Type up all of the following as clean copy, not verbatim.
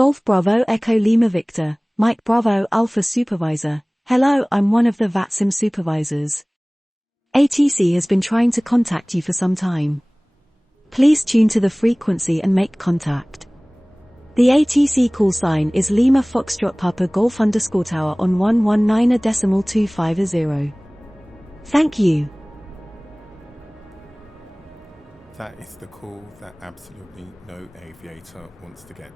Golf Bravo Echo Lima Victor, Mike Bravo Alpha Supervisor. Hello, I'm one of the VATSIM supervisors. ATC has been trying to contact you for some time. Please tune to the frequency and make contact. The ATC call sign is Lima Foxtrot Papa Golf _ Tower on 119.250. Thank you. That is the call that absolutely no aviator wants to get.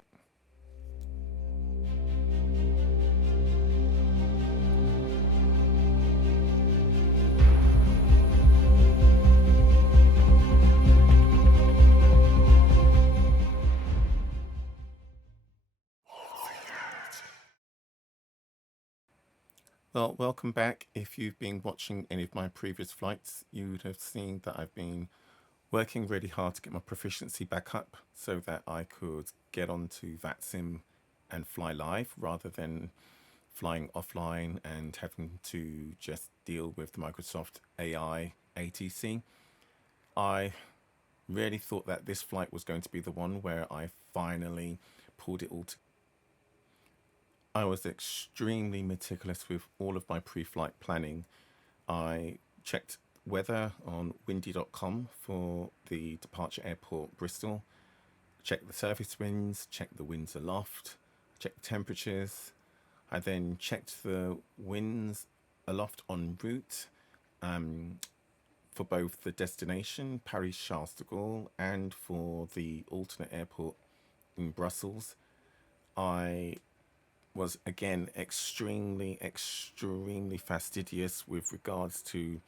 Well, welcome back. If you've been watching any of my previous flights, you would have seen that I've been working really hard to get my proficiency back up so that I could get onto VATSIM and fly live rather than flying offline and having to just deal with the Microsoft AI ATC. I really thought that this flight was going to be the one where I finally pulled it all together. I was extremely meticulous with all of my pre-flight planning. I checked weather on windy.com for the departure airport Bristol, checked the surface winds, checked the winds aloft, checked the temperatures. I then checked the winds aloft en route for both the destination, Paris Charles de Gaulle, and for the alternate airport in Brussels. I was again extremely fastidious with regards to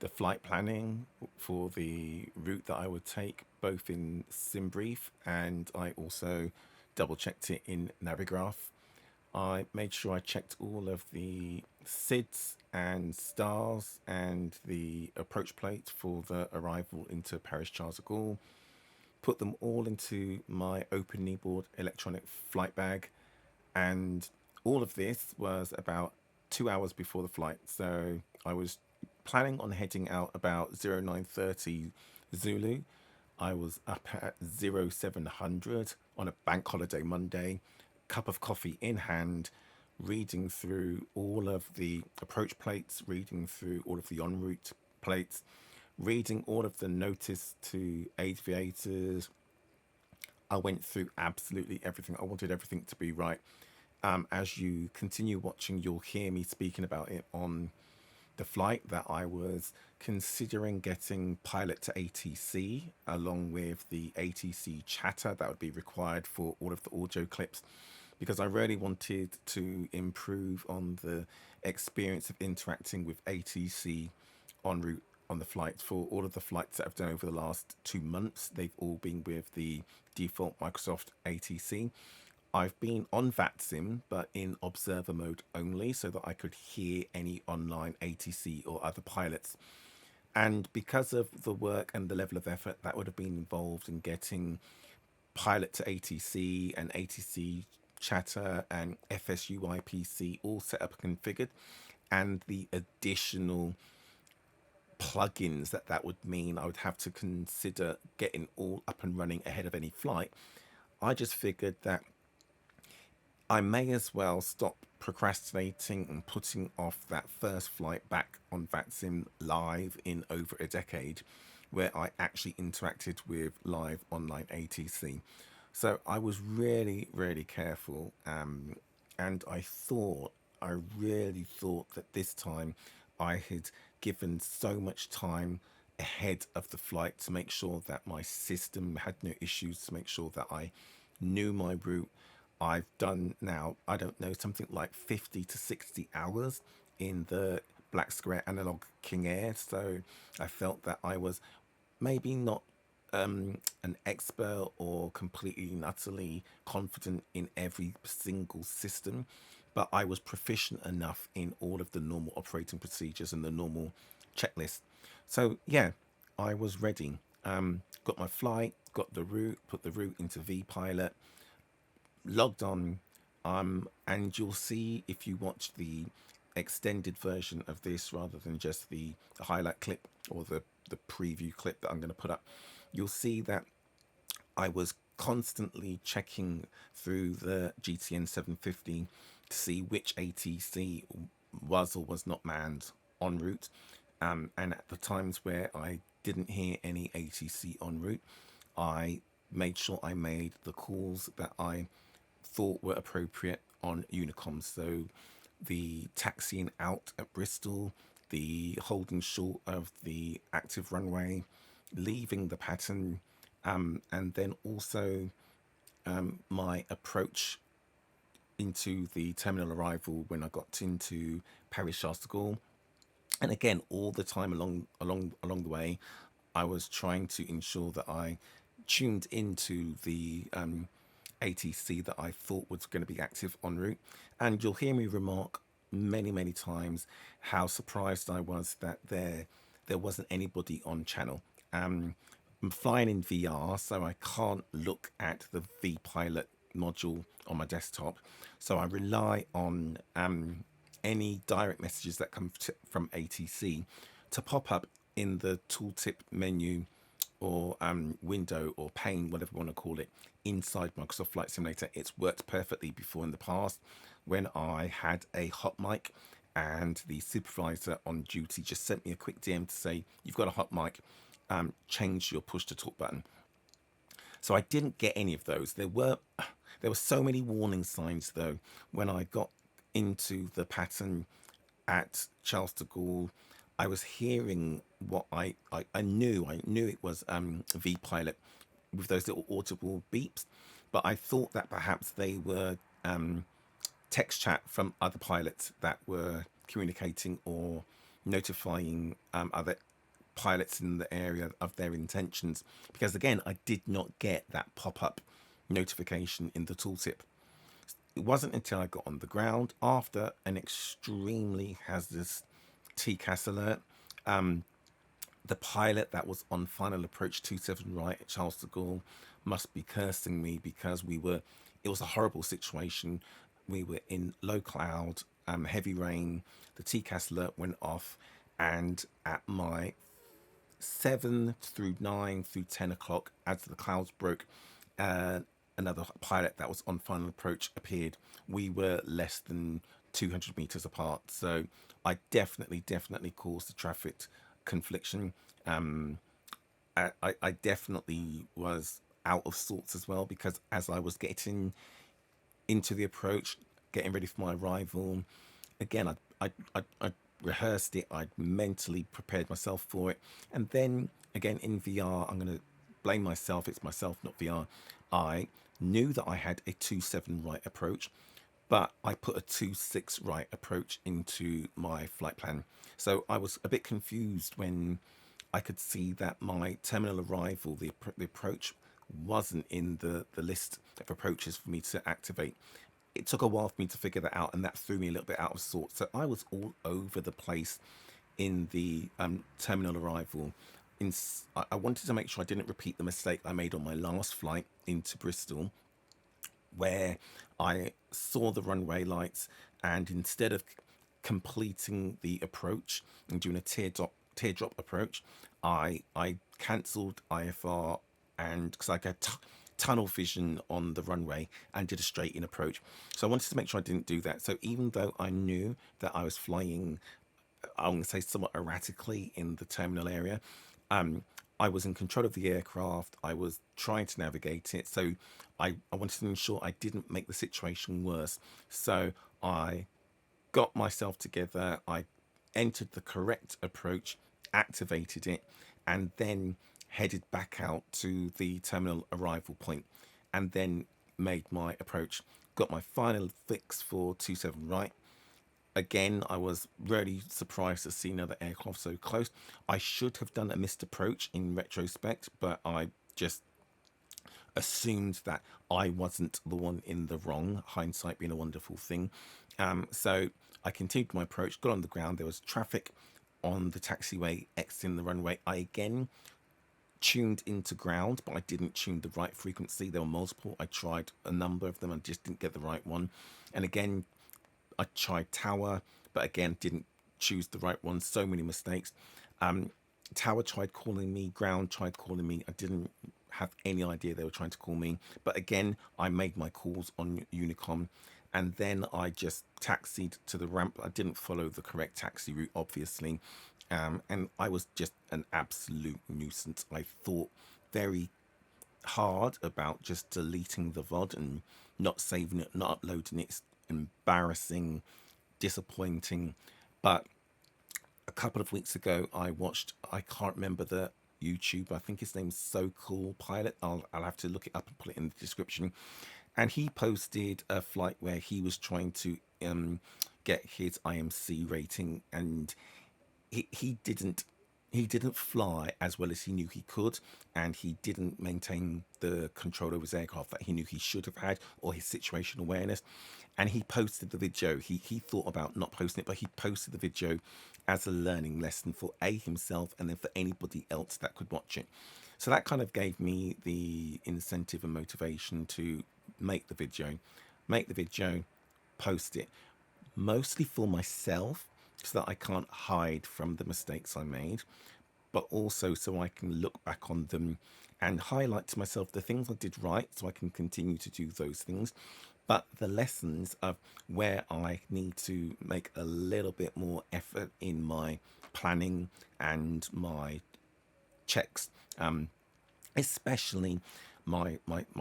the flight planning for the route that I would take, both in SimBrief, and I also double checked it in Navigraph. I made sure I checked all of the SIDS and stars and the approach plate for the arrival into Paris Charles de Gaulle, put them all into my open kneeboard electronic flight bag, and all of this was about 2 hours before the flight. So I was planning on heading out about 0930 Zulu. I was up at 0700 on a bank holiday Monday, cup of coffee in hand, reading through all of the approach plates, reading through all of the en route plates, reading all of the notice to aviators. I went through absolutely everything. I wanted everything to be right. As you continue watching, you'll hear me speaking about it on the flight, that I was considering getting pilot to ATC along with the ATC chatter that would be required for all of the audio clips, because I really wanted to improve on the experience of interacting with ATC en route on the flight. For all of the flights that I've done over the last 2 months, they've all been with the default Microsoft ATC. I've been on VATSIM, but in observer mode only, so that I could hear any online ATC or other pilots. And because of the work and the level of effort that would have been involved in getting pilot to ATC and ATC chatter and FSUIPC all set up and configured, and the additional plugins that would mean I would have to consider getting all up and running ahead of any flight, I just figured that I may as well stop procrastinating and putting off that first flight back on VATSIM live in over a decade, where I actually interacted with live online ATC. So I was really careful, and I really thought that this time I had given so much time ahead of the flight to make sure that my system had no issues, to make sure that I knew my route. I've done now, I don't know, something like 50 to 60 hours in the Black Square Analog King Air, so I felt that I was maybe not an expert or completely and utterly confident in every single system, but I was proficient enough in all of the normal operating procedures and the normal checklist. So yeah, I was ready. Got my flight, got the route, put the route into vPilot, logged on, and you'll see, if you watch the extended version of this rather than just the highlight clip or the preview clip that I'm going to put up, you'll see that I was constantly checking through the GTN 750 to see which ATC was or was not manned en route. And at the times where I didn't hear any ATC en route, I made sure I made the calls that I thought were appropriate on Unicom. So the taxiing out at Bristol, the holding short of the active runway, leaving the pattern, and then also my approach into the terminal arrival when I got into Paris Charles de Gaulle. And again, all the time along the way, I was trying to ensure that I tuned into the ATC that I thought was going to be active en route. And you'll hear me remark many times how surprised I was that there wasn't anybody on channel. I'm flying in VR, so I can't look at the vPilot module on my desktop. So I rely on any direct messages that come from ATC to pop up in the tooltip menu or window or pane, whatever you want to call it, inside Microsoft Flight Simulator. It's worked perfectly before in the past when I had a hot mic and the supervisor on duty just sent me a quick DM to say, you've got a hot mic, change your push to talk button. So I didn't get any of those. There were so many warning signs though when I got into the pattern at Charles de Gaulle. I was hearing what I knew it was vPilot with those little audible beeps, but I thought that perhaps they were text chat from other pilots that were communicating or notifying other pilots in the area of their intentions, because again, I did not get that pop-up notification in the tooltip. It wasn't until I got on the ground after an extremely hazardous TCAS alert. The pilot that was on final approach 27 right at Charles de Gaulle must be cursing me because it was a horrible situation. We were in low cloud, heavy rain, the TCAS alert went off, and at my 7 through 9 through 10 o'clock, as the clouds broke, another pilot that was on final approach appeared. We were less than 200 meters apart, so I definitely caused the traffic confliction. I definitely was out of sorts as well, because as I was getting into the approach, getting ready for my arrival, again, I rehearsed it, I'd mentally prepared myself for it, and then again in VR, I'm going to blame myself, it's myself, not VR. I knew that I had a 2-7 right approach, but I put a 2-6 right approach into my flight plan. So I was a bit confused when I could see that my terminal arrival, the approach, wasn't in the list of approaches for me to activate. It took a while for me to figure that out, and that threw me a little bit out of sorts. So I was all over the place in the terminal arrival. I wanted to make sure I didn't repeat the mistake I made on my last flight into Bristol, where I saw the runway lights, and instead of completing the approach and doing a teardrop approach, I cancelled IFR, and because I got tunnel vision on the runway, and did a straight in approach. So I wanted to make sure I didn't do that. So even though I knew that I was flying, I'm going to say somewhat erratically in the terminal area, I was in control of the aircraft. I was trying to navigate it. So I wanted to ensure I didn't make the situation worse. So I got myself together. I entered the correct approach, activated it, and then headed back out to the terminal arrival point, and then made my approach. Got my final fix for 27 right. Again, I was really surprised to see another aircraft so close. I should have done a missed approach in retrospect, but I just assumed that I wasn't the one in the wrong, hindsight being a wonderful thing. So I continued my approach, got on the ground. There was traffic on the taxiway exiting the runway. I again tuned into ground, but I didn't tune the right frequency. There were multiple. I tried a number of them and just didn't get the right one. And again, I tried tower, but again, didn't choose the right one. So many mistakes. Tower tried calling me, ground tried calling me. I didn't have any idea they were trying to call me. But again, I made my calls on Unicom, and then I just taxied to the ramp. I didn't follow the correct taxi route, obviously, and I was just an absolute nuisance. I thought very hard about just deleting the VOD and not saving it, not uploading it. It's embarrassing, disappointing. But a couple of weeks ago, I watched, I can't remember the YouTube, I think his name's So Cool Pilot. I'll have to look it up and put it in the description. And he posted a flight where he was trying to get his IMC rating, and he didn't fly as well as he knew he could, and he didn't maintain the control over his aircraft that he knew he should have had, or his situation awareness. And he posted the video. He thought about not posting it, but he posted the video as a learning lesson for himself, and then for anybody else that could watch it. So that kind of gave me the incentive and motivation to make the video, post it, mostly for myself, so that I can't hide from the mistakes I made, but also so I can look back on them and highlight to myself the things I did right, so I can continue to do those things, but the lessons of where I need to make a little bit more effort in my planning and my checks, especially my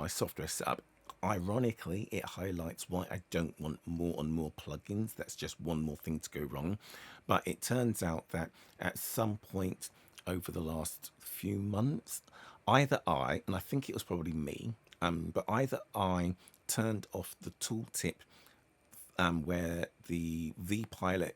software setup. Ironically, it highlights why I don't want more and more plugins. That's just one more thing to go wrong. But it turns out that at some point over the last few months, either and I think it was probably me, but either I turned off the tooltip where the vPilot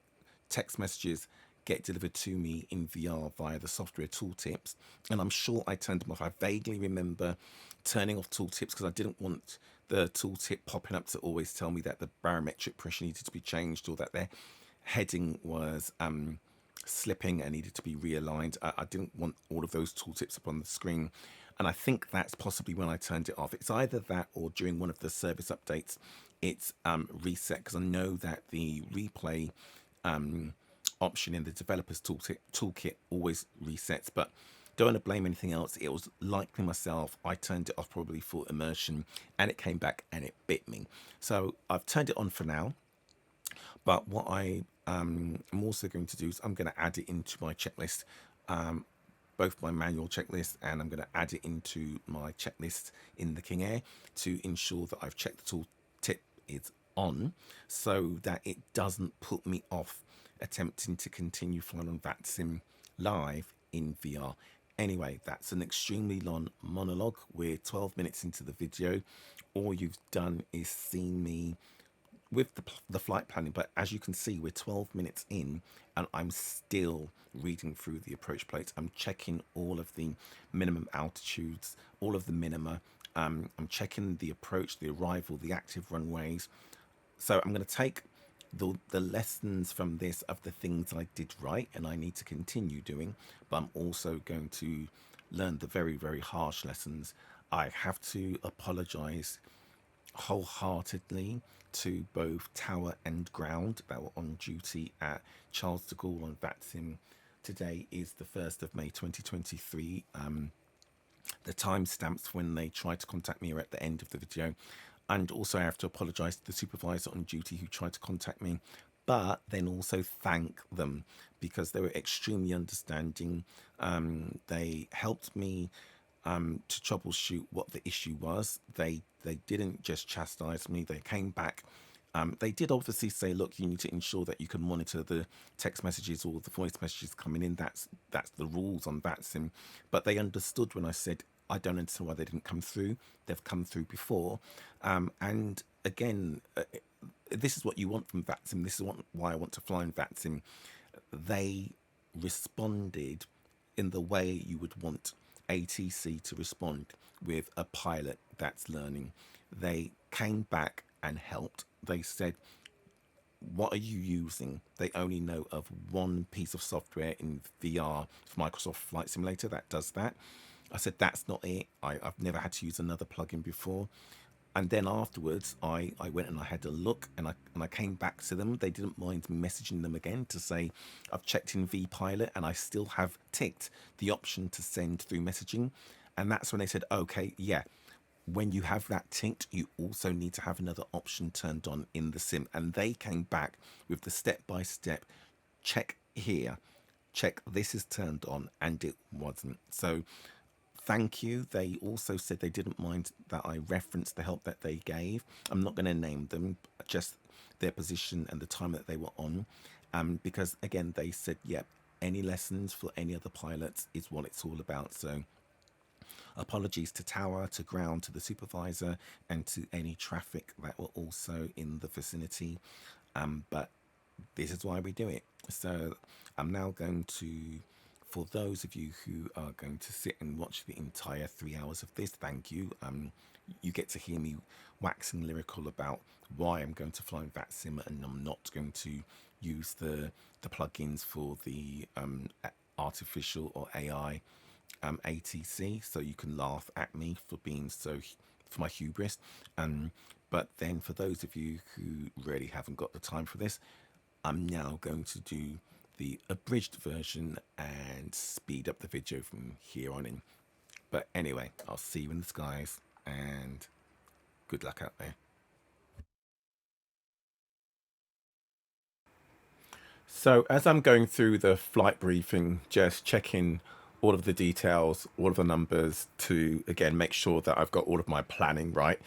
text messages get delivered to me in VR via the software tooltips, and I'm sure I turned them off. I vaguely remember turning off tooltips because I didn't want the tooltip popping up to always tell me that the barometric pressure needed to be changed, or that their heading was slipping and needed to be realigned. I didn't want all of those tooltips up on the screen, and I think that's possibly when I turned it off. It's either that or during one of the service updates it's reset, because I know that the replay option in the developers toolkit always resets. But don't want to blame anything else. It was likely myself. I turned it off probably for immersion, and it came back and it bit me. So I've turned it on for now. But what I'm also going to do is I'm going to add it into my checklist, both my manual checklist, and I'm going to add it into my checklist in the King Air to ensure that I've checked the tooltip is on, so that it doesn't put me off attempting to continue flying on VATSIM live in VR. Anyway, that's an extremely long monologue. We're 12 minutes into the video. All you've done is seen me with the flight planning, but as you can see, we're 12 minutes in and I'm still reading through the approach plates. I'm checking all of the minimum altitudes, all of the minima. I'm checking the approach, the arrival, the active runways. So I'm going to take the lessons from this of the things I did right and I need to continue doing, but I'm also going to learn the very, very harsh lessons. I have to apologize wholeheartedly to both tower and ground that were on duty at Charles de Gaulle on VATSIM. Today is the 1st of May 2023. The timestamps when they tried to contact me are at the end of the video. And also I have to apologise to the supervisor on duty who tried to contact me, but then also thank them because they were extremely understanding. They helped me to troubleshoot what the issue was. They didn't just chastise me. They came back. They did obviously say, look, you need to ensure that you can monitor the text messages or the voice messages coming in. That's the rules on VATSIM. But they understood when I said, I don't understand why they didn't come through. They've come through before. And again, this is what you want from VATSIM. This is why I want to fly in VATSIM. They responded in the way you would want ATC to respond with a pilot that's learning. They came back and helped. They said, what are you using? They only know of one piece of software in VR for Microsoft Flight Simulator that does that. I said, that's not it. I've never had to use another plugin before. And then afterwards, I went and I had a look, and I came back to them. They didn't mind messaging them again to say, I've checked in vPilot and I still have ticked the option to send through messaging. And that's when they said, okay, yeah, when you have that ticked, you also need to have another option turned on in the sim. And they came back with the step-by-step check here, check this is turned on, and it wasn't. So thank you. They also said they didn't mind that I referenced the help that they gave. I'm not going to name them, just their position and the time that they were on, because again, they said, yeah, any lessons for any other pilots is what it's all about. So apologies to tower, to ground, to the supervisor, and to any traffic that were also in the vicinity. But this is why we do it. So I'm now going to, for those of you who are going to sit and watch the entire 3 hours of this, thank you. You get to hear me waxing lyrical about why I'm going to fly VATSIM, and I'm not going to use the plugins for the artificial or AI ATC, so you can laugh at me for being so, for my hubris. But then for those of you who really haven't got the time for this, I'm now going to do the abridged version and speed up the video from here on in. But anyway, I'll see you in the skies, and good luck out there. So as I'm going through the flight briefing, just checking all of the details, all of the numbers, to again make sure that I've got all of my planning right.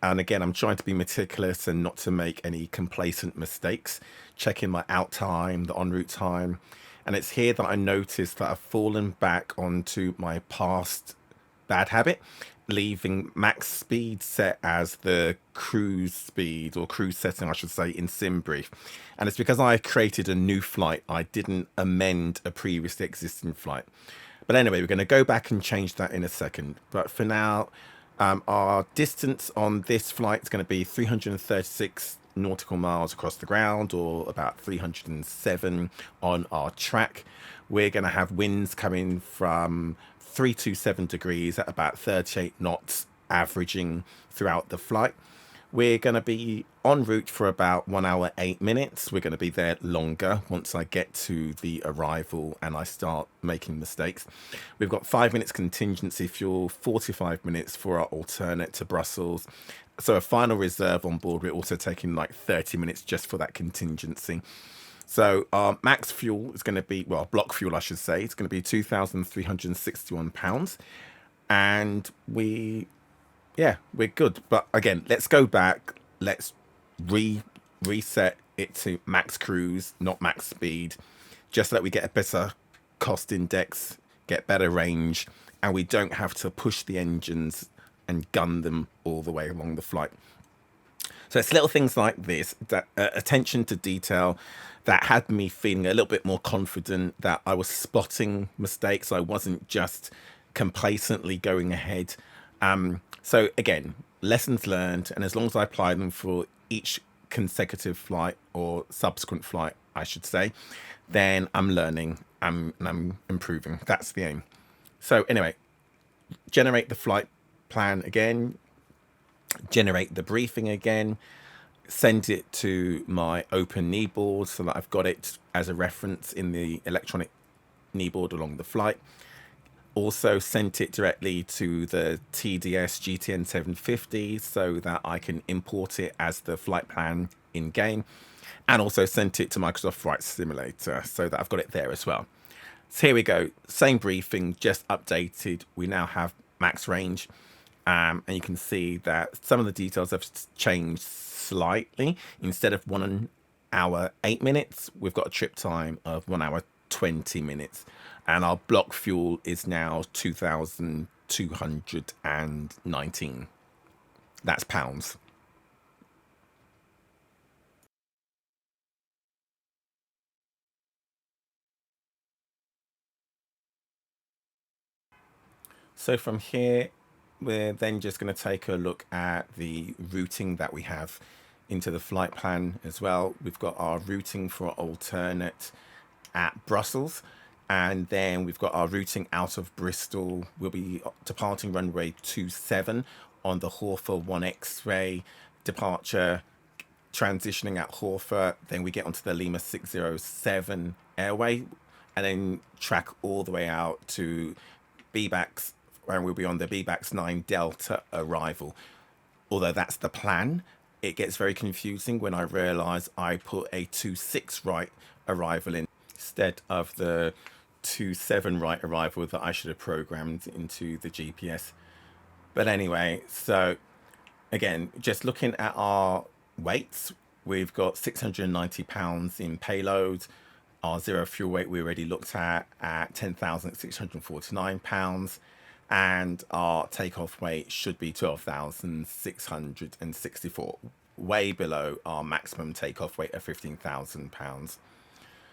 And again, I'm trying to be meticulous and not to make any complacent mistakes, checking my out time, the en route time. And it's here that I noticed that I've fallen back onto my past bad habit, leaving max speed set as the cruise speed, or cruise setting I should say, in SimBrief. And it's because I created a new flight. I didn't amend a previously existing flight. But anyway, we're going to go back and change that in a second. But for now, our distance on this flight is going to be 336 nautical miles across the ground, or about 307 on our track. We're going to have winds coming from 327 degrees at about 38 knots, averaging throughout the flight. We're going to be en route for about 1 hour 8 minutes. We're going to be there longer once I get to the arrival and I start making mistakes. We've got 5 minutes contingency fuel, 45 minutes for our alternate to Brussels. So a final reserve on board. We're also taking like 30 minutes just for that contingency. So our max fuel is going to be, well, block fuel, I should say, it's going to be £2,361. And yeah, we're good. But again, let's go back. Let's reset it to max cruise, not max speed, just so that we get a better cost index, get better range, and we don't have to push the engines and gun them all the way along the flight. So it's little things like this, that attention to detail, that had me feeling a little bit more confident that I was spotting mistakes. I wasn't just complacently going ahead. So again, lessons learned, and as long as I apply them for each consecutive flight, or subsequent flight, I should say, then I'm learning, and I'm improving. That's the aim. So anyway, generate the flight plan again, generate the briefing again, send it to my open kneeboard so that I've got it as a reference in the electronic kneeboard along the flight. Also sent it directly to the TDS GTN 750 so that I can import it as the flight plan in game, and also sent it to Microsoft Flight Simulator so that I've got it there as well. So here we go, same briefing, just updated. We now have max range, and you can see that some of the details have changed slightly. Instead of 1 hour 8 minutes, we've got a trip time of 1 hour 20 minutes. And our block fuel is now 2,219. That's pounds. So from here, we're then just going to take a look at the routing that we have into the flight plan as well. We've got our routing for alternate at Brussels. And then we've got our routing out of Bristol. We'll be departing runway 27 on the Horfer 1 X-ray departure, transitioning at Horfer. Then we get onto the Lima 607 airway, and then track all the way out to BBAX and we'll be on the BBAX 9 Delta arrival. Although that's the plan, it gets very confusing when I realise I put a 2-6 right arrival in instead of the 2-7 right arrival that I should have programmed into the GPS. But anyway, so again, just looking at our weights, we've got 690 pounds in payload. Our zero fuel weight we already looked at 10,649 pounds. And our takeoff weight should be 12,664, way below our maximum takeoff weight of 15,000 pounds.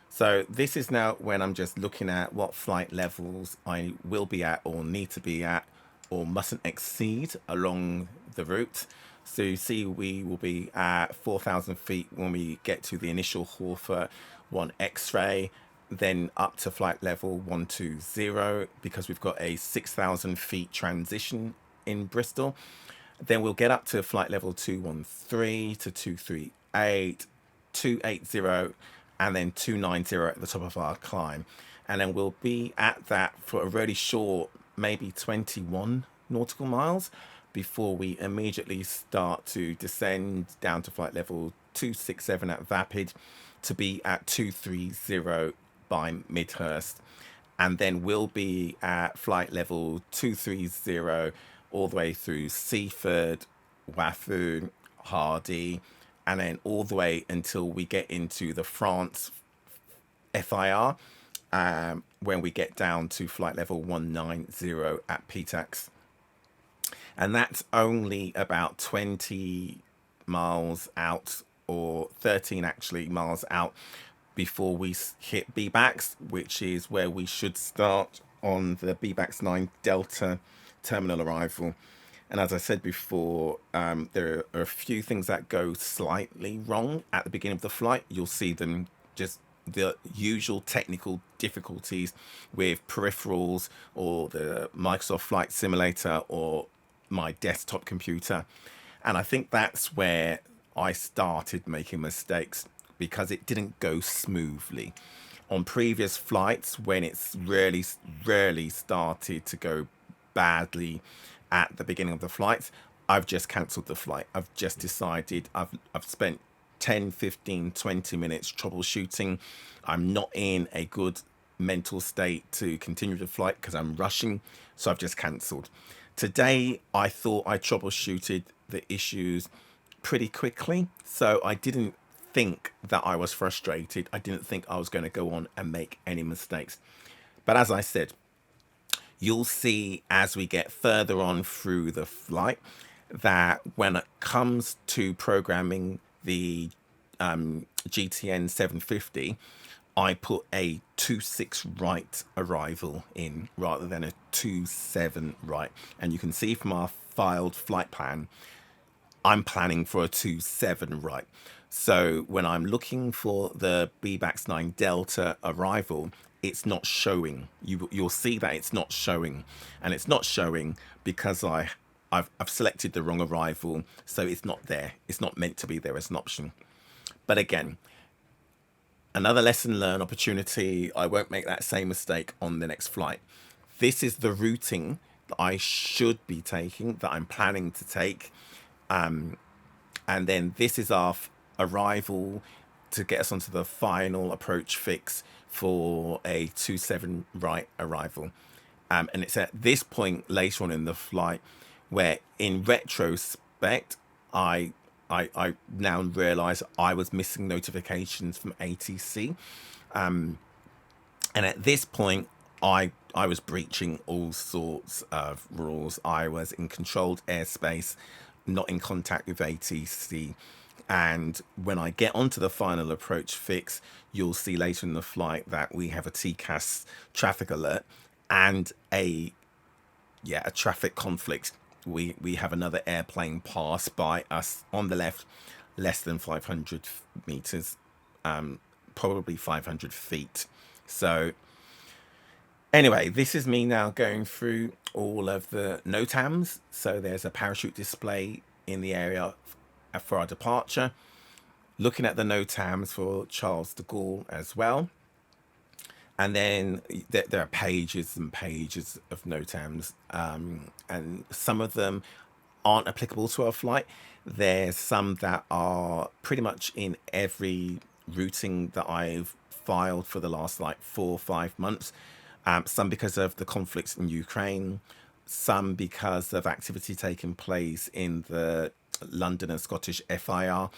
So this is now when I'm just looking at what flight levels I will be at or need to be at or mustn't exceed along the route. So you see we will be at 4,000 feet when we get to the initial Horfer 1 X-ray, then up to flight level 120 because we've got a 6,000 feet transition in Bristol. Then we'll get up to flight level 213 to 238, 280, and then 290 at the top of our climb. And then we'll be at that for a really short, maybe 21 nautical miles before we immediately start to descend down to flight level 267 at Vapid to be at 230 by Midhurst. And then we'll be at flight level 230 all the way through Seaford, Waffoo, Hardy, and then all the way until we get into the France FIR, when we get down to flight level 190 at PTAX. And that's only about 20 miles out, or 13 actually miles out, before we hit BBAX, which is where we should start on the BBAX 9 Delta terminal arrival. And as I said before, there are a few things that go slightly wrong at the beginning of the flight. You'll see them, just the usual technical difficulties with peripherals or the Microsoft Flight Simulator or my desktop computer. And I think that's where I started making mistakes, because it didn't go smoothly. On previous flights, when it's really started to go badly at the beginning of the flight, I've just cancelled the flight. I've just decided I've spent 10, 15, 20 minutes troubleshooting. I'm not in a good mental state to continue the flight because I'm rushing, so I've just cancelled. Today, I thought I troubleshooted the issues pretty quickly, so I didn't think that I was frustrated. I didn't think I was going to go on and make any mistakes. But as I said, you'll see as we get further on through the flight that when it comes to programming the GTN 750, I put a 2-6 right arrival in rather than a 2-7 right. And you can see from our filed flight plan, I'm planning for a 2-7 right. So when I'm looking for the BBAX 9 Delta arrival, it's not showing. You'll see that it's not showing. And it's not showing because I've selected the wrong arrival, so it's not there. It's not meant to be there as an option. But again, another lesson learned opportunity. I won't make that same mistake on the next flight. This is the routing that I should be taking, that I'm planning to take. And then this is our arrival to get us onto the final approach fix for a 2-7 right arrival. And it's at this point later on in the flight where, in retrospect, I now realize I was missing notifications from ATC. And at this point, I was breaching all sorts of rules. I was in controlled airspace, not in contact with ATC. And when I get onto the final approach fix, you'll see later in the flight that we have a TCAS traffic alert and a traffic conflict. We have another airplane pass by us on the left, less than 500 meters, probably 500 feet. So anyway, this is me now going through all of the NOTAMs. So there's a parachute display in the area for our departure. Looking at the NOTAMs for Charles de Gaulle as well. And then there are pages and pages of NOTAMs, and some of them aren't applicable to our flight. There's some that are pretty much in every routing that I've filed for the last like 4 or 5 months. Some because of the conflicts in Ukraine, some because of activity taking place in the London and Scottish FIR.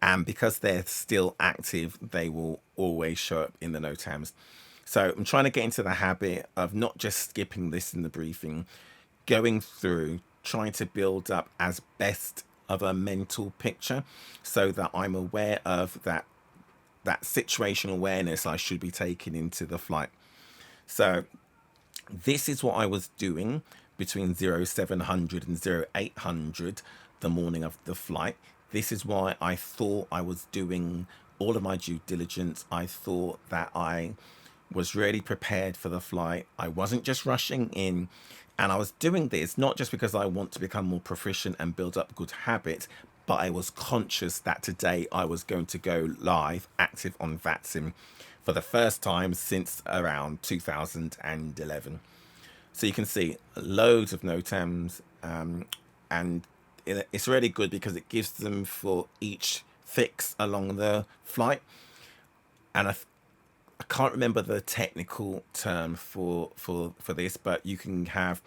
And because they're still active, they will always show up in the NOTAMs. So I'm trying to get into the habit of not just skipping this in the briefing, going through, trying to build up as best of a mental picture so that I'm aware of that situational awareness I should be taking into the flight. So this is what I was doing between 0700 and 0800 the morning of the flight. This is why I thought I was doing all of my due diligence. I thought that I was really prepared for the flight. I wasn't just rushing in. And I was doing this not just because I want to become more proficient and build up good habits, but I was conscious that today I was going to go live active on VATSIM for the first time since around 2011. So you can see loads of NOTAMs, and it's really good because it gives them for each fix along the flight. And I can't remember the technical term for this, but you can have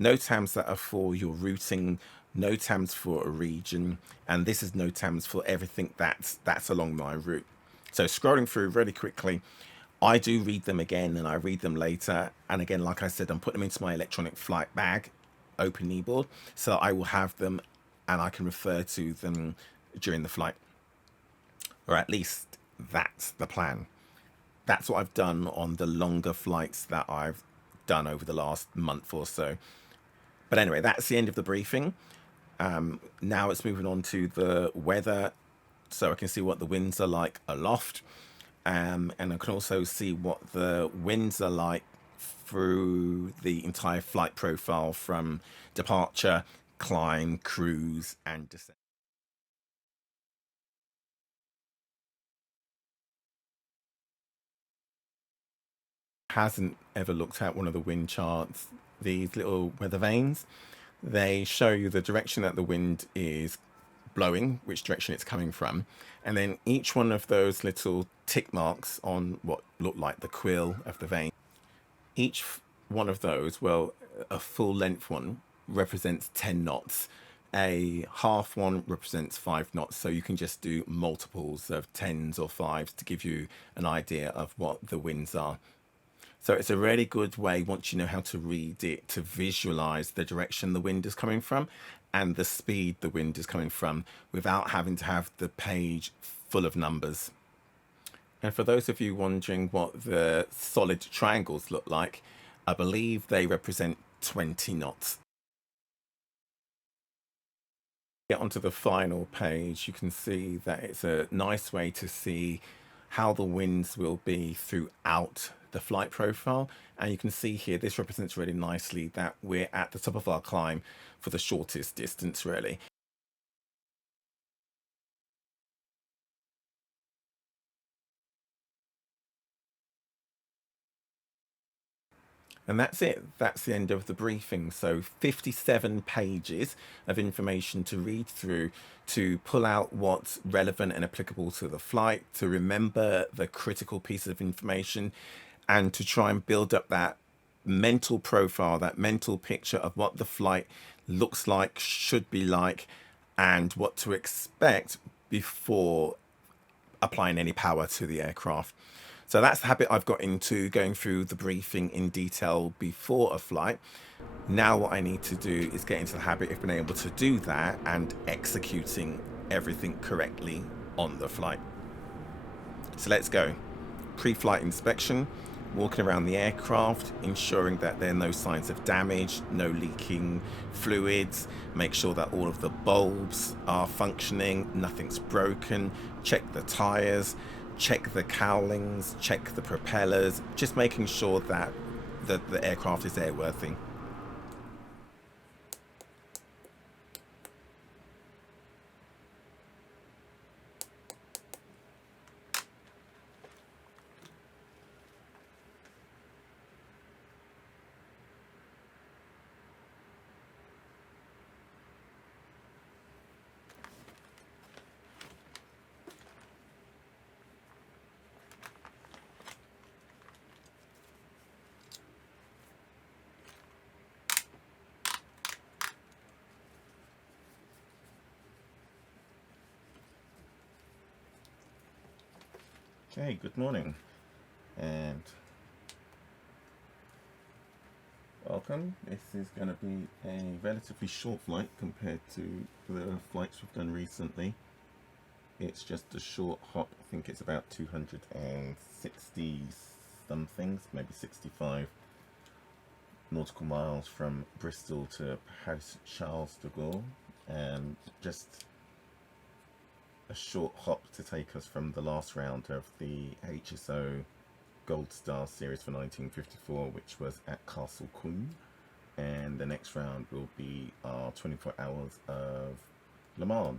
NOTAMs that are for your routing, NOTAMs for a region, and this is NOTAMs for everything that's along my route. So scrolling through really quickly, I do read them again and I read them later. And again, like I said, I'm putting them into my electronic flight bag, open kneeboard, so I will have them and I can refer to them during the flight. Or at least that's the plan. That's what I've done on the longer flights that I've done over the last month or so. But anyway, that's the end of the briefing. Now it's moving on to the weather, so I can see what the winds are like aloft, and I can also see what the winds are like through the entire flight profile from departure, climb, cruise, and descent. Hasn't ever looked at one of the wind charts, these little weather vanes, they show you the direction that the wind is blowing, which direction it's coming from, and then each one of those little tick marks on what look like the quill of the vane, each one of those, well, a full length one represents 10 knots, a half one represents 5 knots, so you can just do multiples of 10s or 5s to give you an idea of what the winds are. So it's a really good way, once you know how to read it, to visualize the direction the wind is coming from and the speed the wind is coming from without having to have the page full of numbers. And for those of you wondering what the solid triangles look like, I believe they represent 20 knots. Get onto the final page, you can see that it's a nice way to see how the winds will be throughout the flight profile. And you can see here, this represents really nicely that we're at the top of our climb for the shortest distance, really. And that's it. That's the end of the briefing. So 57 pages of information to read through to pull out what's relevant and applicable to the flight, to remember the critical pieces of information, and to try and build up that mental profile, that mental picture of what the flight looks like, should be like, and what to expect before applying any power to the aircraft. So that's the habit I've got into, going through the briefing in detail before a flight. Now what I need to do is get into the habit of being able to do that and executing everything correctly on the flight. So let's go. Pre-flight inspection, walking around the aircraft, ensuring that there are no signs of damage, no leaking fluids, make sure that all of the bulbs are functioning, nothing's broken, check the tires, check the cowlings, check the propellers, just making sure that the aircraft is airworthy. Okay, good morning and welcome. This is going to be a relatively short flight compared to the flights we've done recently. It's just a short hop. I think it's about 260 something, maybe 65 nautical miles from Bristol to Paris Charles de Gaulle, and just a short hop to take us from the last round of the HSO Gold Star Series for 1954, which was at Castle Queen, and the next round will be our 24 hours of Le Mans,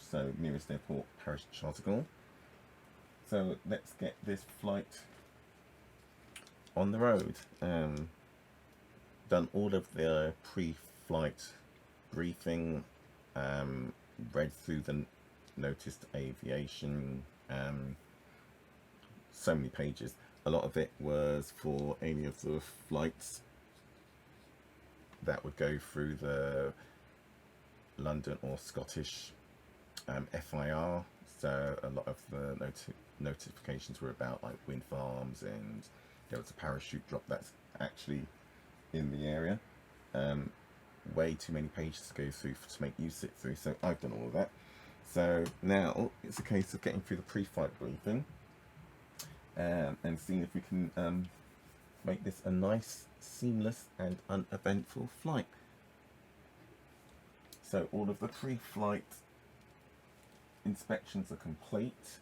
so nearest airport, Paris Charles de Gaulle. So let's get this flight on the road. Done all of the pre-flight briefing, read through the noticed aviation, so many pages. A lot of it was for any of the flights that would go through the London or Scottish FIR. So a lot of the notifications were about like wind farms, and there was a parachute drop that's actually in the area. Way too many pages to go through to make you sit through, so I've done all of that. So now it's a case of getting through the pre-flight briefing and seeing if we can make this a nice, seamless and uneventful flight. So all of the pre-flight inspections are complete.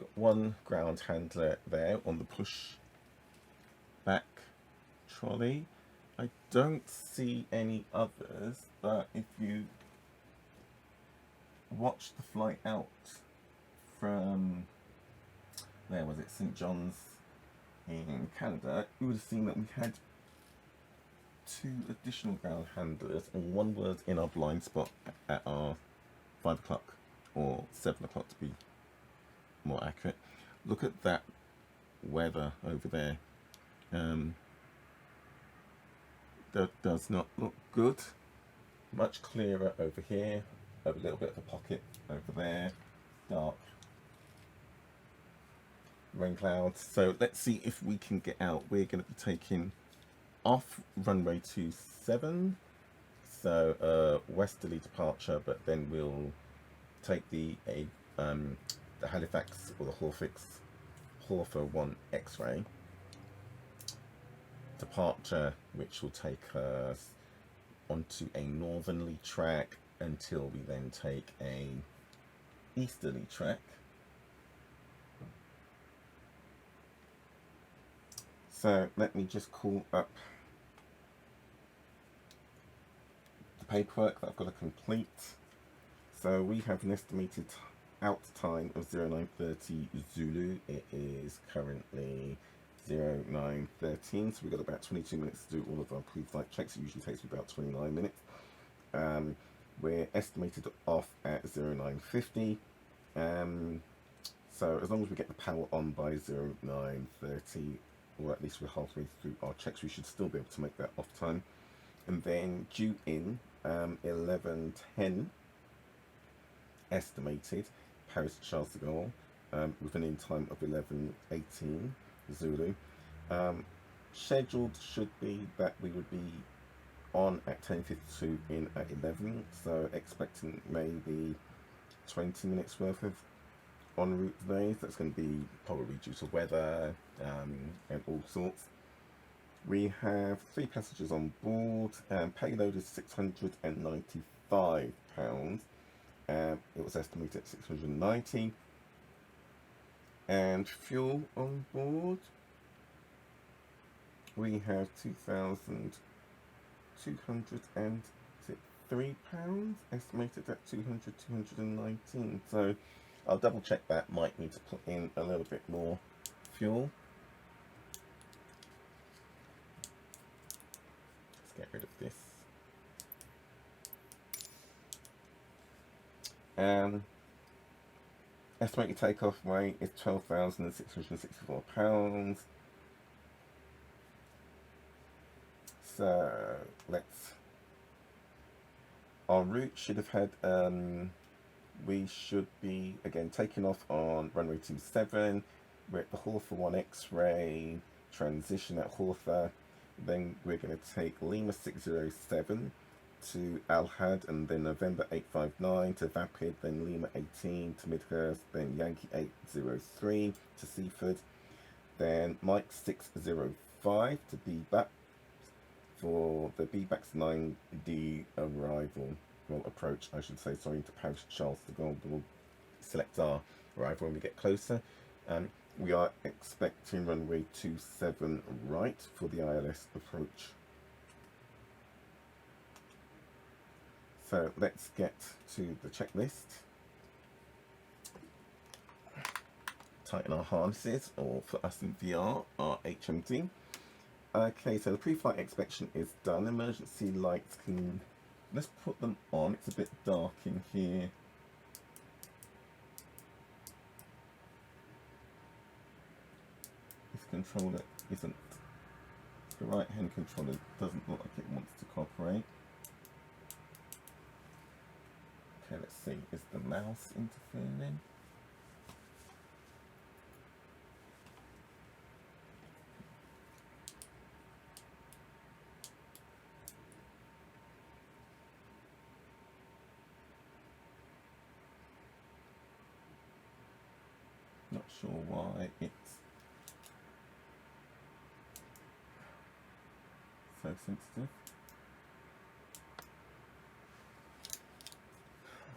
Got one ground handler there on the push back trolley. I don't see any others, but if you watch the flight out from, where was it, St. John's in Canada, you would have seen that we had two additional ground handlers, and one was in our blind spot at our 5 o'clock or 7 o'clock to be more accurate. Look at that weather over there. That does not look good. Much clearer over here. A little bit of a pocket over there. Dark rain clouds. So let's see if we can get out. We're going to be taking off runway 27. So westerly departure, but then we'll take the Halifax or the Horfer 1 X-ray departure, which will take us onto a northerly track until we then take a easterly track. So let me just call up the paperwork that I've got to complete. So we have an estimated out time of 0930 Zulu. It is currently 0913, so we've got about 22 minutes to do all of our pre-flight checks. It usually takes about 29 minutes. We're estimated off at 0950. So as long as we get the power on by 0930, or at least we're halfway through our checks, we should still be able to make that off time. And then due in 1110 estimated, Paris Charles de Gaulle, with an in time of 1118 Zulu. Scheduled should be that we would be on at 10:52 in at 11, so expecting maybe 20 minutes worth of en route delays. That's going to be probably due to weather and all sorts. We have 3 passengers on board, payload is £695. It was estimated at 690, and fuel on board we have £2,203, estimated at 219. So I'll double check that. Might need to put in a little bit more fuel. Let's get rid of this. Estimated takeoff weight is 12,664 pounds. So our route should have had we should be, again, taking off on runway 27. We're at the Hawtha 1 X-ray, transition at Hawtha. Then we're going to take Lima 607 to Al-Had, and then November 859 to Vapid, then Lima 18 to Midhurst, then Yankee 803 to Seaford, then Mike 605 to BBAC for the BBAC's 9D arrival, well, approach, I should say, sorry, to Paris Charles de Gaulle. We'll select our arrival when we get closer. We are expecting runway 27 right for the ILS approach. So let's get to the checklist. Tighten our harnesses, or for us in VR, our HMD. Okay, so the pre-flight inspection is done. Emergency lights can, let's put them on. It's a bit dark in here. This controller isn't, the right hand controller doesn't look like it wants to cooperate. Okay, let's see, is the mouse interfering? Not sure why it's so sensitive.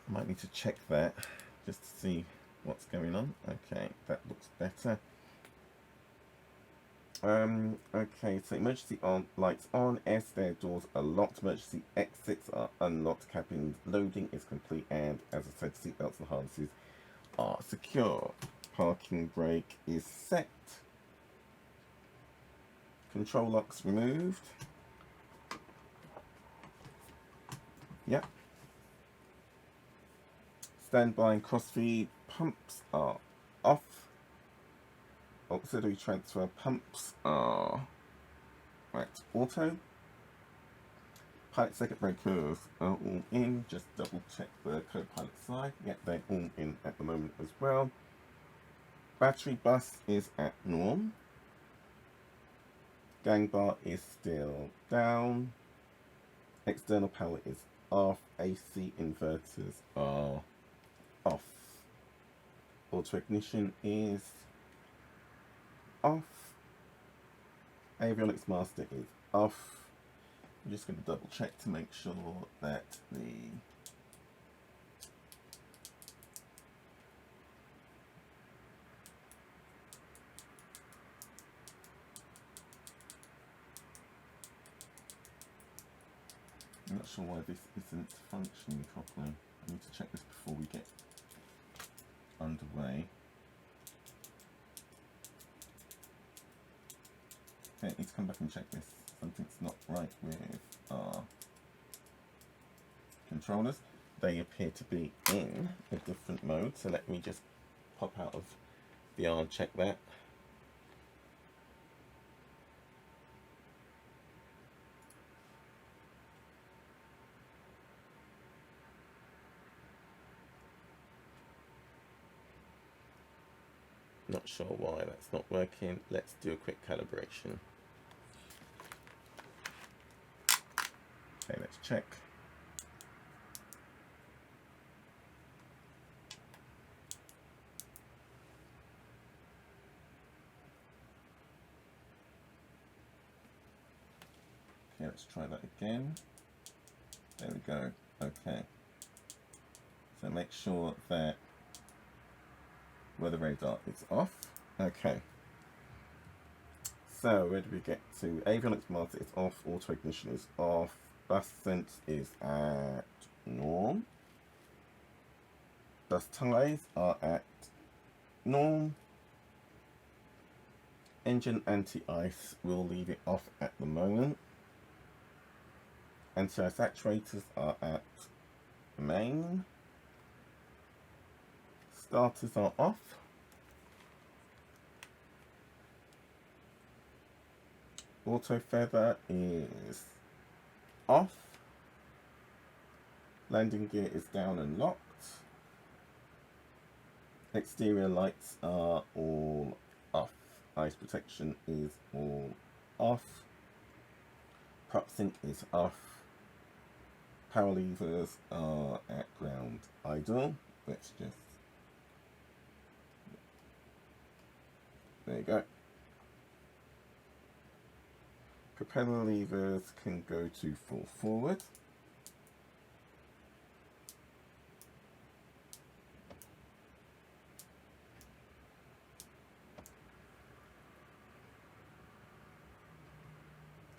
I might need to check that just to see what's going on. Okay, that looks better. Okay, so emergency lights on, air stair doors are locked, emergency exits are unlocked, cabin loading is complete, and as I said, seatbelts and harnesses are secure. Parking brake is set. Control locks removed. Yep. Standby and crossfeed pumps are off. Auxiliary transfer pumps are at auto. Pilot circuit breakers are all in. Just double check the co-pilot side. Yep, they're all in at the moment as well. Battery bus is at norm. Gang bar is still down. External power is off. AC inverters are off. Auto ignition is off. Avionics master is off. I'm just going to double check to make sure that the I'm not sure why this isn't functioning properly. I need to check this before we get underway. Okay, I need to come back and check this. Something's not right with our controllers. They appear to be in a different mode, so let me just pop out of VR and check that. Not sure why that's not working. Let's do a quick calibration. Okay, let's check. Okay, let's try that again. There we go. Okay. So make sure that weather radar is off. Okay. So where do we get to? Avionics master is off. Auto ignition is off. Bus sense is at norm. Bus ties are at norm. Engine anti-ice, we'll leave it off at the moment. Anti-ice actuators are at main. Starters are off. Auto feather is off. Landing gear is down and locked. Exterior lights are all off. Ice protection is all off. Prop sync is off. Power levers are at ground idle. Let's just, there you go. Propeller levers can go to full forward.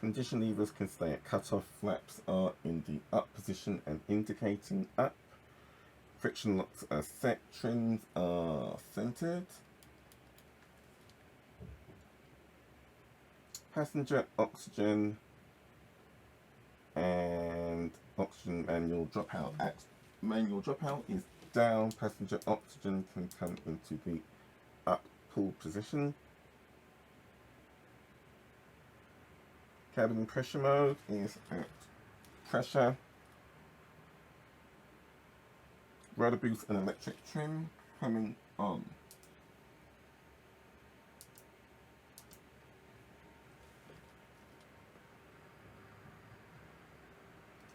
Condition levers can stay at cutoff. Flaps are in the up position and indicating up. Friction locks are set. Trims are centered. Passenger oxygen and oxygen manual dropout. Manual dropout is down. Passenger oxygen can come into the up pull position. Cabin pressure mode is at pressure. Rudder boost and electric trim coming on.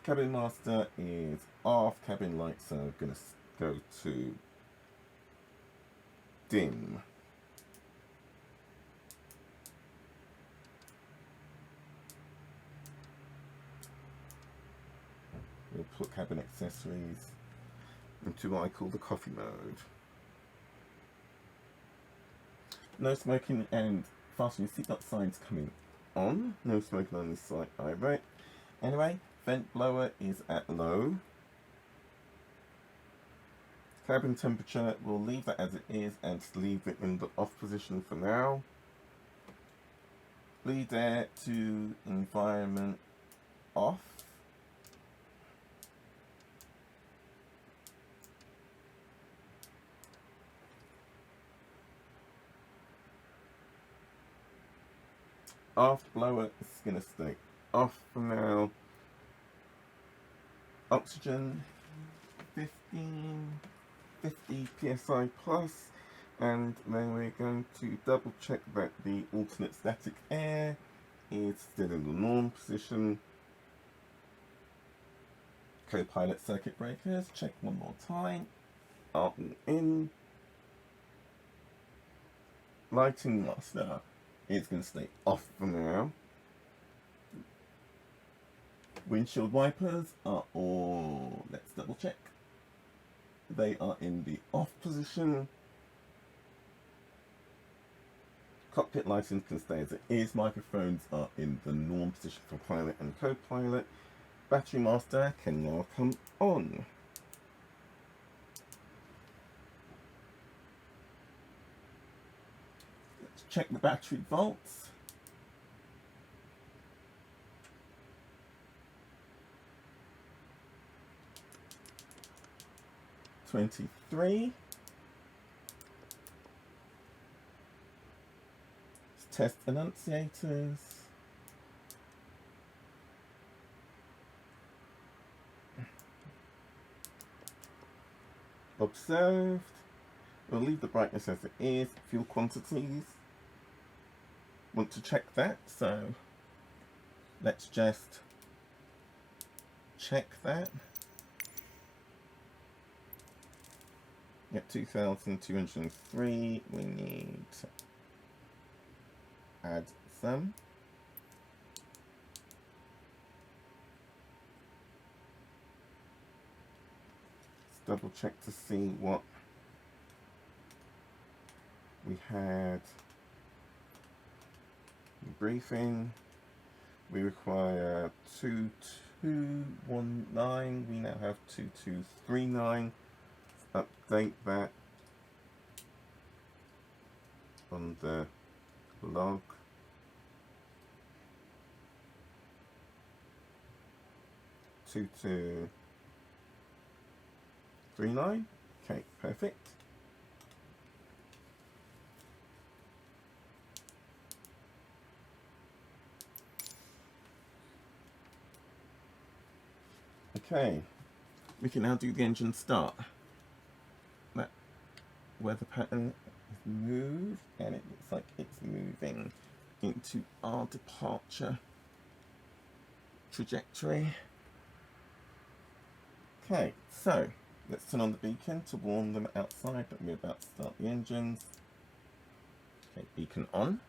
Cabin master is off. Cabin lights are going to go to dim. We'll put cabin accessories into what I call the coffee mode. No smoking and fasten your seatbelt signs coming on. No smoking on this side either. Anyway, vent blower is at low. Cabin temperature, we'll leave that as it is and leave it in the off position for now. Bleed air to environment off. Aft blower is going to stay off for now. Oxygen 50 psi plus, and then we're going to double check that the alternate static air is still in the norm position. Co-pilot circuit breakers, check one more time. Out and in. Lighting master is going to stay off for now. Windshield wipers are all, let's double check. They are in the off position. Cockpit lighting can stay as it is. Microphones are in the norm position for pilot and co-pilot. Battery master can now come on. Let's check the battery volts. $23. Let's test annunciators. Observed. We'll leave the brightness as it is. Fuel quantities. Want to check that, so let's just check that. Yep, 2,203. We need to add some. Let's double check to see what we had. Briefing. We require 2219. We now have 2239. Update that on the log. Two 239. Okay, perfect. Okay, we can now do the engine start. weather pattern is moved, and it looks like it's moving into our departure trajectory. Okay, so let's turn on the beacon to warn them outside that we're about to start the engines. Okay, beacon on.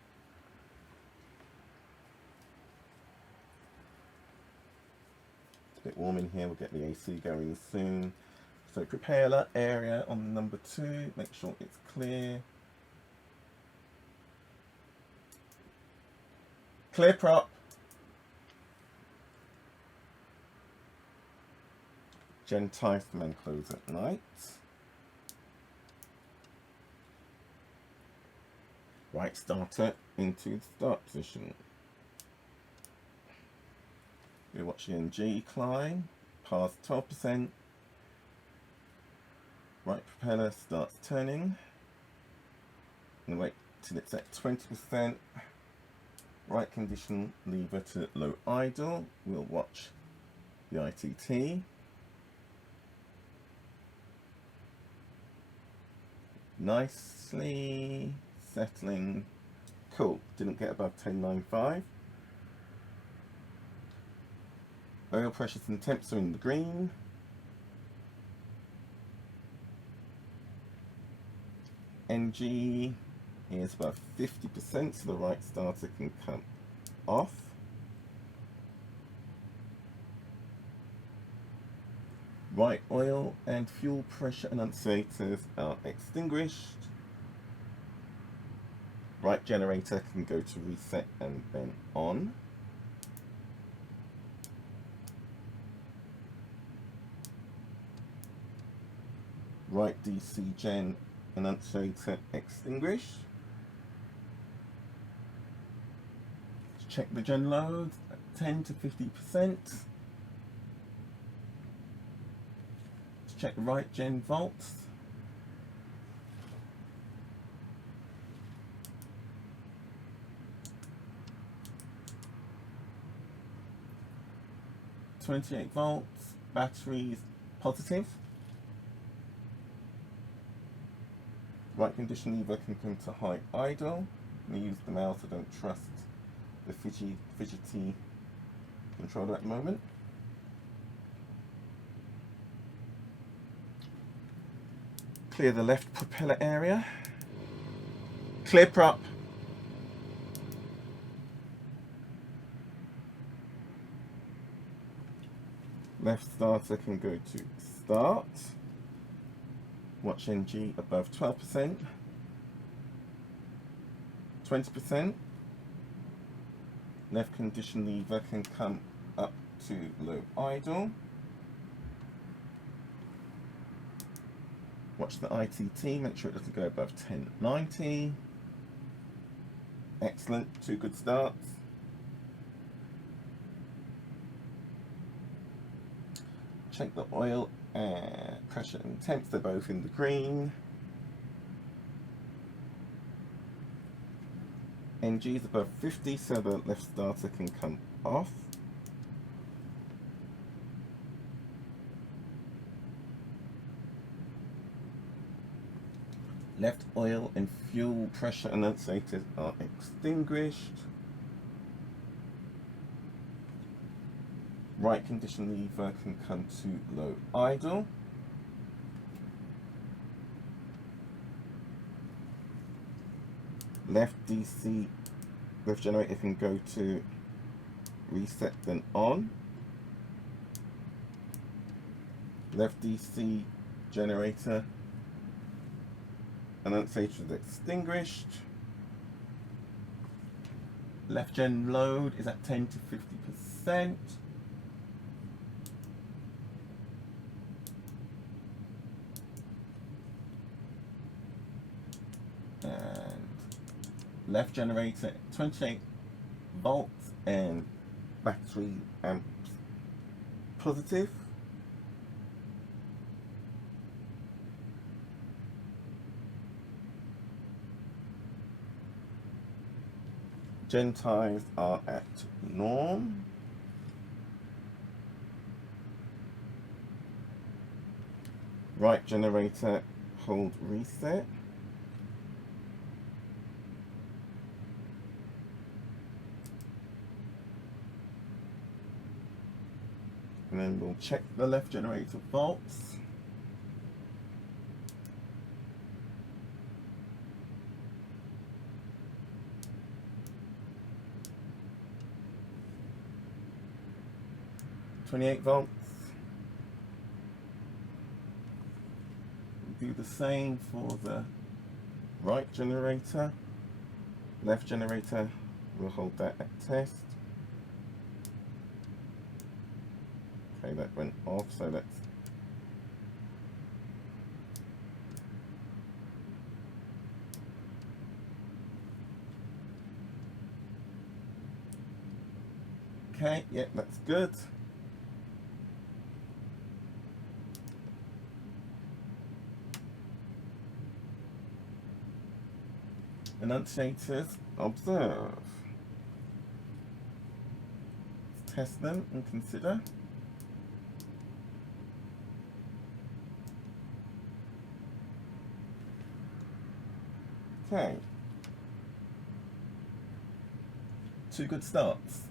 It's a bit warm in here, we'll get the AC going soon. So propeller area on number 2, make sure it's clear. Clear prop. Gen ties them and close at night. Right starter into the start position. We watch the NG climb, past 12%. Right propeller starts turning. And wait till it's at 20%. Right condition lever to low idle. We'll watch the ITT. Nicely settling. Cool. Didn't get above 10.95. Oil pressures and temps are in the green. NG is above 50%, so the right starter can come off. Right oil and fuel pressure annunciators are extinguished. Right generator can go to reset and then on. Right DC gen annunciator extinguished. Let's check the gen load at 10 to 50%. Check the right gen volts. .28 volts, batteries positive. Right condition lever can come to high idle. I'm going to use the mouse, I don't trust the fidgety controller at the moment. Clear the left propeller area. Clear prop. Left starter can go to start. Watch NG above 12%. 20%. Left condition lever can come up to low idle. Watch the ITT, make sure it doesn't go above 1090. Excellent, 2 good starts. Check the oil and pressure and temps, they're both in the green. NG is above 50, so the left starter can come off. Left oil and fuel pressure annunciators are extinguished. Right condition lever can come to low idle. Left DC, left generator can go to reset then on. Left DC generator annunciator is extinguished. Left gen load is at 10 to 50%. And left generator 28 volts and battery amps positive. Gen ties are at norm. Right generator hold reset. then we'll check the left generator volts. .28 volts. We'll do the same for the right generator. Left generator, we'll hold that at test. Okay, that went off, so let's okay, yeah, that's good. Enunciators, observe. Let's test them and consider. Okay. 2 good starts.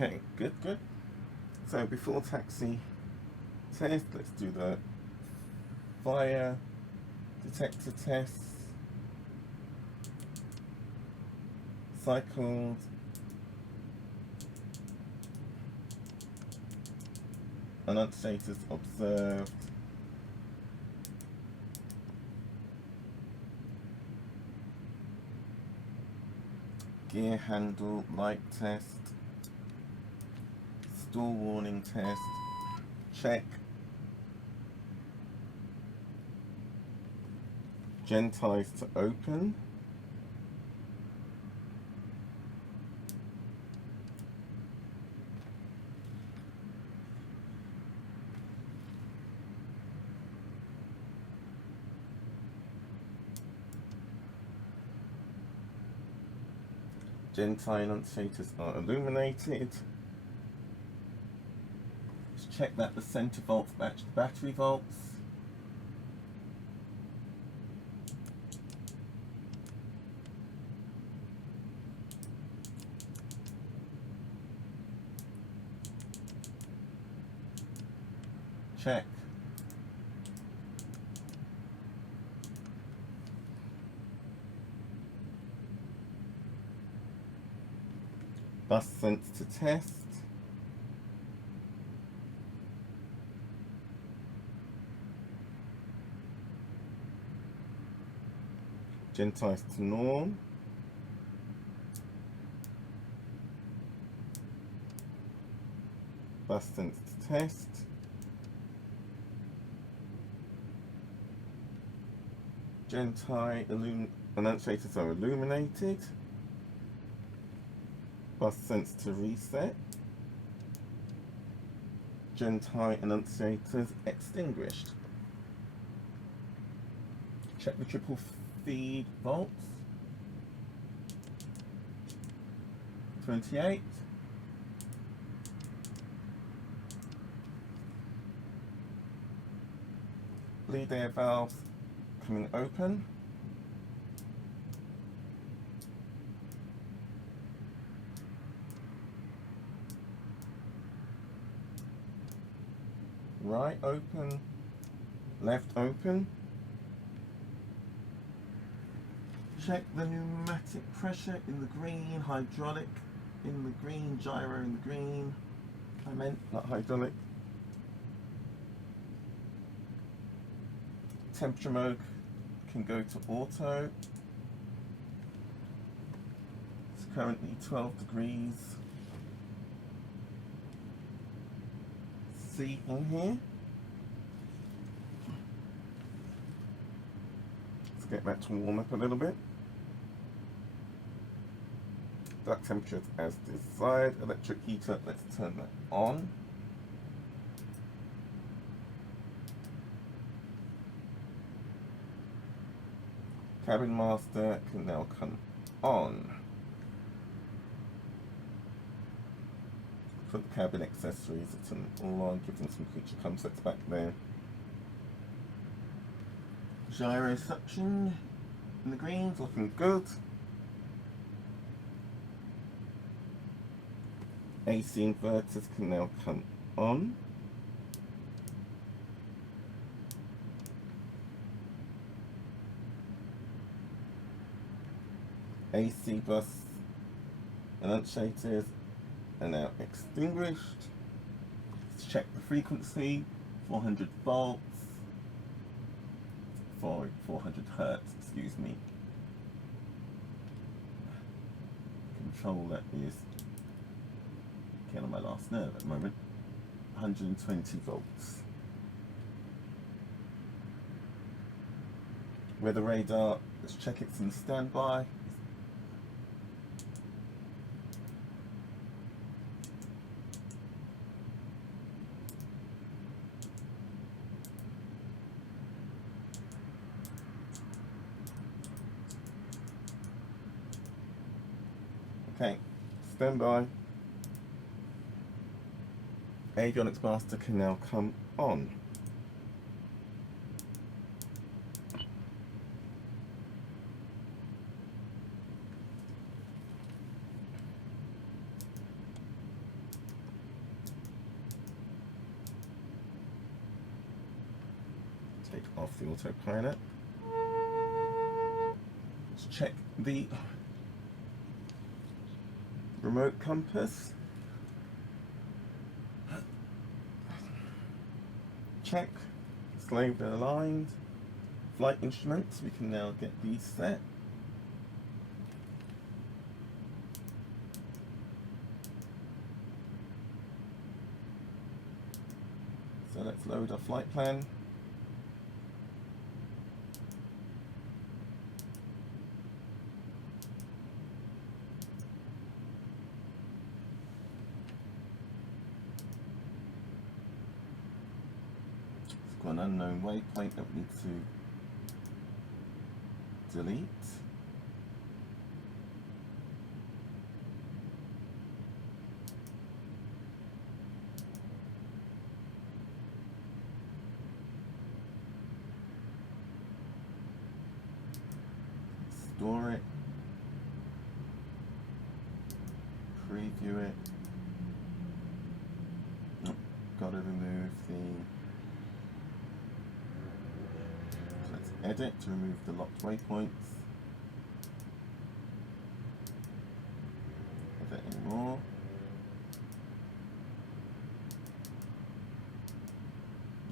Okay, good, good. So before taxi test, let's do the fire detector test. Cycled. Enunciators observed. Gear handle light test. Stall warning test. Check. Gen ties to open. Gen tie enunciators are illuminated. Let's check that the center volts match the battery volts. Check. Bus sense to test. Gen ties to norm. Bus sense to test. Gen tie enunciators are illuminated. Bus sense to reset. Gen tie enunciators extinguished. Check the triple feed volts. 28. Bleed air valves coming open. Right open, left open. Check the pneumatic pressure in the green, hydraulic in the green, gyro in the green. I meant not hydraulic. Temperature mode can go to auto. It's currently 12 degrees C in here. Let's get that to warm up a little bit. Duct temperature as desired. Electric heater, let's turn that on. Cabin master can now come on. Put the cabin accessories at an on, give them some creature comforts back there. Gyro suction in the greens, looking good. AC inverters can now come on. AC bus annunciators are now extinguished. Let's check the frequency, 400 volts, 400 hertz, excuse me. Control that is getting on my last nerve at the moment. 120 volts. Weather radar, let's check it's in standby. Okay, standby. Avionics master can now come on. Take off the autopilot. Let's check the remote compass. Check. Slave aligned. Flight instruments, we can now get these set. So let's load our flight plan. It's got an unknown waypoint that we need to delete. Store it, preview it. Nope, gotta remove the. So let's edit to remove the locked waypoints. Edit anymore.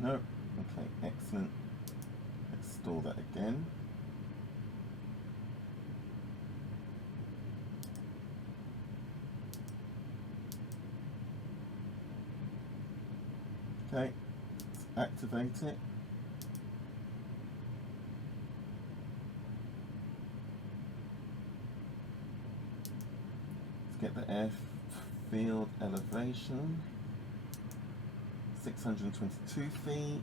Nope. Okay, excellent. Let's store that again. Okay, let's activate it. Let's get the airfield elevation, 622 feet,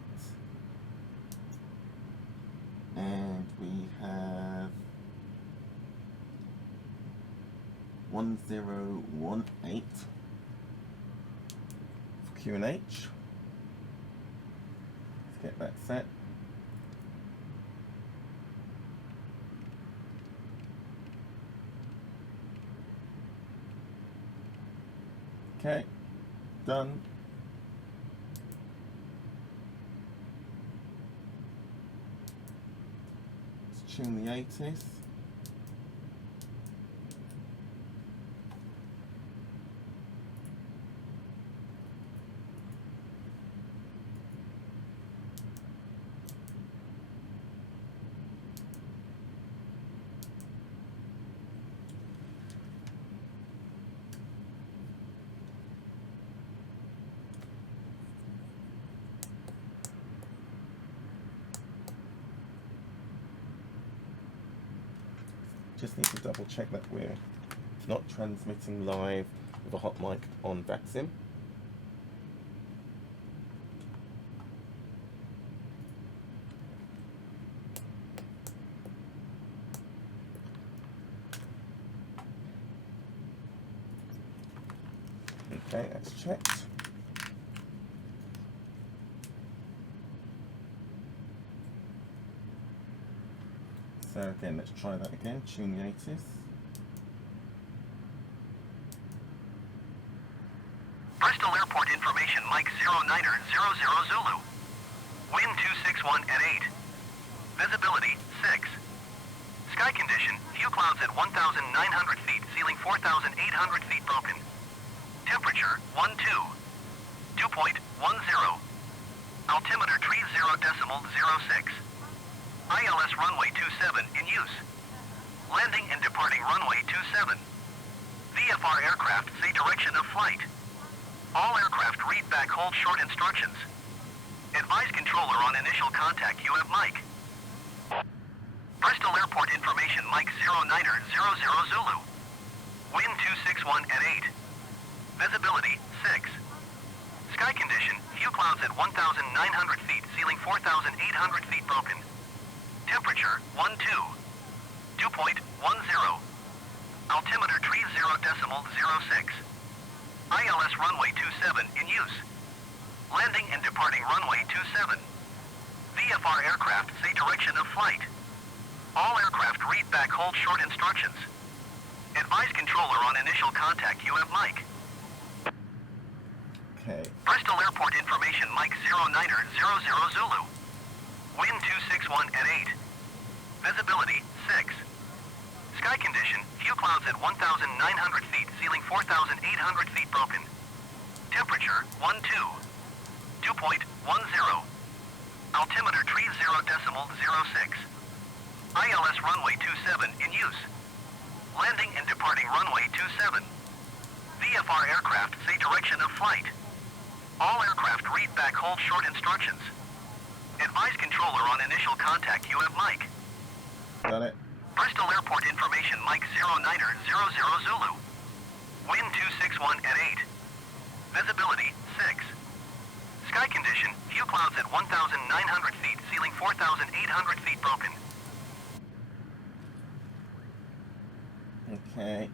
and we have 1018 for Q&H. Get that set. Okay, done. Let's tune the ATIS. Just need to double check that we're not transmitting live with a hot mic on VATSIM. Okay, that's checked. So again, let's try that again. Tune the ATIS. Bristol Airport information, Mike 09er 00 Zulu. Wind 261 at 8. Visibility 6. Sky condition, few clouds at 1,900 feet, ceiling 4,800 feet broken. Temperature 12. Dew point 10. Altimeter 30.06. ILS runway 27 in use. Landing and departing runway 27. VFR aircraft say direction of flight. All aircraft read back hold short instructions. Advise controller on initial contact, you have Mike. Bristol Airport information, Mike 09er 00 Zulu. Wind 261 at 8. Visibility 6. Sky condition, few clouds at 1,900 feet, ceiling 4,800 feet broken. Temperature 12. Dew point 10. Altimeter 30.06. ILS runway 27 in use. Landing and departing runway 27. VFR aircraft say direction of flight. All aircraft read back hold short instructions. Advise controller on initial contact, you have Mike. Okay. Bristol Airport information, Mike 09er 00 Zulu. Wind 261 at 8. Visibility 6. Sky condition, few clouds at 1,900 feet, ceiling 4,800 feet broken. Temperature 12. Dew point 10. Altimeter 30.06. ILS runway 27 in use. Landing and departing runway 27. VFR aircraft say direction of flight. All aircraft read back hold short instructions. Advise controller on initial contact, you have Mike. Got it. Bristol Airport information, Mike 09er 00 Zulu. Wind 261 at 8. Visibility 6. Sky condition, few clouds at 1,900 feet, ceiling 4,800 feet broken. Okay.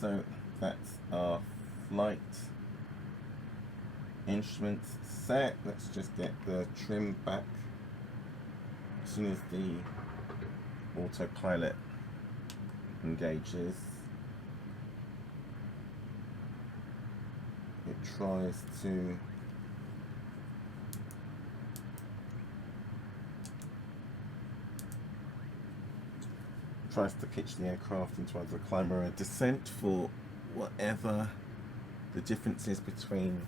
So that's our flight instruments set. Let's just get the trim back as soon as the autopilot engages. It tries to pitch the aircraft into either a climb or a descent for whatever the difference is between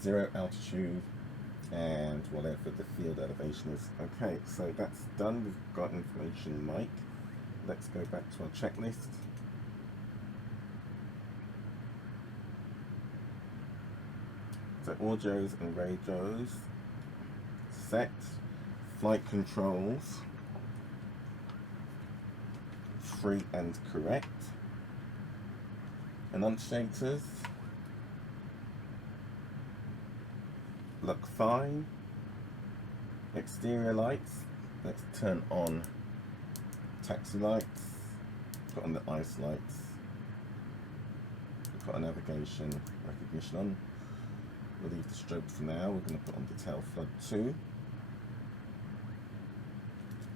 zero altitude and whatever the field elevation is. Okay, so that's done. We've got information, Mike. Let's go back to our checklist. So audios and radios set, flight controls free and correct, annunciators look fine, exterior lights, let's turn on taxi lights, put on the ice lights, put our navigation recognition on. We'll leave the strobe for now. We're going to put on the tail flood 2. I'm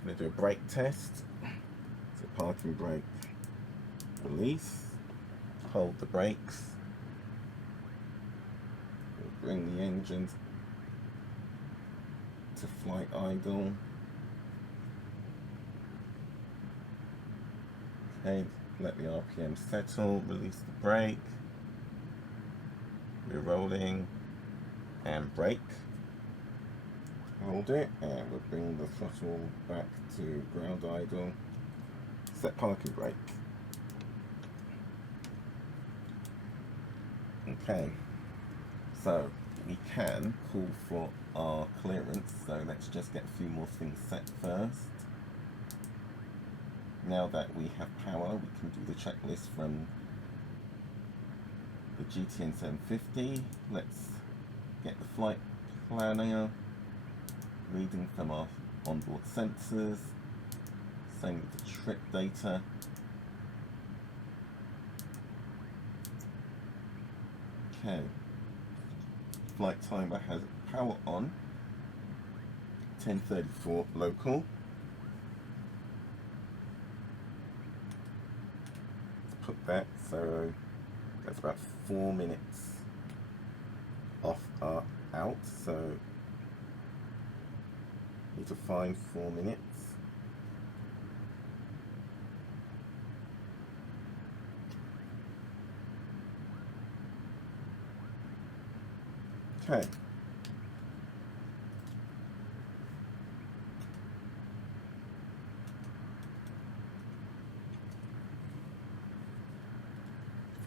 going to do a brake test. So parking brake, release, hold the brakes, we'll bring the engines to flight idle. Okay, let the RPM settle, release the brake, we're rolling, and brake. Hold it, and we'll bring the throttle back to ground idle. Set parking brake. Okay, so we can call for our clearance, so let's just get a few more things set first. Now that we have power, we can do the checklist from the GTN 750. Let's get the flight planner, reading from our onboard sensors, same with the trip data. Okay. Flight timer has power on. 10:34 local. Let's put that, so that's about 4 minutes off our out, so need to find 4 minutes. Okay.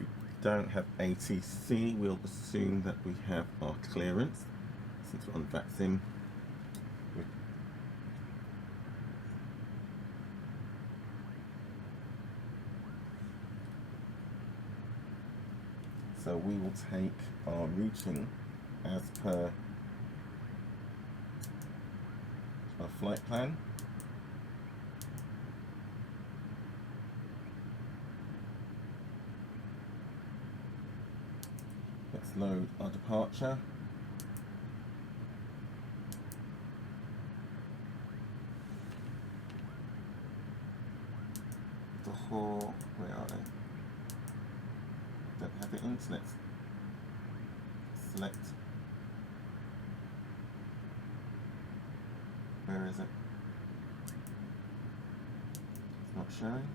If we don't have ATC, we'll assume that we have our clearance, since we're on VATSIM. So we will take our routing as per our flight plan. Let's load our departure. The whole, where are they? Don't have it in, so let's select. Where is it? It's not showing.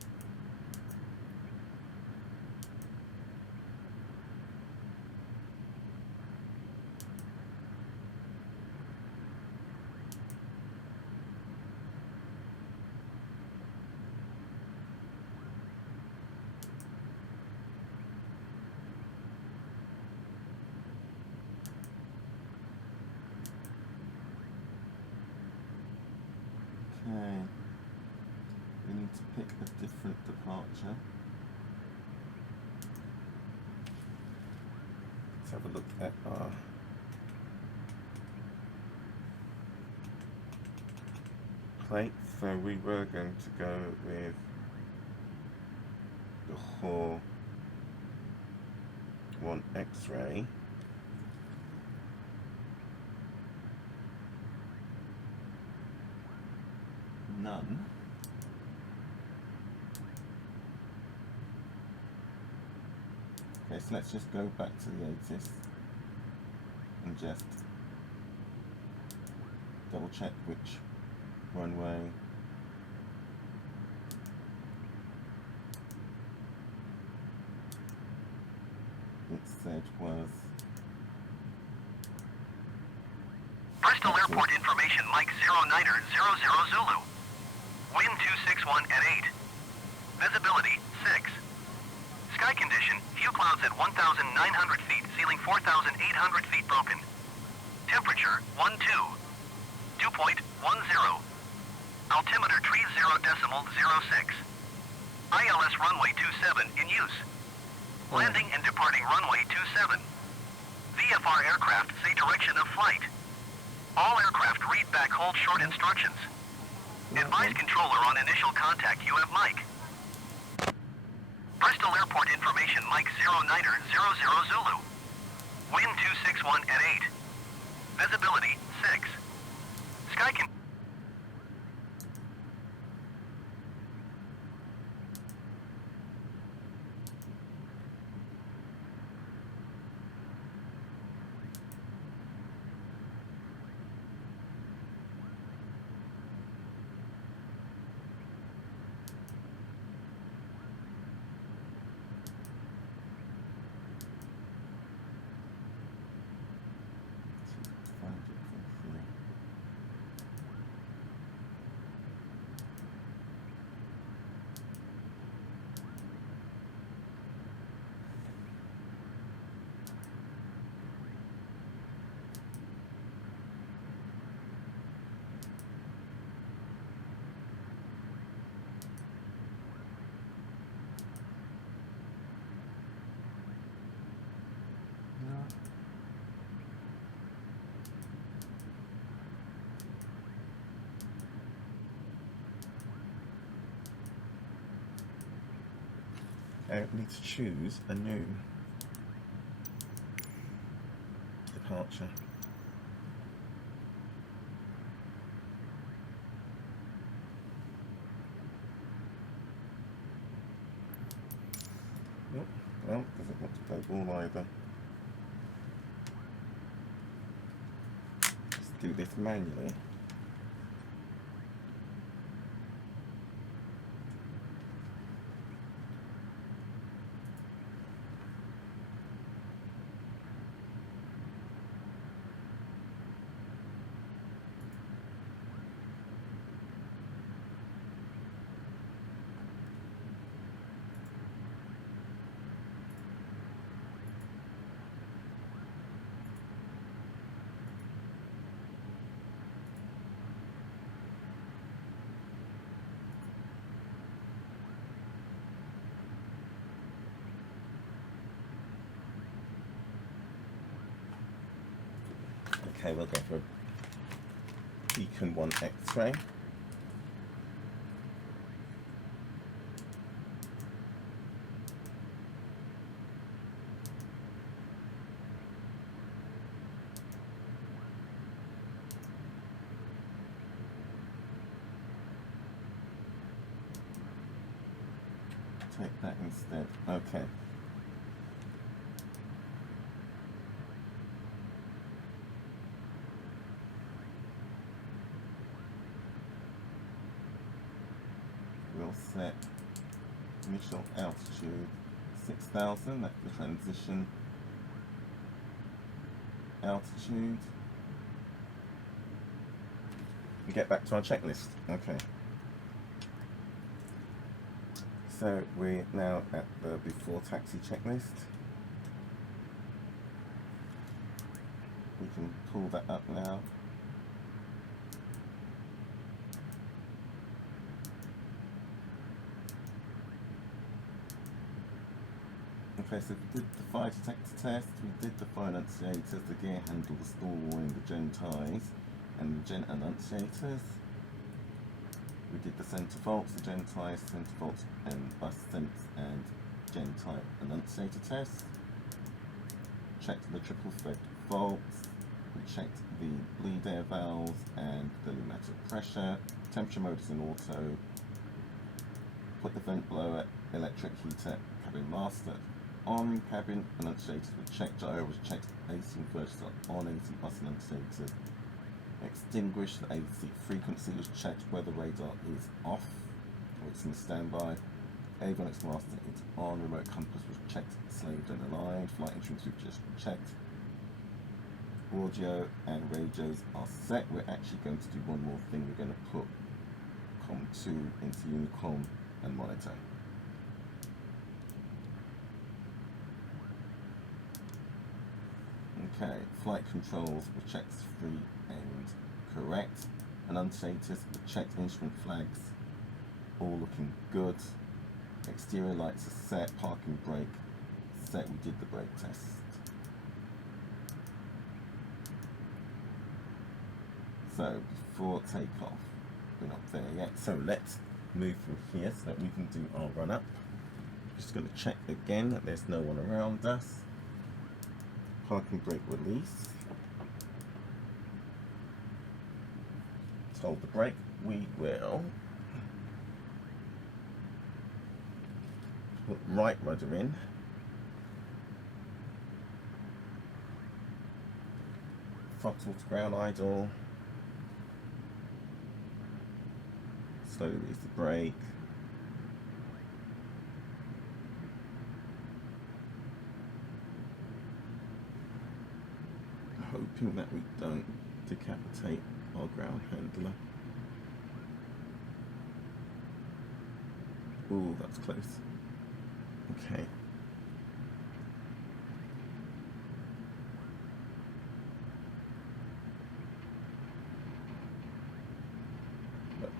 Okay, we need to pick a different departure. Let's have a look at our plate. So we were going to go with the Hall 1 X-ray. None. Okay, so let's just go back to the ATIS and just double check which runway it said was. Bristol Airport information, Mike 09er 00 Zulu. Wind 261 at 8. Visibility 6. Sky condition, few clouds at 1,900 feet, ceiling 4,800 feet broken. Temperature 12. Dew point 10. Altimeter 30.06. ILS runway 27 in use. Landing and departing runway 27. VFR aircraft say direction of flight. All aircraft read back hold short instructions. Advise controller on initial contact, you have Mike. Bristol Airport information, Mike 09er 00 Zulu. Wind 261 at 8. Visibility 6. Sky can... I need to choose a new departure. Oh, well, doesn't want to play ball either. Let's do this manually. Okay, we'll go for a Beacon 1 X-ray. Take that instead. Okay. We'll set initial altitude 6,000, that's the transition altitude. We get back to our checklist. Okay. So we're now at the before taxi checklist. We can pull that up now. Okay, so we did the fire detector test, we did the fire annunciators, the gear handle, the stall warning, the gen ties, and the gen annunciators. We did the center faults, the gen ties, center faults, and bus sense and gen type annunciator test. Checked the triple thread faults. We checked the bleed air valves and the pneumatic pressure. Temperature mode is in auto. Put the vent blower, electric heater, cabin master on, cabin annunciators were checked, gyro was checked, AC inverters are on, AC bus annunciators extinguished, the AC frequency was checked, weather radar is off, or it's in standby, avionics master is on, remote compass was checked, slaved and aligned, flight instruments we've just checked, audio and radios are set. We're actually going to do one more thing. We're going to put COM2 into Unicom and monitor. Okay, flight controls were checked free and correct. Annunciators were checked, instrument flags all looking good. Exterior lights are set, parking brake set. We did the brake test. So before takeoff, we're not there yet. So let's move from here so that we can do our run up. Just going to check again that there's no one around us. Parking brake release. Hold the brake. We will put right rudder in. Throttle to ground idle. Slowly release the brake. Hoping that we don't decapitate our ground handler. Ooh, that's close. Okay.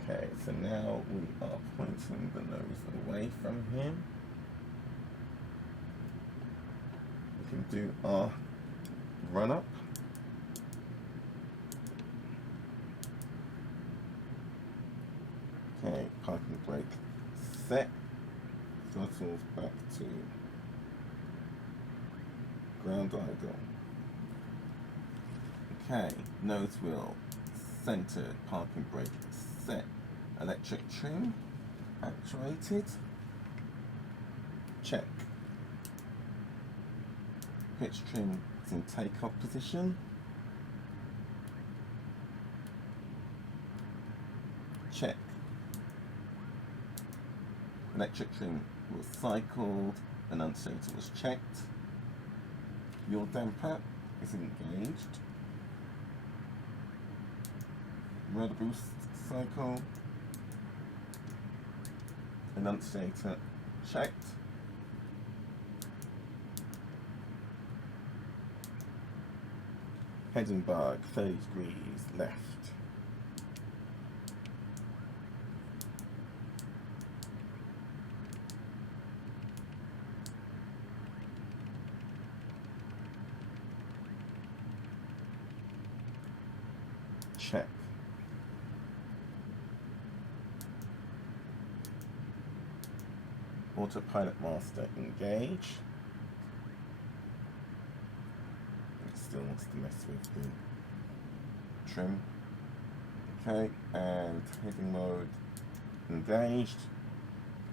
Okay, so now we are pointing the nose away from him. We can do our run up. Okay, parking brake set. Throttles back to ground idle. Okay, nose wheel centered, parking brake set, electric trim actuated, check. Pitch trim is in takeoff position, check. Electric trim was cycled, annunciator was checked. Your damper is engaged. Rudder boost cycle, annunciator checked. Heading bar 30 degrees left. Check. Autopilot master engage. It still wants to mess with the trim. Okay, and heading mode engaged.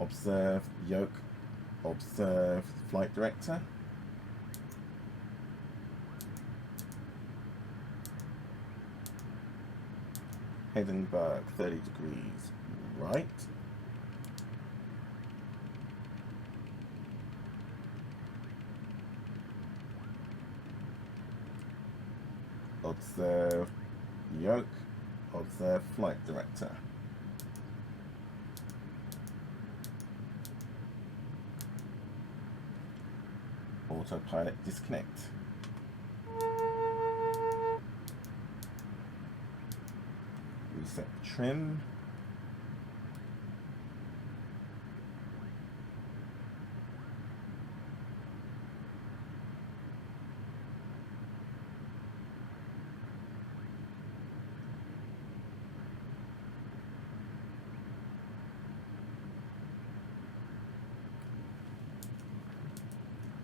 Observe yoke. Observe flight director. Edinburgh 30 degrees right. Observe yoke. Observe flight director. Autopilot disconnect. Reset trim.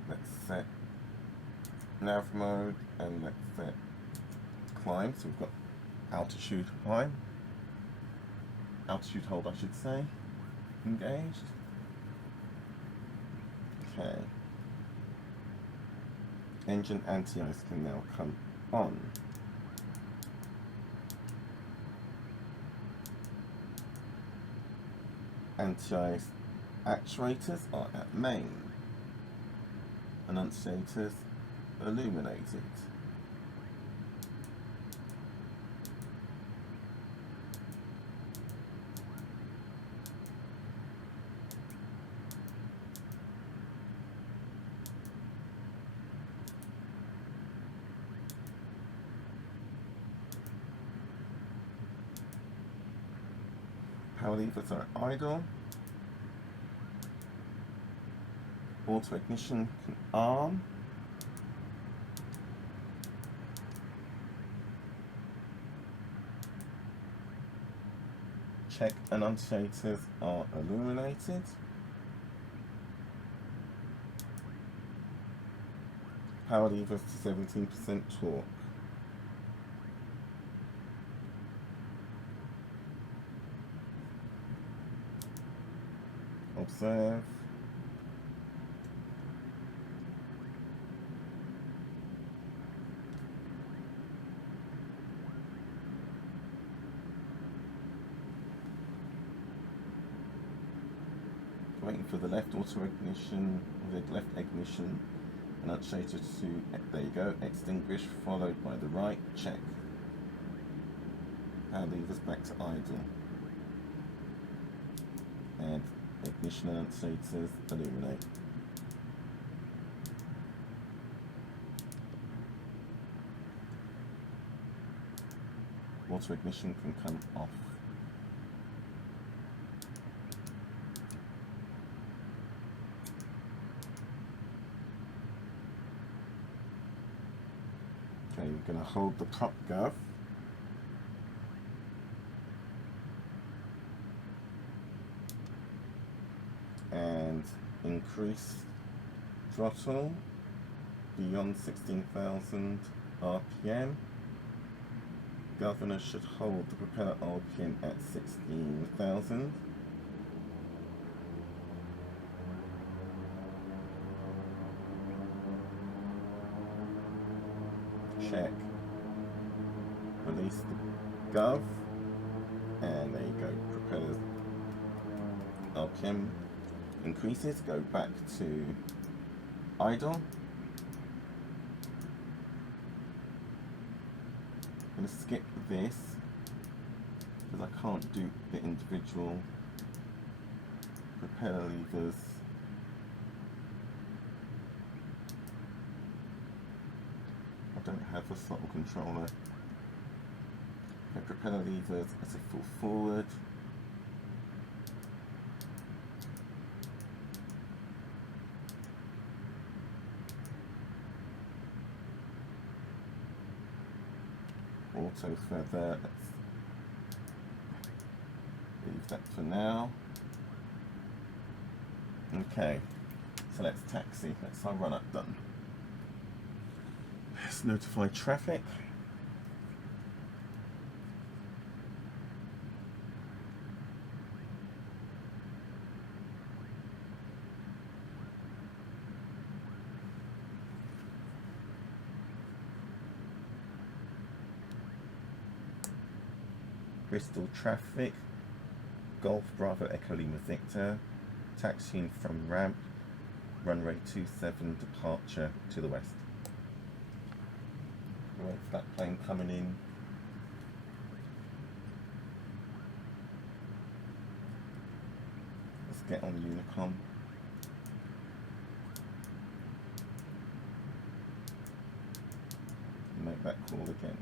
Let's set nav mode and let's set climb. So we've got altitude climb. Altitude hold, I should say. Engaged. Okay. Engine anti-ice can now come on. Anti-ice actuators are at main. Annunciators illuminated. Power levers are idle. Auto ignition can arm. Check annunciators are illuminated. Power levers to 17% torque. Observe. Waiting for the left auto ignition, the left ignition annunciator to, there you go, extinguish, followed by the right, check. Power levers back to idle. And ignition annunciators illuminate. Auto ignition can come off. Okay, you're going to hold the prop gov. And increase throttle beyond 16,000 RPM. Governor should hold the propeller RPM at 16,000. Check. Release the gov. And there you go. Propeller RPM increases. Go back to idle. I'm going to skip this because I can't do the individual propeller levers. I don't have a throttle controller. Okay, propeller levers as a full forward. Auto feather, let's leave that for now. Okay, so let's taxi, let's our run up done. Let's notify traffic. Bristol traffic, Golf Bravo Echo Lima Victor, taxiing from ramp, runway 27 departure to the west. Wait for that plane coming in. Let's get on Unicom. Make that call again.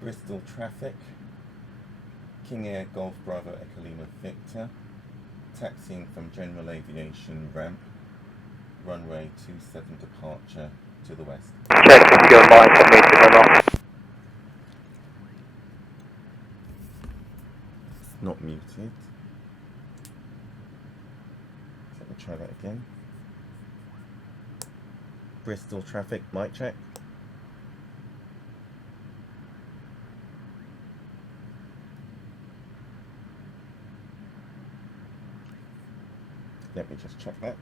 Bristol traffic, King Air Golf Bravo Echo Lima Victor, taxiing from General Aviation ramp, runway 27 departure to the west. Check if your mic is muted or not. It's not muted. Let me try that again. Bristol traffic, mic check. Let me just check that.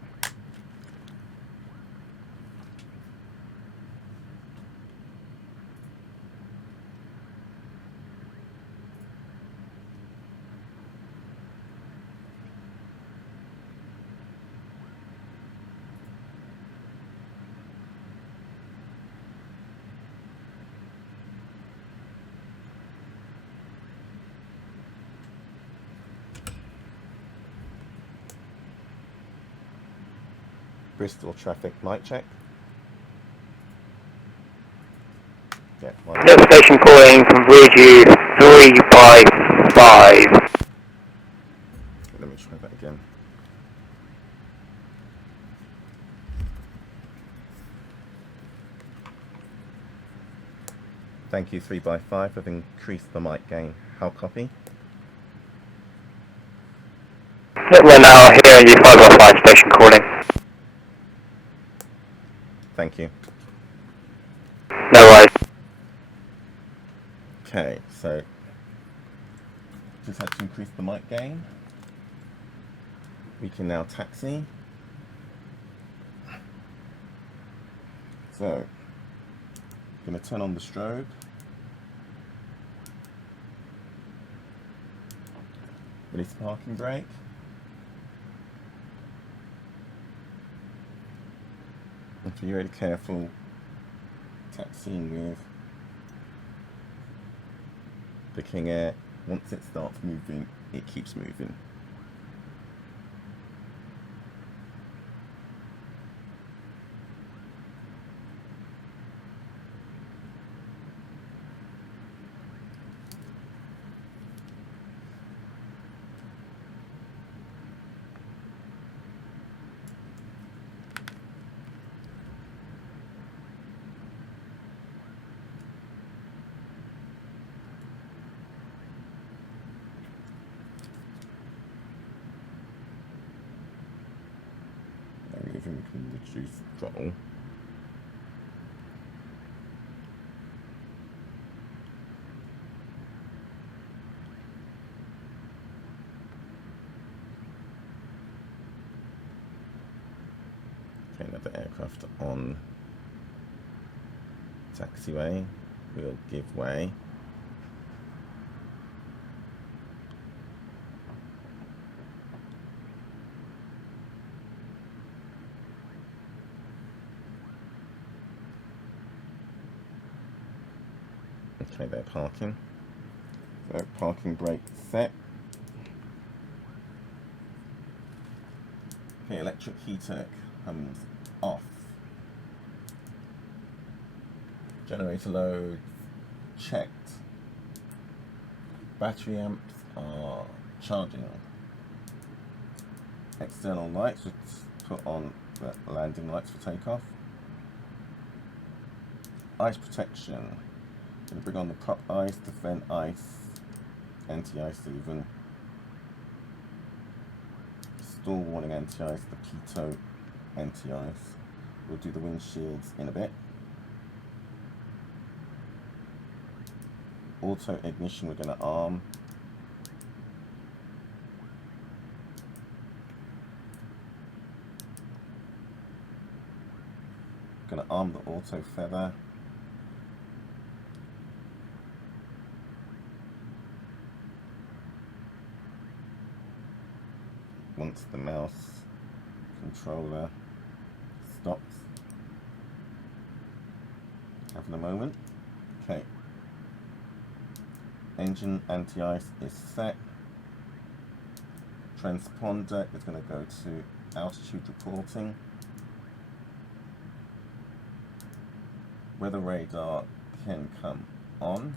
Bristol traffic, mic check. Yeah, Notification calling from Bridge 355. let me try that again. Thank you 3x5 have increased the mic gain. How copy? We're now hearing you 505 station calling. Thank you. No worries. Okay, so just had to increase the mic gain. We can now taxi. So, I'm going to turn on the strobe. Release the parking brake. And be really careful taxiing with the King Air. Once it starts moving, it keeps moving. Choose throttle. Okay, another aircraft on taxiway. We'll give way. Okay, they're parking. So parking brake set. Okay, electric heater comes off. Generator load checked. Battery amps are charging. External lights, let's put on the landing lights for takeoff. Ice protection. Going to bring on the prop ice, the vent ice, anti-ice even. Stall warning anti-ice, the pitot anti-ice. We'll do the windshields in a bit. Auto ignition we're going to arm. Going to arm the auto feather. Once the mouse controller stops. Having a moment. Okay. Engine anti-ice is set. Transponder is going to go to altitude reporting. Weather radar can come on.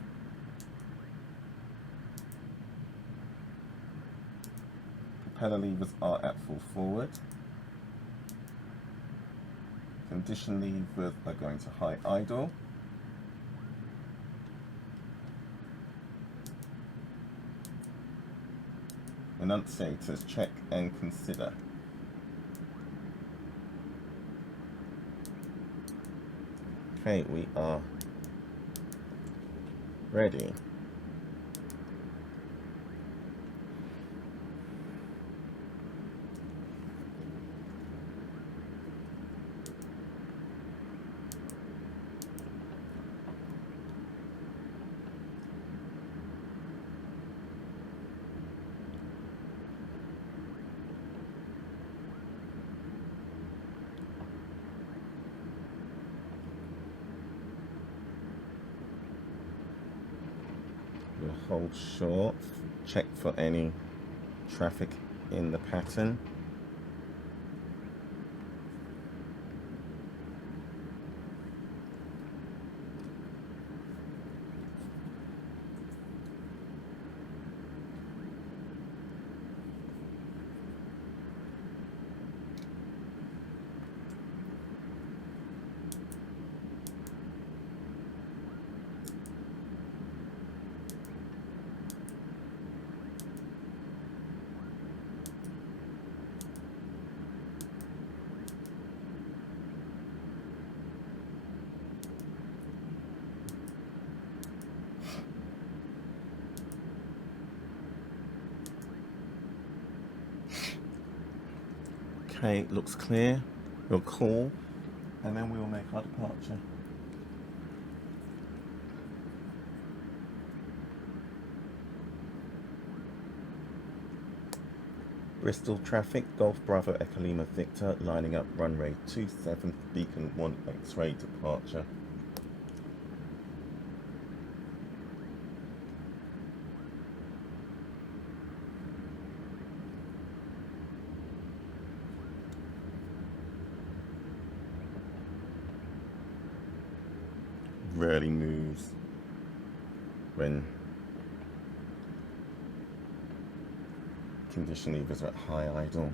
Propeller levers are at full forward. Condition levers are going to high idle. Enunciators, check and consider. Okay, we are ready. We'll hold short, check for any traffic in the pattern. Okay, looks clear. We'll call and then we will make our departure. Bristol traffic, Golf Bravo Echo Lima Victor, lining up runway 27, beacon 1 X-ray departure. Rarely moves when condition levers are at high idle.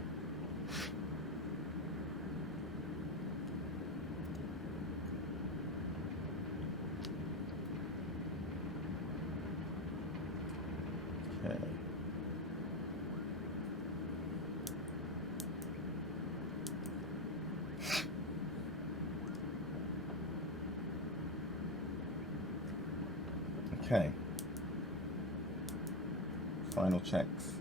Okay. Okay. Final checks.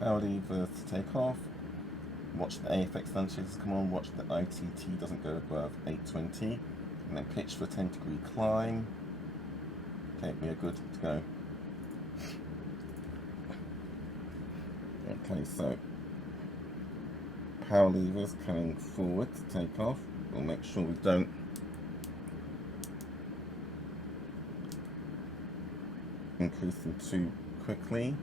Power levers to take off. Watch the AFX lunches come on. Watch the ITT doesn't go above 820. And then pitch for a 10-degree climb. Okay, we are good to go. Okay, so power levers coming forward to take off. We'll make sure we don't increase them too quickly.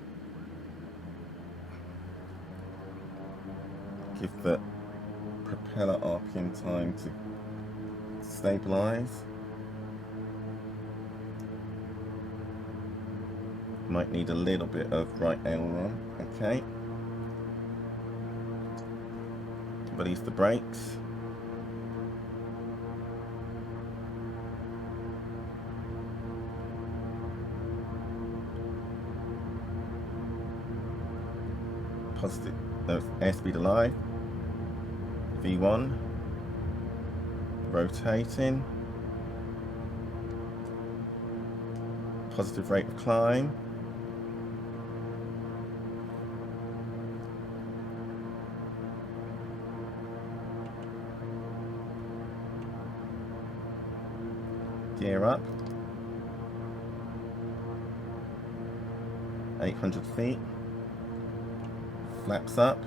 Give the propeller RPM time to stabilize. Might need a little bit of right aileron. Okay. Release the brakes. Positive, no, airspeed alive. V1. Rotating. Positive rate of climb. Gear up. 800 feet. Flaps up.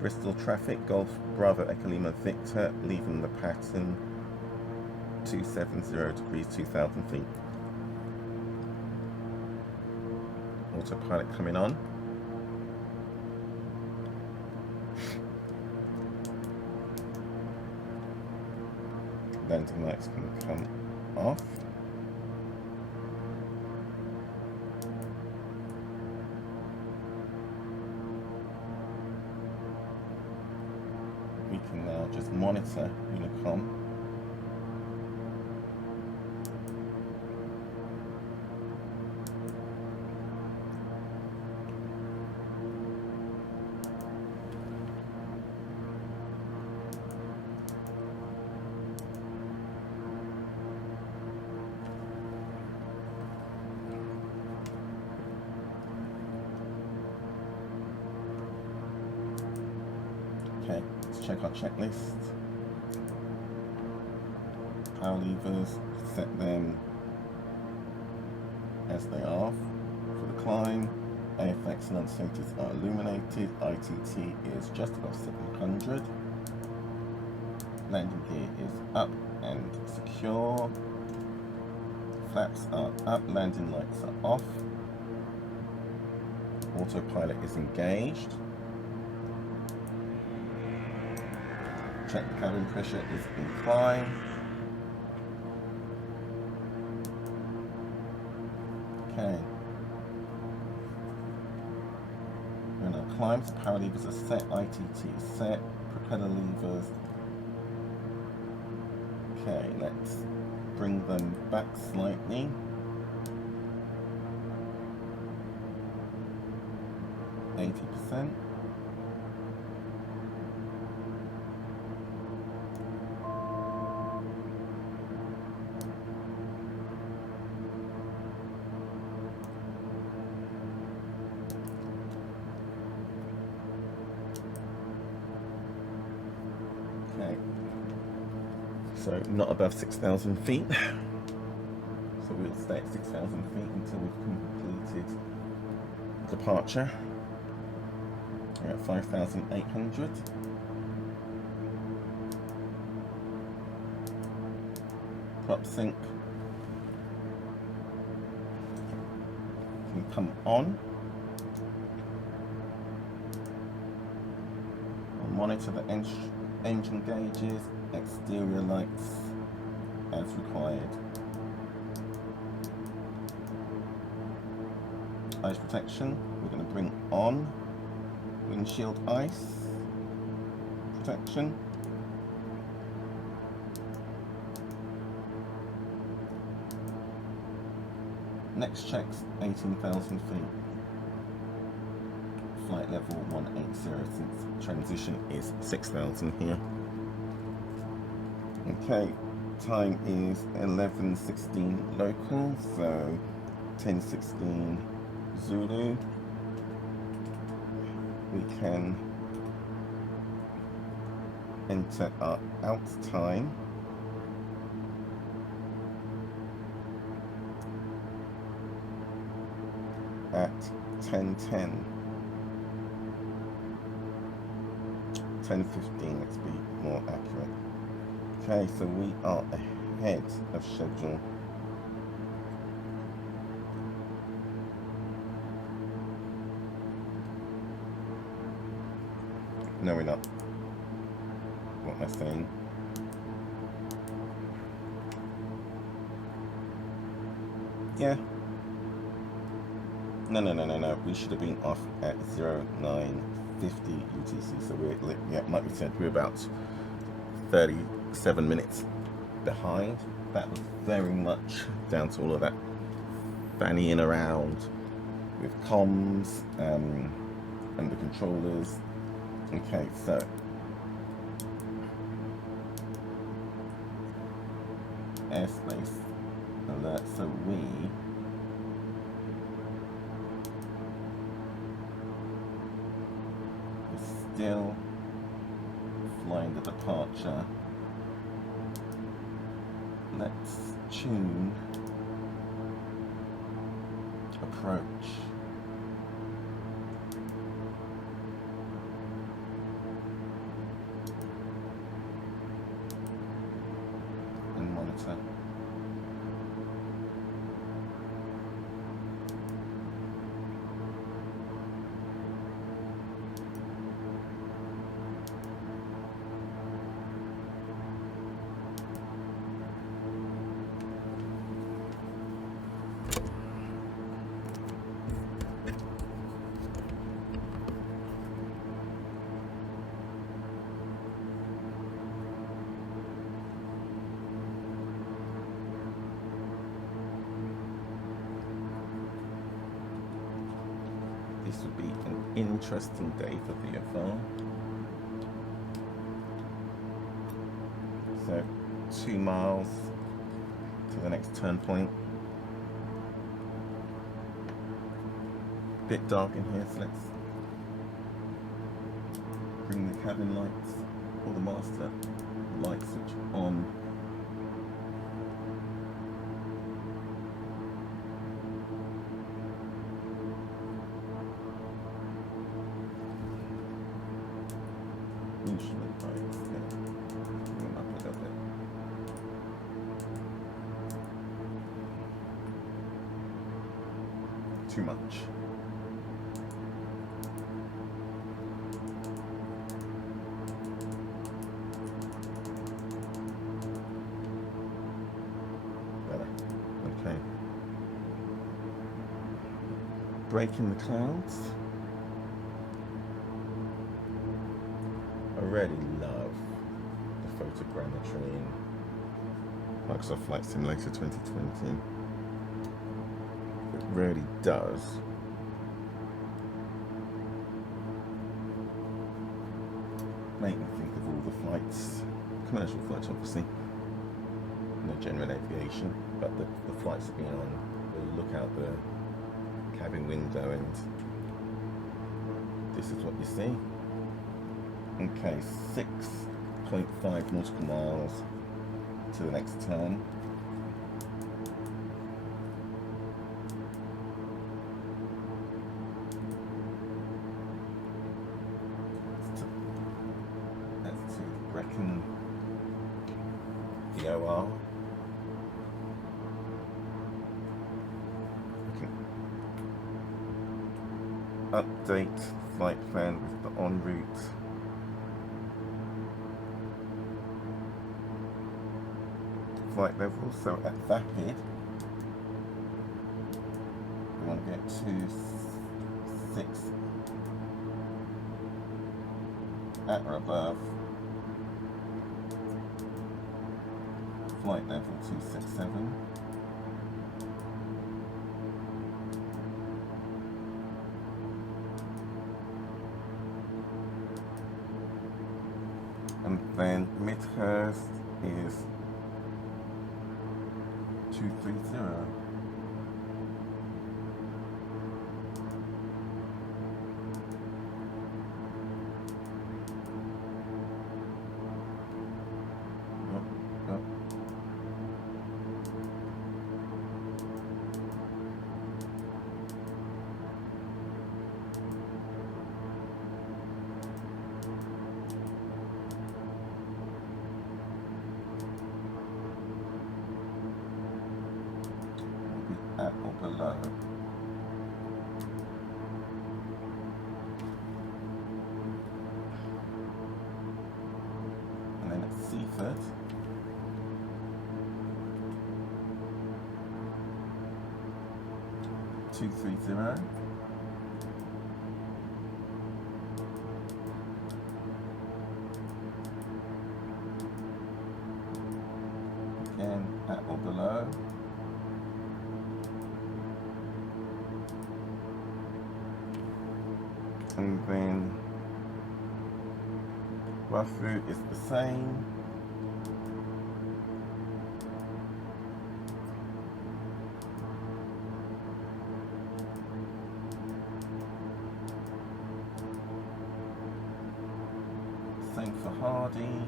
Bristol traffic, Golf Bravo Echo Lima Victor, leaving the pattern 270 degrees, 2,000 feet. Autopilot coming on. Landing lights can come off. We can now just monitor Unicom. Okay, let's check our checklist. Power levers, set them as they are for the climb. AFX and uncertainties are illuminated. ITT is just above 700. Landing gear is up and secure. Flaps are up, landing lights are off. Autopilot is engaged. Check the cabin pressure is in climb. Okay. We're going to climb. So power levers are set. ITT is set. Propeller levers. Okay, let's bring them back slightly. %. Okay, so not above 6,000 feet. So we'll stay at 6,000 feet until we've completed departure. We're at 5,800. Prop sync can come on. I'll monitor the engine gauges, exterior lights as required. Ice protection, we're going to bring on windshield ice protection. Next checks 18,000 feet. Flight level 180 since transition is 6,000 here. Okay, time is 11:16 local, so 10:16 Zulu. We can enter our out time. At 10:10, 10:15, let's be more accurate. Okay, so we are ahead of schedule. No, we're not. What am I saying? Yeah. No. We should have been off at 0950 UTC. So we're, yeah, like we said, we're about 37 minutes behind. That was very much down to all of that fannying around with comms and the controllers. Okay, so airspace alert. So we're still flying the departure. Let's tune approach. And monitor. This would be an interesting day for VFR. So 2 miles to the next turn point. Bit dark in here, so let's bring the cabin lights or the master light switch on. Instrument lights, yeah. Bring them up a little bit. Too much. Better. Okay. Breaking the clouds. I really love the photogrammetry in Microsoft Flight Simulator 2020. It really does make me think of all the flights, commercial flights obviously, no general aviation, but the flights have been on, we'll look out the cabin window and this is what you see. Okay, 6.5 nautical miles to the next turn. while. Update flight plan with the en route flight level. So at vapid, we want to get to 6 at or above. Flight level 267. And then Midhurst is 230. Yep. At or below. And then at Seaford, two 230. Again, at or below. And then rough route is the same. Same for Hardy.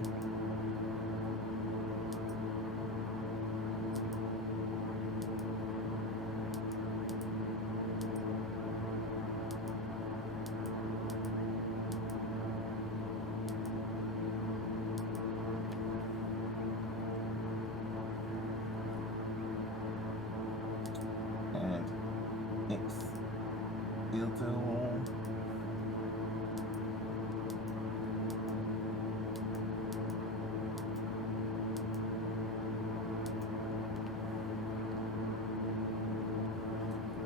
It's Eggd-Lfpg.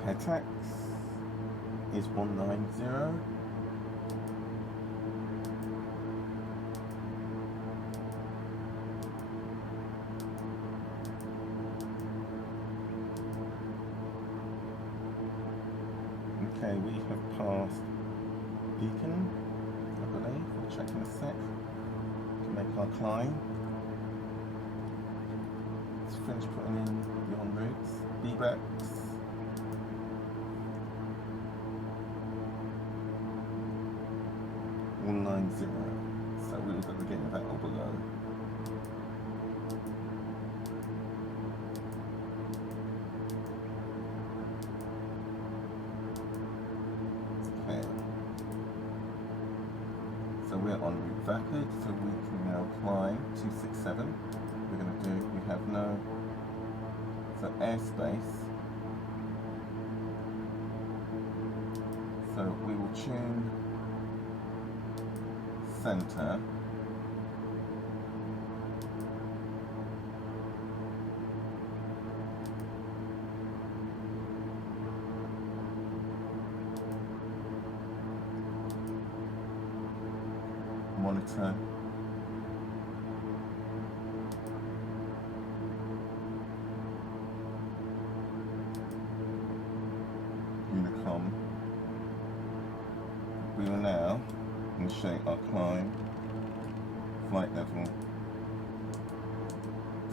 Petax is 190. Okay, we have passed Beacon, I believe. We'll check in a sec to make our climb. Let's finish putting in the en routes. BBEX. So we was at the beginning of that or below. Okay. So we're on route vapid, so we can now climb 267. We're going to do, we have no, so airspace. So we will tune center. Monitor. Unicom. We will now initiate our climb. Flight level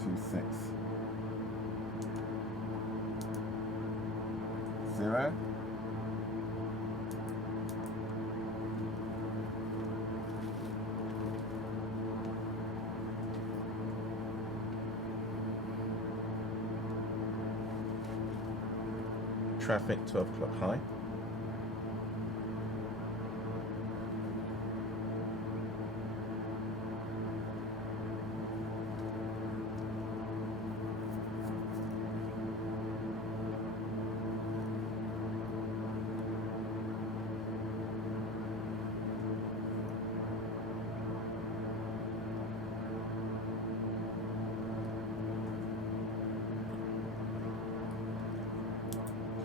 260. Traffic 12 o'clock high.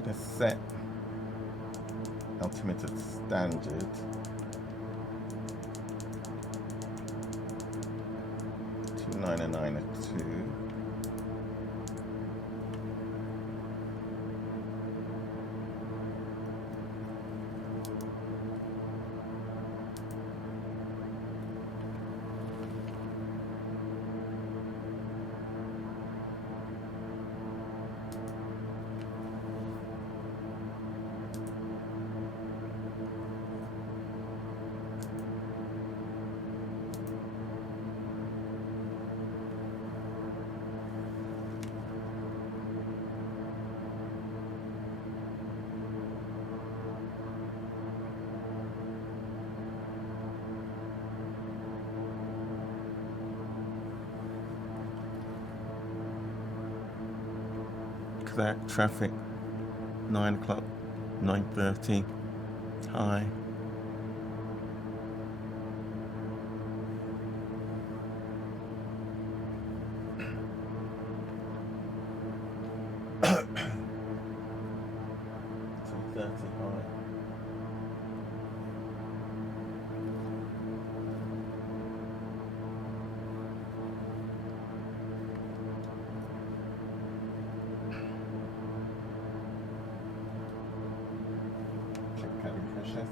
Could I set altimeter standard to 992. That traffic 9 o'clock, 9:30, high.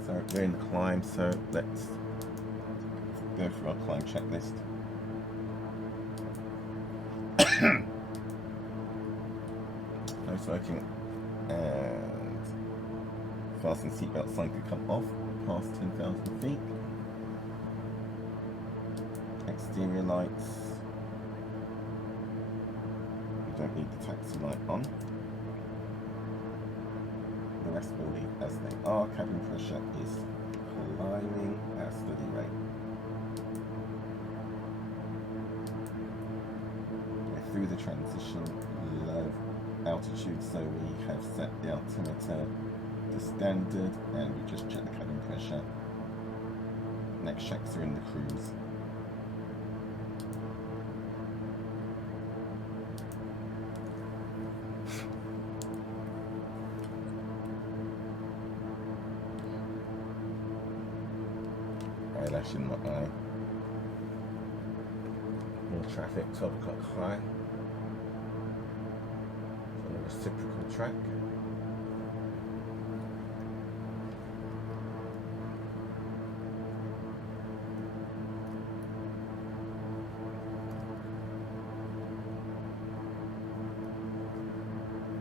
So we're in the climb, so let's go through our climb checklist. No smoking, and fasten seatbelt sign could come off past 10,000 feet. Exterior lights, we don't need the taxi light on. The rest will leave as they are. Cabin pressure is climbing at a steady rate. We're through the transition low altitude, so we have set the altimeter to standard and we just check the cabin pressure. Next checks are in the cruise. Eyelash in my eye. More traffic, 12 o'clock high. On a reciprocal track.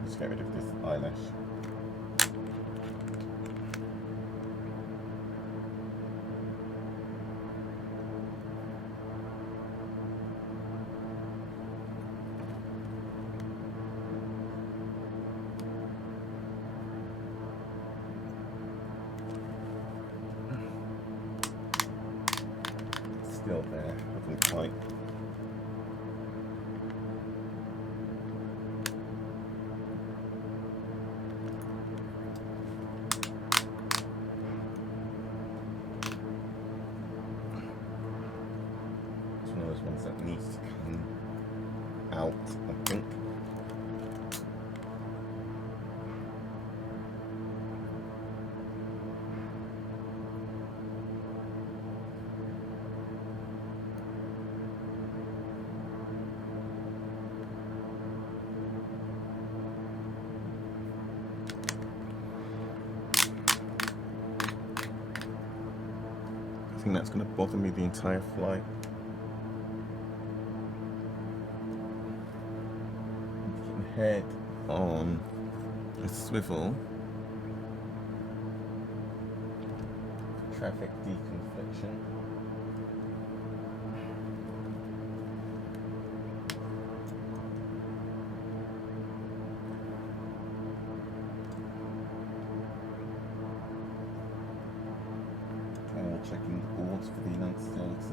Let's get rid of this eyelash. Still there, hasn't quite. It's one of those ones that needs to come out, I think. I think that's going to bother me the entire flight. Head on a swivel for traffic deconfliction. Checking the boards for the United States.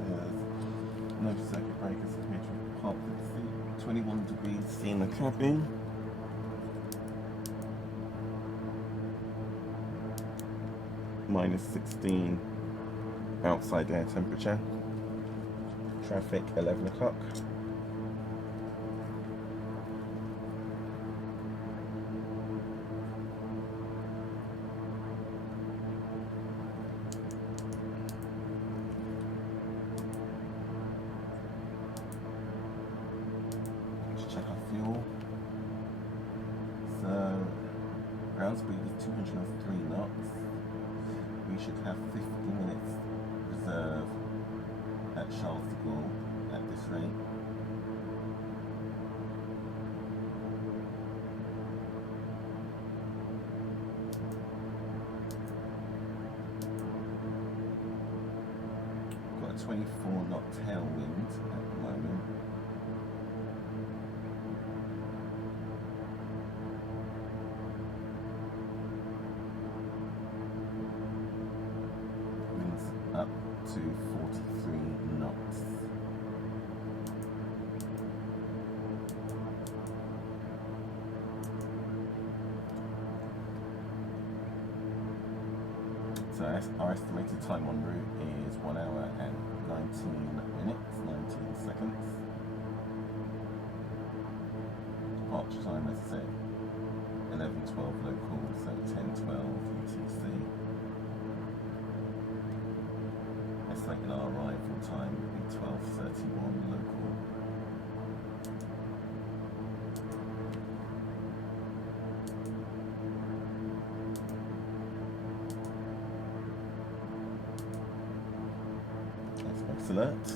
No circuit breakers appear to have popped at the seat. 21 degrees C in the cabin. -16 outside air temperature. Traffic 11 o'clock. ground speed is 203 knots. We should have 50 minutes reserve at Charles de Gaulle at this rate. Got a 24 knot tailwind at the moment. Winds up to 43 knots. So our estimated time en route is 1 hour and 19 minutes, 19 seconds. Departure time, as I said, 11:12 local, so 10:12 UTC. Estimated our arrival time would be 12:31 local. That's alert.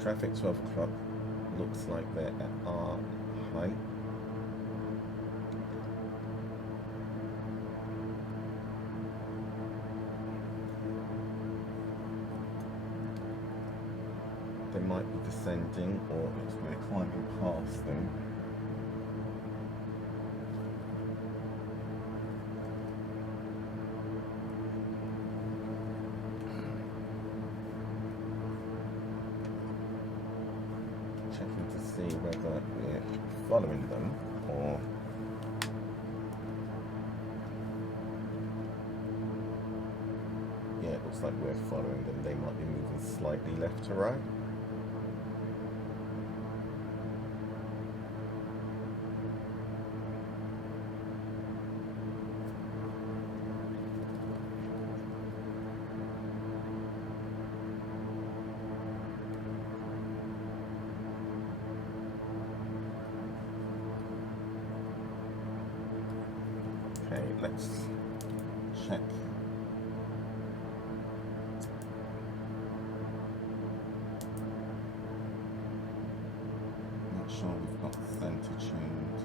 Traffic 12 o'clock looks like they're at our height. They might be descending, or we're climbing past them. Checking to see whether we're following them or yeah, it looks like we're following them. They might be moving slightly left to right. Okay, let's check. Make sure we've got the center tuned.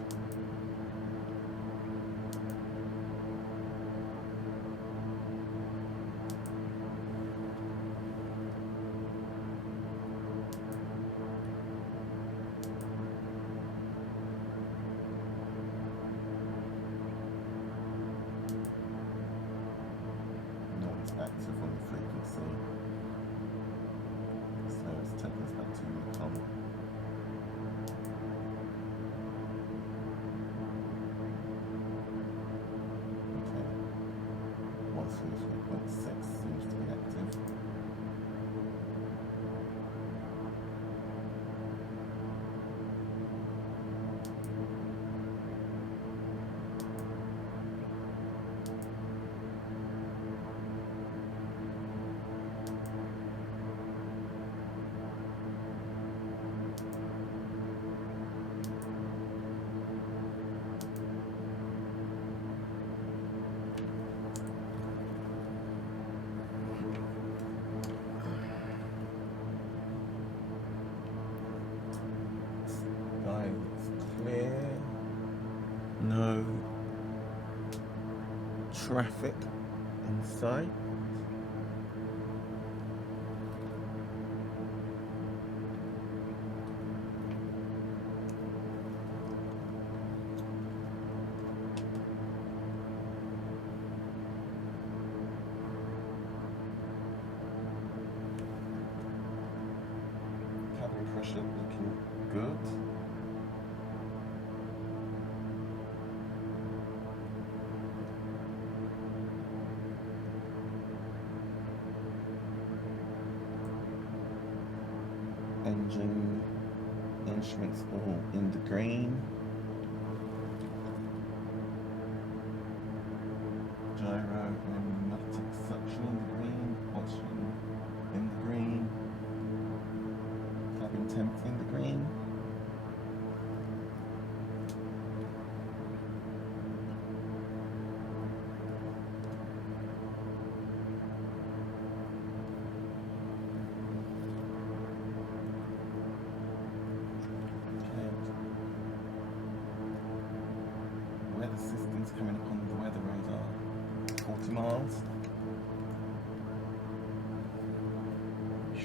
Active on the frequency, so it's taking us back to Tom. Okay, 133.6 seems to be active. Sky looks clear. No traffic in sight. Cabin pressure looking good. Engine instruments all in the green. Gyro and pneumatic suction in the green. Oxygen in the green.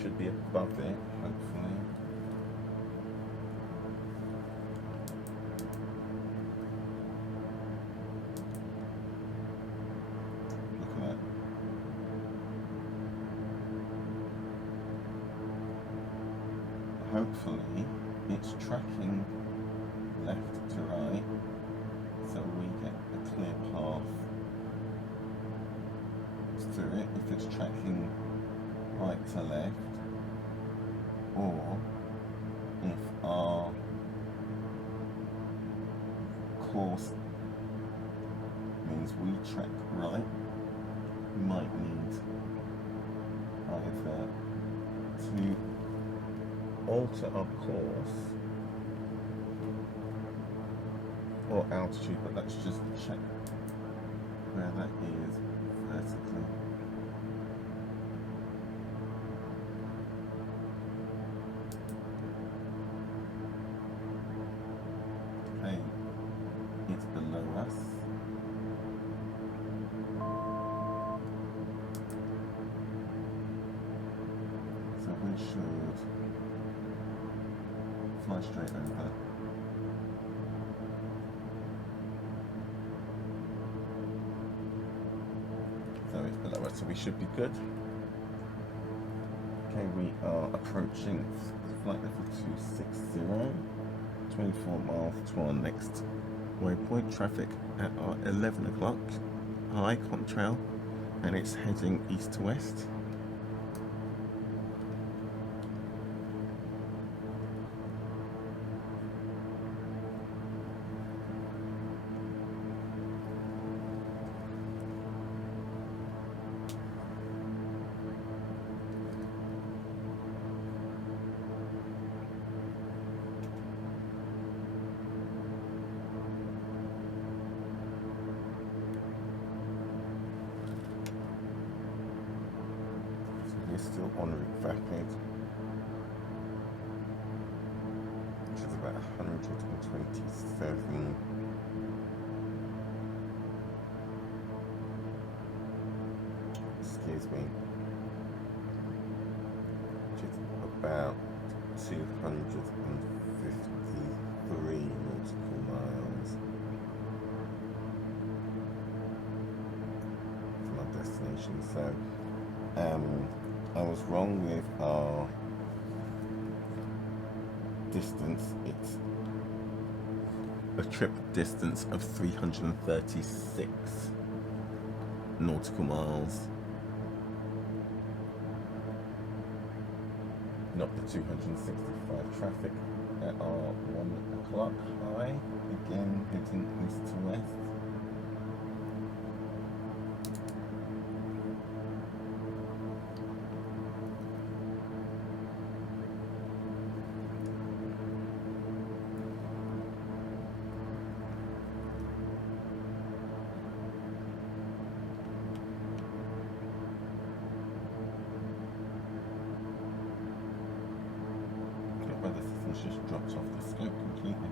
should be above it, hopefully. Look at that. Hopefully it's tracking left to right, so we get a clear path through it. If it's tracking right to left, or if our course means we track right, we might need either to alter our course or altitude, but let's just check where that is vertically. Okay, it's below us. So we should fly straight over. So it's below us, so we should be good. Okay, we are approaching flight level 260, 24 miles to our next waypoint. Traffic at our 11 o'clock high contrail, and it's heading east to west. We're still en route rapid, which is about 127. Excuse me. Which is about 253 nautical miles from our destination. So, I was wrong with our distance. It's a trip distance of 336 nautical miles, not the 265. Traffic at our 1 o'clock high, again heading east to west. Just dropped off the scope completely.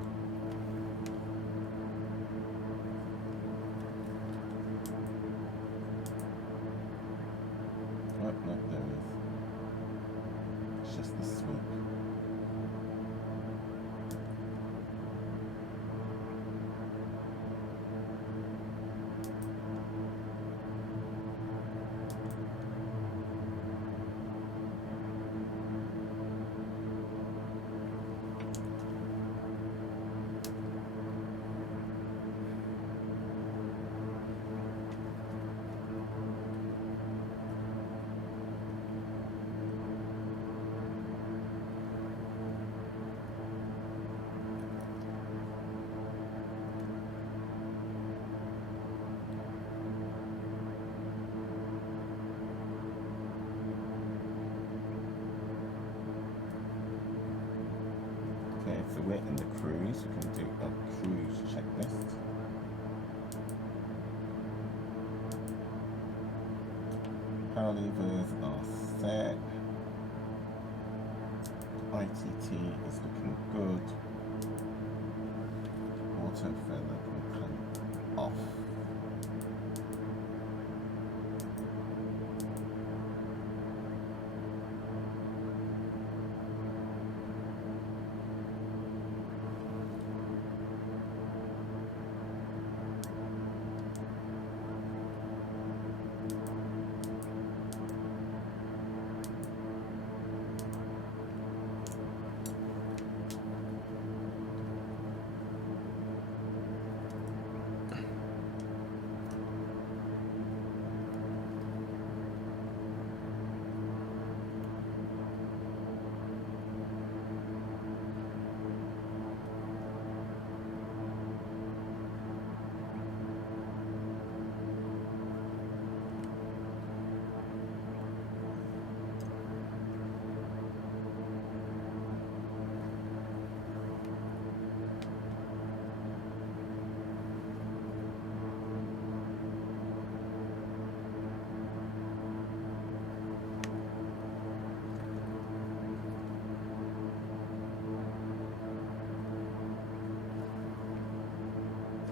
Oh, no, there it is. It's just the sweep. So we're in the cruise. We can do a cruise checklist. Power levers are set. ITT is looking good. Auto feather can come off.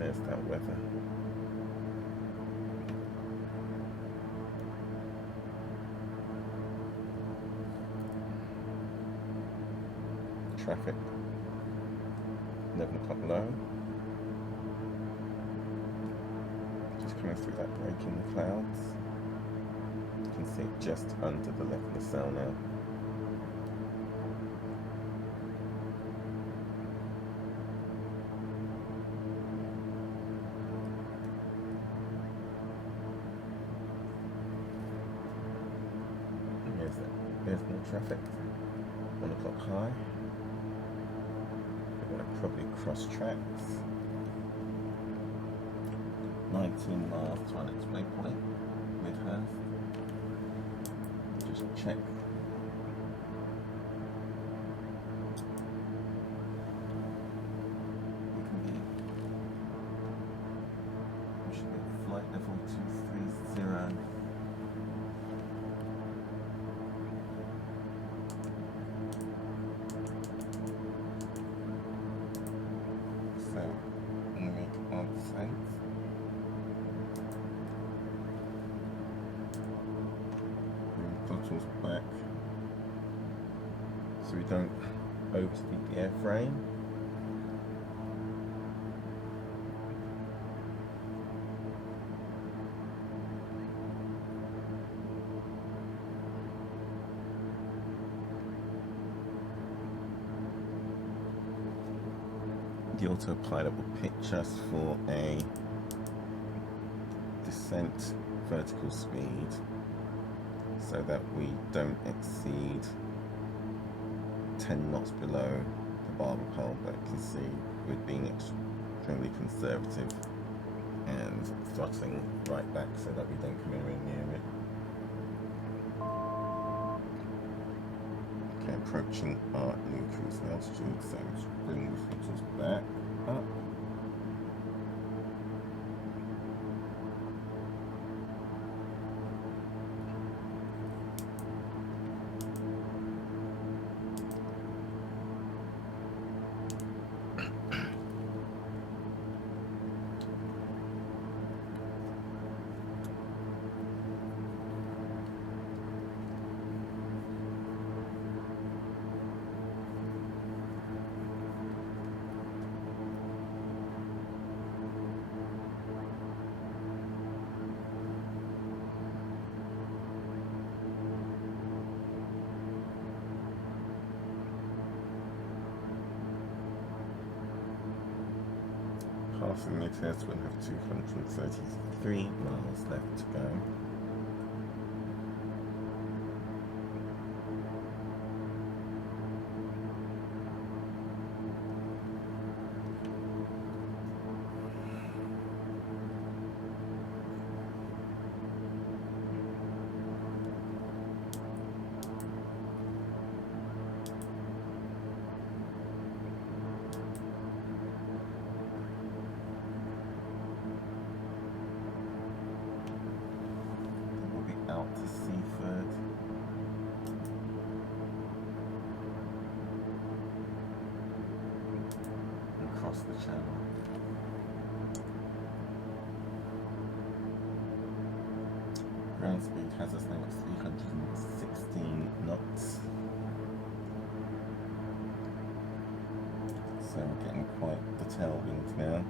there's that weather. Traffic, 11 o'clock low. Just coming through that break in the clouds. You can see it just under the left of the cell now. There's more traffic. 1 o'clock high. We're going to probably cross tracks. 19 miles to our next waypoint, Midhurst. Just check. We should be at flight level 230. So, make odd sense. Throttles back so we don't overspeed the airframe. The autopilot will pitch us for a descent vertical speed so that we don't exceed 10 knots below the barber pole, but you can see we're being extremely conservative and throttling right back so that we don't come anywhere near it. Okay, approaching our new cruising altitude, so just bring the throttles back up. Passing the test, we'll have 233 miles left to go. Out to Seaford. And cross the channel. Ground speed has us now at 316 knots. So we're getting quite the tailwind now.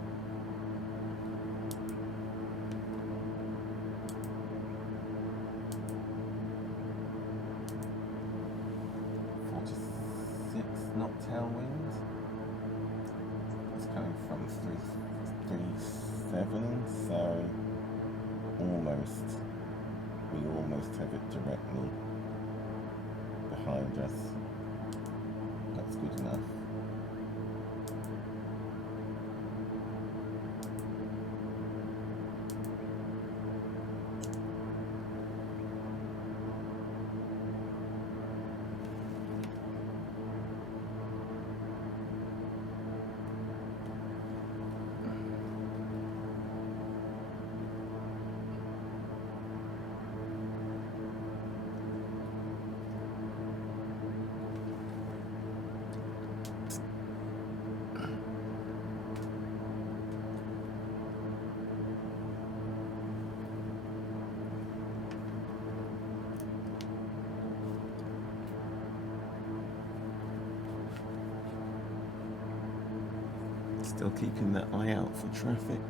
Not tailwind. It's coming from 337, so we almost have it directly behind us. That's good enough. Still keeping that eye out for traffic.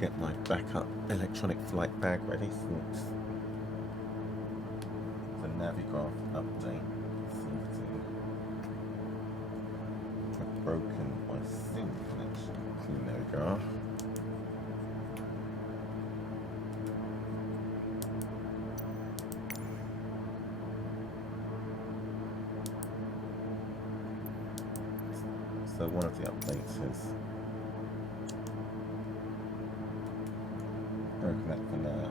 Get my backup electronic flight bag ready since the Navigraph update seems to have broken my SIM connection to Navigraph. So one of the updates has broken that for now.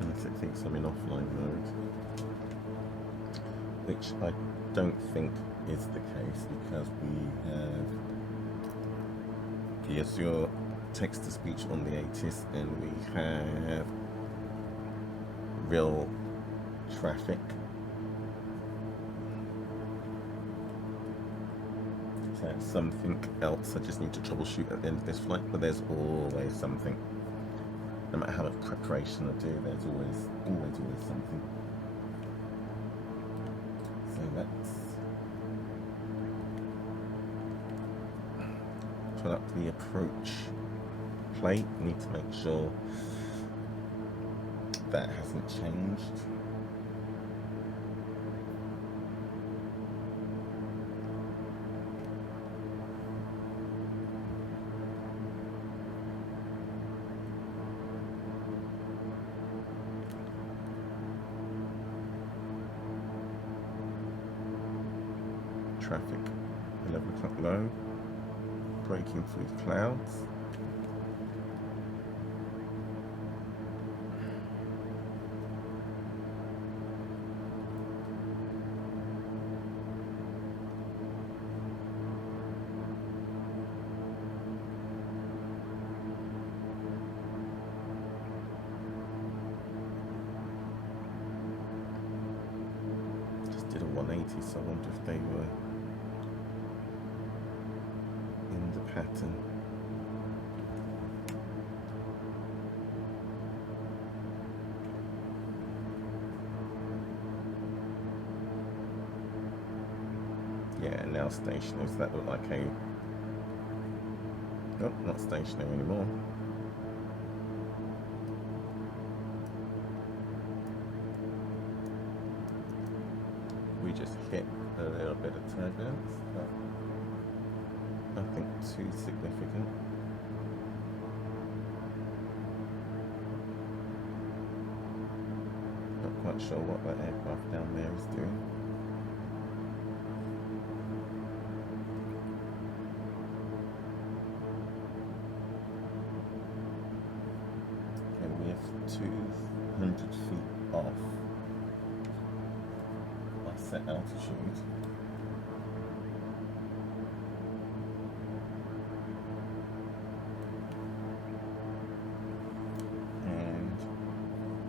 Unless it thinks I'm in offline mode, which I don't think is the case because we have the Azure text-to-speech on the ATIS and we have real traffic. So that's something else I just need to troubleshoot at the end of this flight, but there's always something. No matter how much preparation I do, there's always something. So let's put up the approach plate. Need to make sure that hasn't changed. Traffic 11 o'clock low, breaking through the clouds. Just did a 180, so I wonder if they were in the pattern. Yeah, now stationary. Does that look like a... Nope, not stationary anymore. We just hit a little bit of turbulence, but nothing too significant. Not quite sure what that aircraft down there is doing. Okay, we have 200 feet off our set altitude.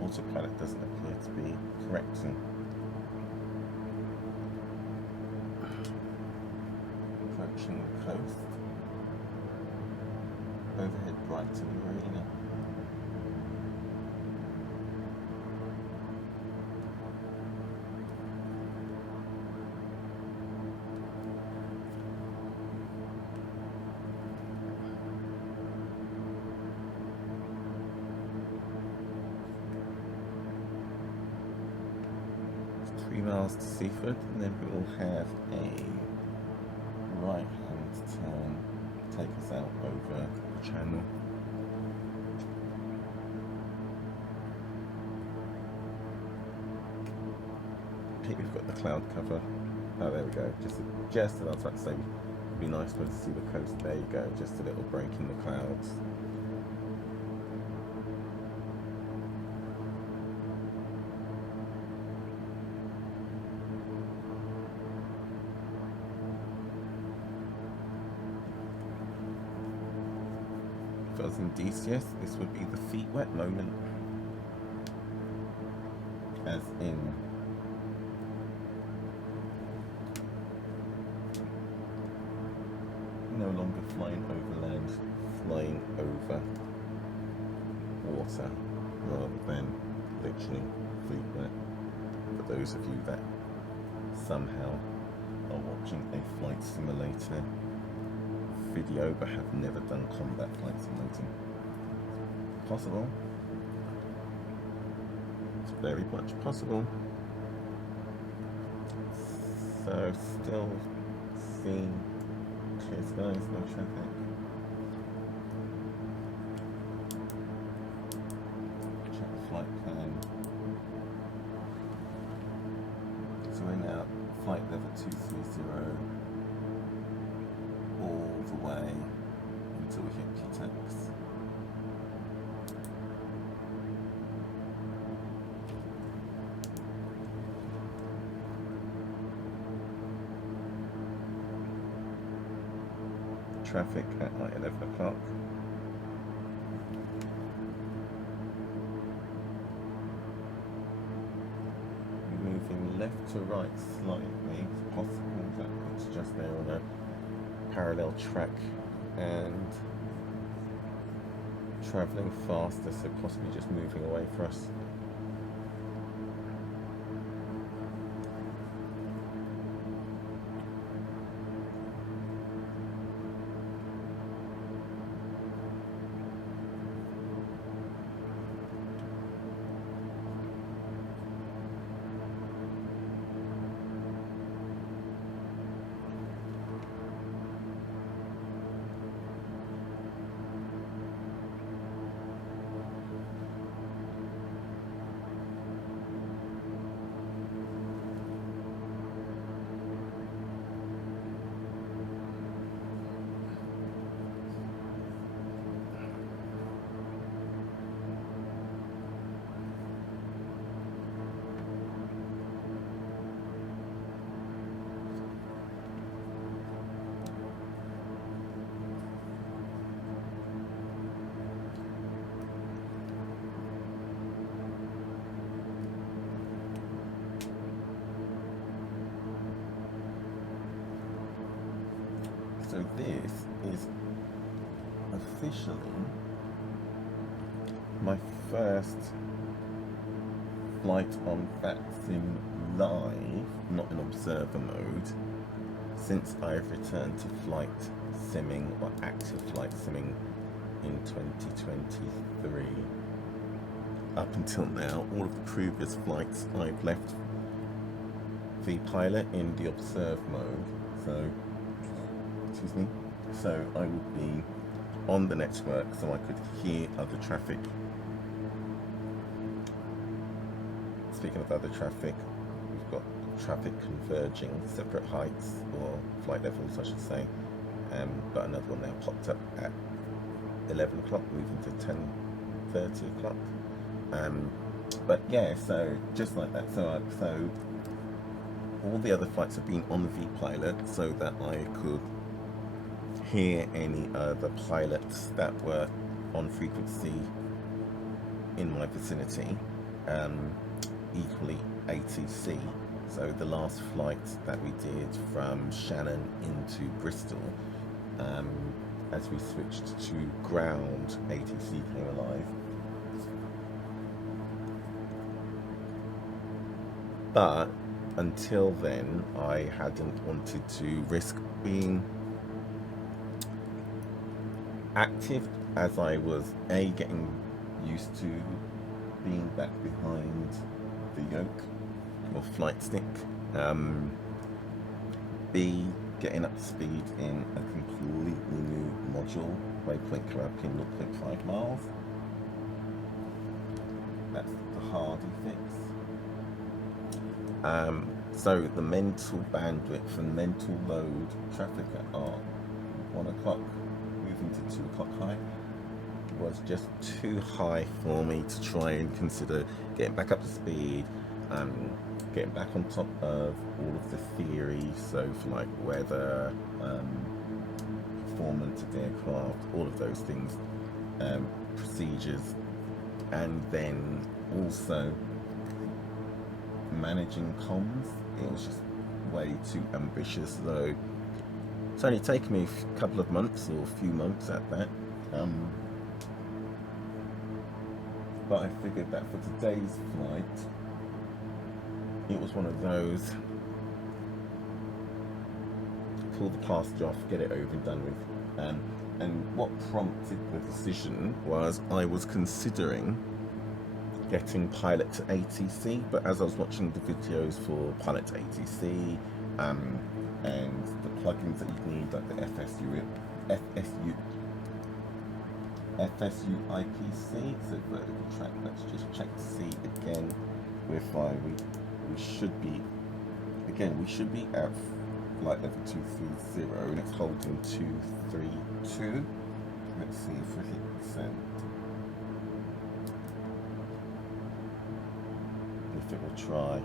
Autopilot doesn't appear to be correcting. Approaching the coast. Overhead Brighton Marina. few miles to Seaford, and then we will have a right-hand turn, take us out over the channel. Here we've got the cloud cover. Oh, there we go. Just as I was about to say, it'd be nice to see the coast. There you go. Just a little break in the clouds. If I was in DCS, this would be the feet wet moment, as in no longer flying over land, flying over water, rather than literally feet wet. For those of you that somehow are watching a flight simulator video but have never done combat flight simulating. Possible. It's very much possible. So still seeing clear skies, no traffic. Check the flight plan. So we're now flight level 230. All the way until we hit PTEX. Traffic at like 11 o'clock. Moving left to right slightly, if possible, that it's just there on a parallel track and travelling faster, so possibly just moving away for us. So this is officially my first flight on VATSIM live, not in observer mode, since I've returned to flight simming or active flight simming in 2023. Up until now, all of the previous flights I've left vPilot in the observe mode, so excuse me, so I would be on the network so I could hear other traffic. Speaking of other traffic, we've got traffic converging, separate heights or flight levels I should say, but another one now popped up at 11 o'clock moving to 10:30 o'clock. But yeah, so just like that, so all the other flights have been on vPilot so that I could hear any other pilots that were on frequency in my vicinity, equally ATC. So the last flight that we did from Shannon into Bristol, as we switched to ground, ATC came alive. But until then, I hadn't wanted to risk being active, as I was getting used to being back behind the yoke or flight stick. B, getting up to speed in a completely new module, waypoint collapse in 0.5 miles. That's the hardy fix. So the mental bandwidth and mental load traffic at 1 o'clock moving to 2 o'clock high was just too high for me to try and consider getting back up to speed, getting back on top of all of the theory, so for like weather, performance of the aircraft, all of those things, procedures, and then also managing comms. It was just way too ambitious, though. It's only taken me a couple of months or a few months at that. But I figured that for today's flight, it was one of those pull the plaster off, get it over and done with. And what prompted the decision was I was considering getting pilot to ATC, but as I was watching the videos for pilot to ATC and the plugins that you need, like the FSU IPC, so vertical track, let's just check to see again we're fine. We should be at flight level 230 and it's holding 232. Let's see if we hit send. If it will try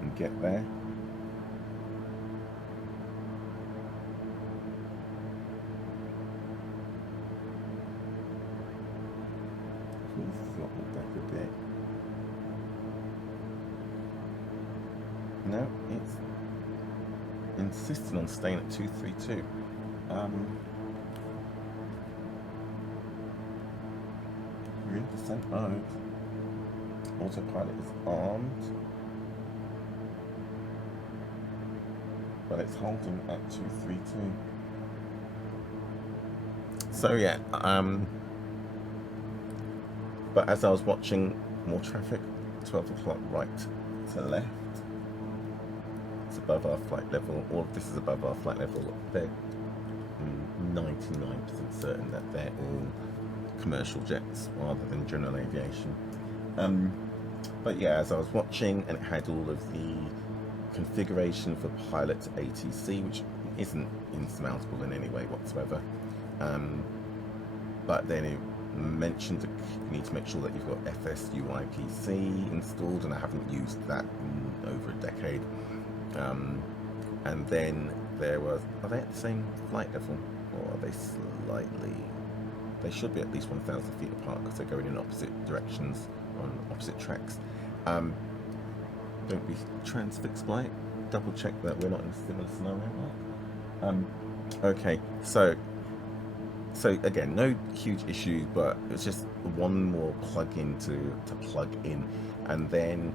and get there. Please throttle back a bit. No, it's insisting on staying at 232. You're in descent mode. Autopilot is armed, but it's holding at 232. So yeah, but as I was watching more traffic, 12 o'clock right to left, it's above our flight level. All of this is above our flight level. They're 99% certain that they're all commercial jets rather than general aviation. But yeah, as I was watching, and it had all of the configuration for pilot to ATC, which isn't insurmountable in any way whatsoever. But then it mentioned that you need to make sure that you've got FSU IPC installed, and I haven't used that in over a decade. And then there was, are they at the same flight level, or are they slightly? They should be at least 1,000 feet apart because they're going in opposite directions on opposite tracks. Don't be transfixed by it. Double check that we're not in a similar scenario. Okay, so again, no huge issues, but it's just one more plug-in to plug in. And then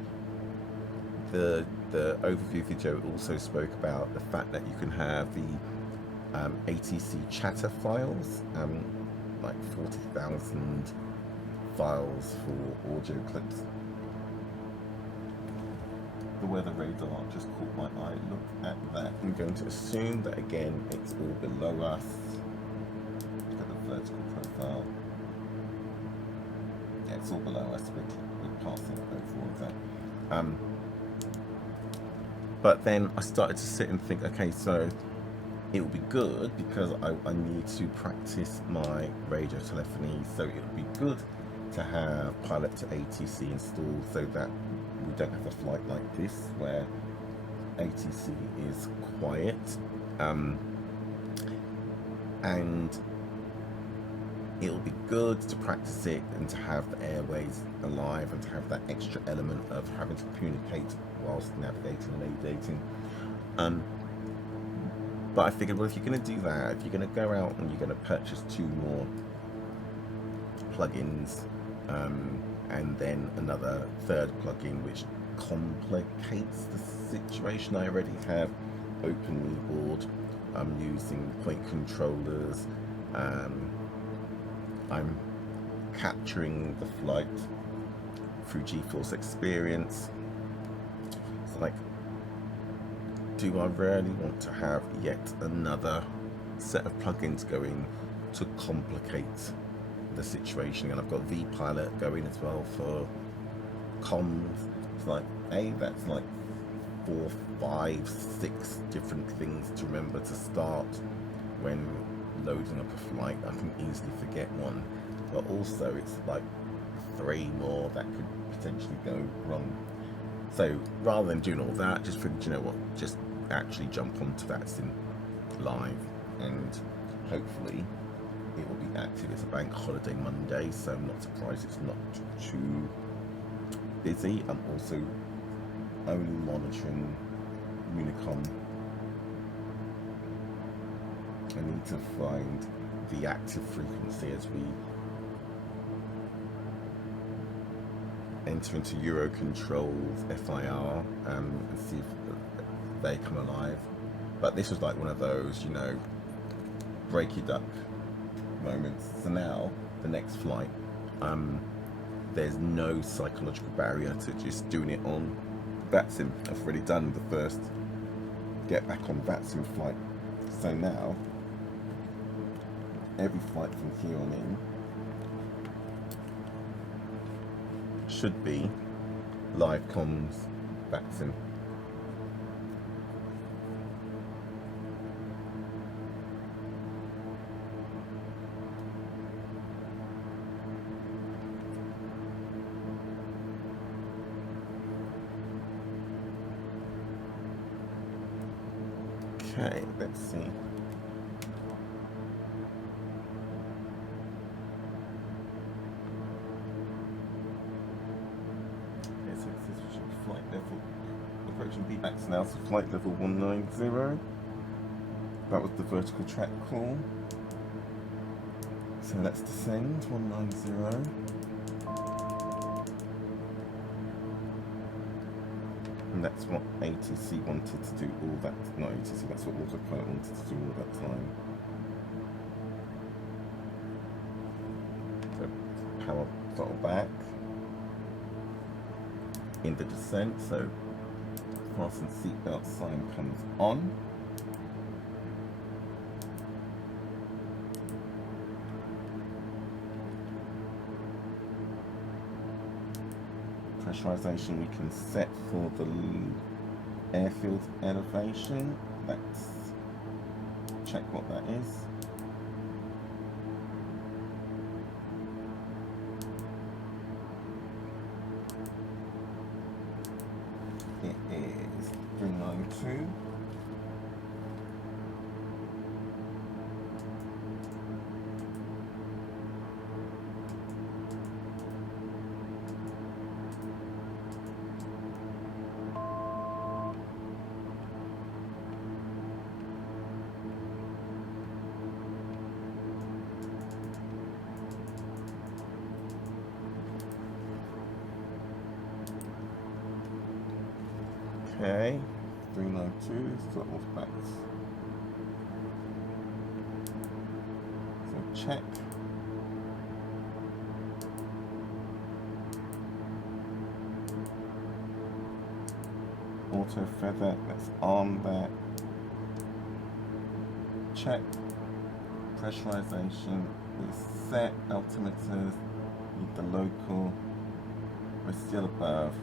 the overview video also spoke about the fact that you can have the ATC chatter files, like 40,000 files for audio clips. The weather radar just caught my eye. Look at that. I'm going to assume that again it's all below us. Look at the vertical profile. Yeah, it's all below us. We're passing over all of that. But then I started to sit and think, okay, so it would be good because I need to practice my radio telephony, so it would be good to have pilot to ATC installed so that we don't have a flight like this where ATC is quiet, and it'll be good to practice it and to have the airways alive and to have that extra element of having to communicate whilst navigating and aviating. But I figured, well, if you're going to do that, if you're going to go out and you're going to purchase 2 more plugins, and then another 3rd plugin, which complicates the situation. I already have OpenWeBoard. I'm using point controllers. I'm capturing the flight through G-force experience. It's like, do I really want to have yet another set of plugins going to complicate the situation? And I've got vPilot going as well for comms. It's like, that's like 4, 5, 6 different things to remember to start when loading up a flight. I can easily forget one, but also it's like 3 more that could potentially go wrong. So rather than doing all that, just figured, you know what, just actually jump onto VATSIM live, and hopefully it will be active. It's a bank holiday Monday, so I'm not surprised it's not too busy. I'm also only monitoring Unicom. I need to find the active frequency as we enter into Eurocontrol's FIR and see if they come alive. But this was like one of those, you know, break your duck moments. So now the next flight, there's no psychological barrier to just doing it on VATSIM. I've already done the first get back on VATSIM flight. So now every flight from here on in should be live comms VATSIM. Okay, let's see. Flight level, approaching VMAX now, so flight level 190. That was the vertical track call. So let's descend 190. And that's what ATC wanted to do all that, not ATC, that's what autopilot wanted to do all that time. So power throttle back in the descent, so fasten seatbelt sign comes on. Pressurization we can set for the airfield elevation. Let's check what that is. It is 392. Okay, 392, throttle back. So check. Auto feather, let's arm that. Check. Pressurization is set. Altimeters, need the local. We're still above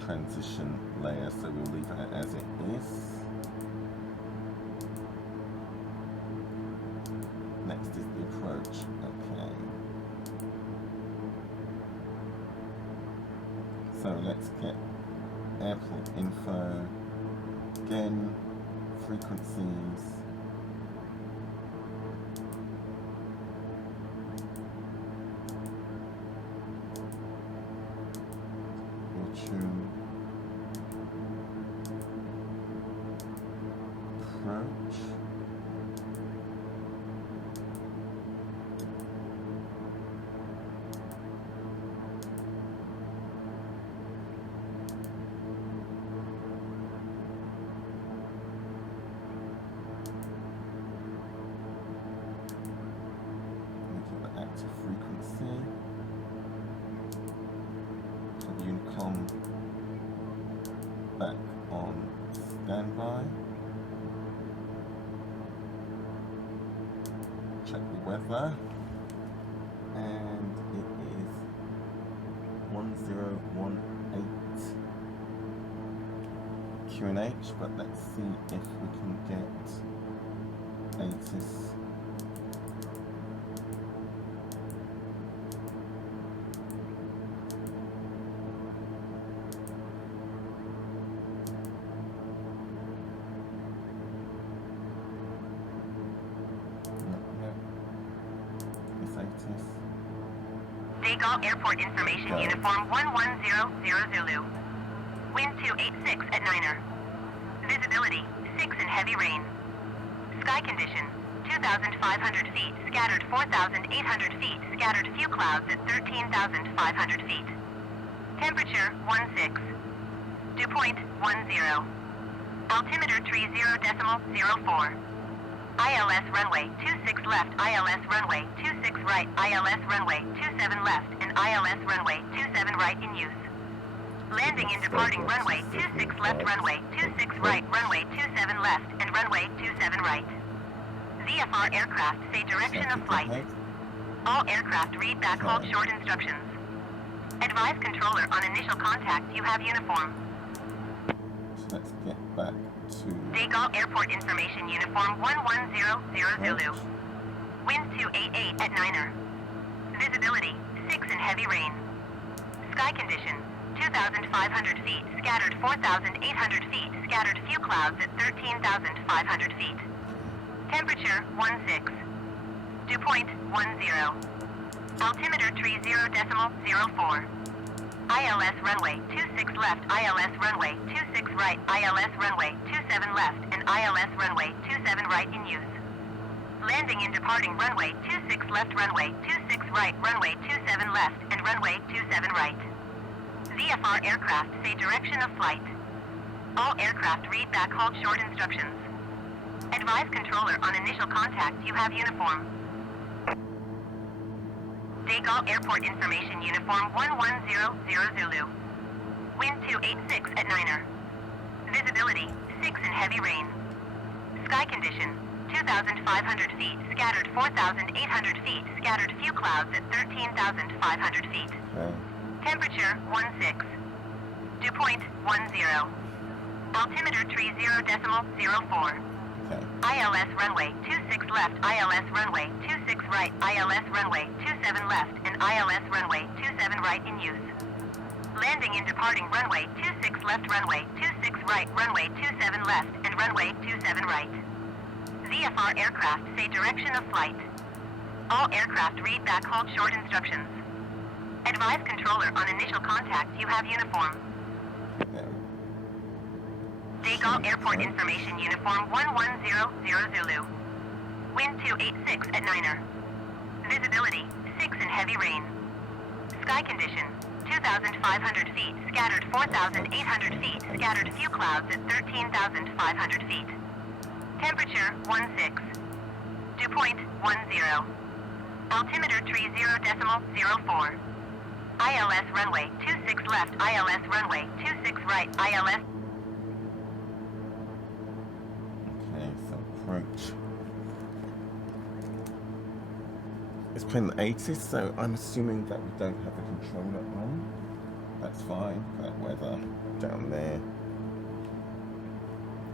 transition layer, so we'll leave it as it is. Next is the approach. Okay. So let's get airport info. Again, frequencies. Fortune. Approach. Look at the active frequency. standby. Check the weather, and it is 1018 QNH, but let's see if we can get ATIS. Deviation Airport Information Uniform 1100 Zulu. Wind 286 at Niner. Visibility 6 and heavy rain. Sky condition 2,500 feet, scattered 4,800 feet, scattered few clouds at 13,500 feet. Temperature 16. Dew point 10. Altimeter 30.04. ILS runway 26 left, ILS runway 26 right, ILS runway 27 left, and ILS runway 27 right in use. Landing and departing runway 26 left, runway 26 right, runway 27 left, and runway 27 right. VFR aircraft say direction of flight. All aircraft read back hold short instructions. Advise controller on initial contact you have uniform. So let's get back to Deviation Airport Information Uniform 1100 Zulu. Wind 288 at Niner. Visibility 6 and heavy rain. Sky condition 2,500 feet, scattered 4,800 feet, scattered few clouds at 13,500 feet. Temperature 16. Dew point 10. Altimeter 30.04. ILS runway 26 left, ILS runway 26 right, ILS runway 27 left, and ILS runway 27 right in use. Landing and departing runway 26 left, runway 26 right, runway 27 left, and runway 27 right. VFR aircraft say direction of flight. All aircraft read back hold short instructions. Advise controller on initial contact you have uniform. Deviation Airport Information Uniform 1100 Zulu. Wind 286 at Niner. Visibility 6 and heavy rain. Sky condition 2,500 feet, scattered 4,800 feet, scattered few clouds at 13,500 feet. Temperature 16. Dew point 10. Altimeter 30.04. ILS runway 26 left, ILS runway 26 right, ILS runway 27 left, and ILS runway 27 right in use. Landing and departing runway 26 left, runway 26 right, runway 27 left, and runway 27 right. VFR aircraft say direction of flight. All aircraft read back hold short instructions. Advise controller on initial contact you have uniform. Deviation Airport Information Uniform 1100 Zulu. Wind 286 at Niner. Visibility 6 and heavy rain. Sky condition 2,500 feet, scattered 4,800 feet, scattered few clouds at 13,500 feet. Temperature 16. Dew point 10. Altimeter 30.04. ILS runway 26 left, ILS runway 26 right, ILS. Okay, so approach. It's playing the 80s, so I'm assuming that we don't have the controller on. That's fine, that weather down there.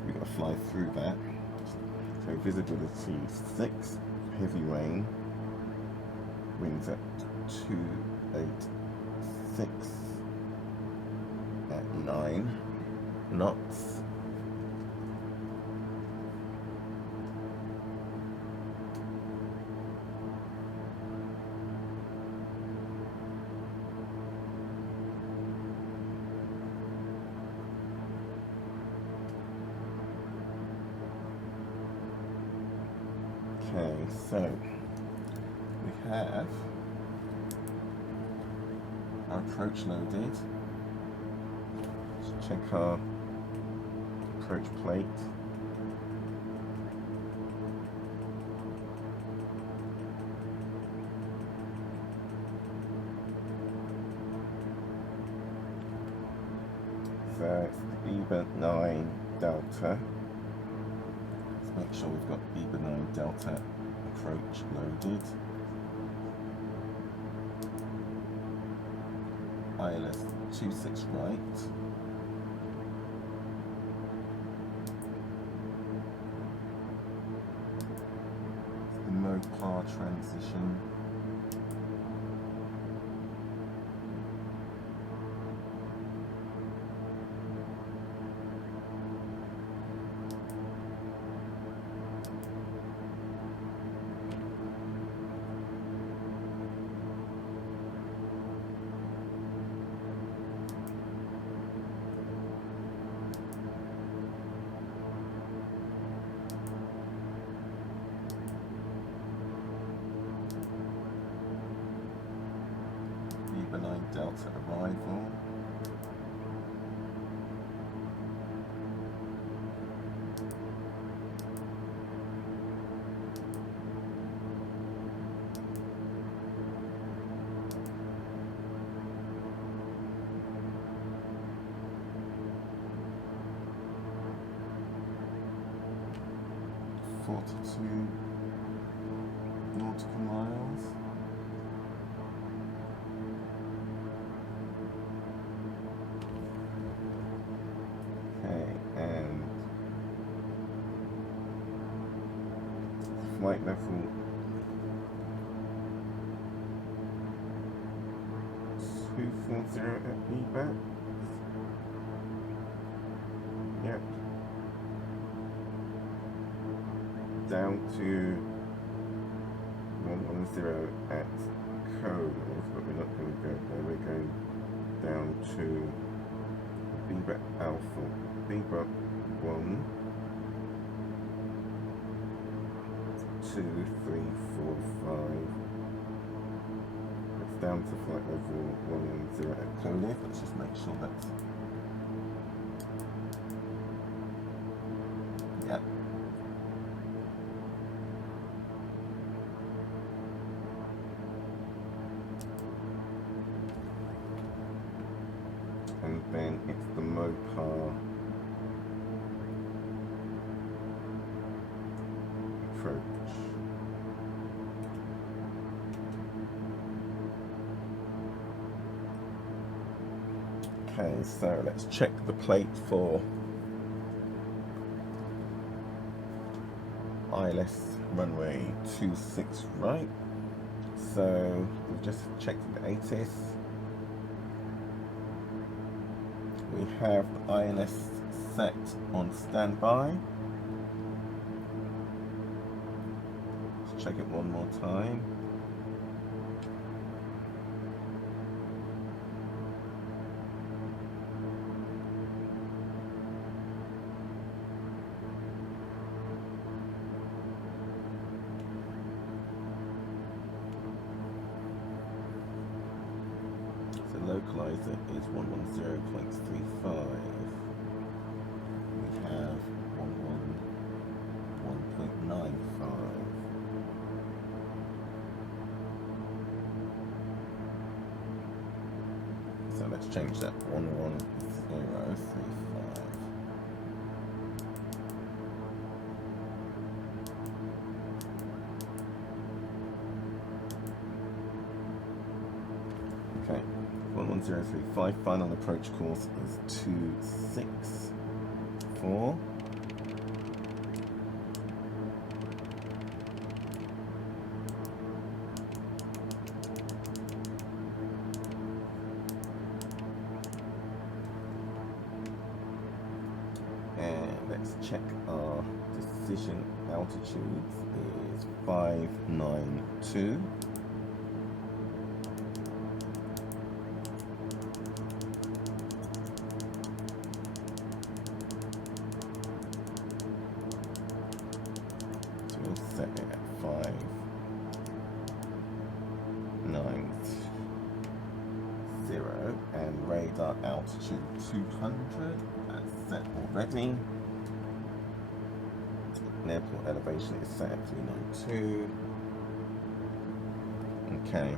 We've got to fly through that. So visibility 6, heavy rain. Winds at 286 at 9 knots. Okay, so we have our approach loaded. Let's check our approach plate. So it's EBA 9 Delta. Let's make sure we've got Eggd-Lfpg Delta approach loaded. ILS 26 right. Mopar transition. Delta arrival. (42 nautical miles). Flight level 240 at feedback. Yep. Down to 110 at code, but we're not going to go there. We're going down to feedback alpha, feedback 1. 2, 3, 4, 5. It's down to flight level 110 at Clonif. Let's just make sure that's. Yep. And then it's the Mopar approach. Okay, so let's check the plate for ILS runway 26 right. So we've just checked the ATIS. We have the ILS set on standby. Let's check it one more time. Localizer is 110.35. We have 111.95. So let's change that 110.35. Okay. 11035, final approach course is 264. And let's check our decision altitudes is 592. Set it at 590 and radar altitude 200. That's set already. Airport elevation is set at 392. Okay.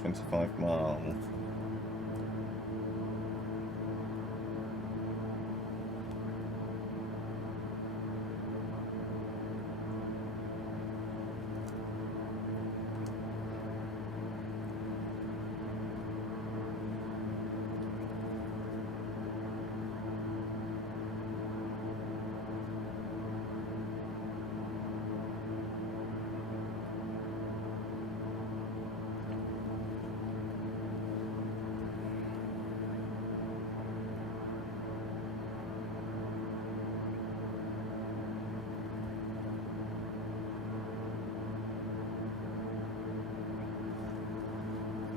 25 miles.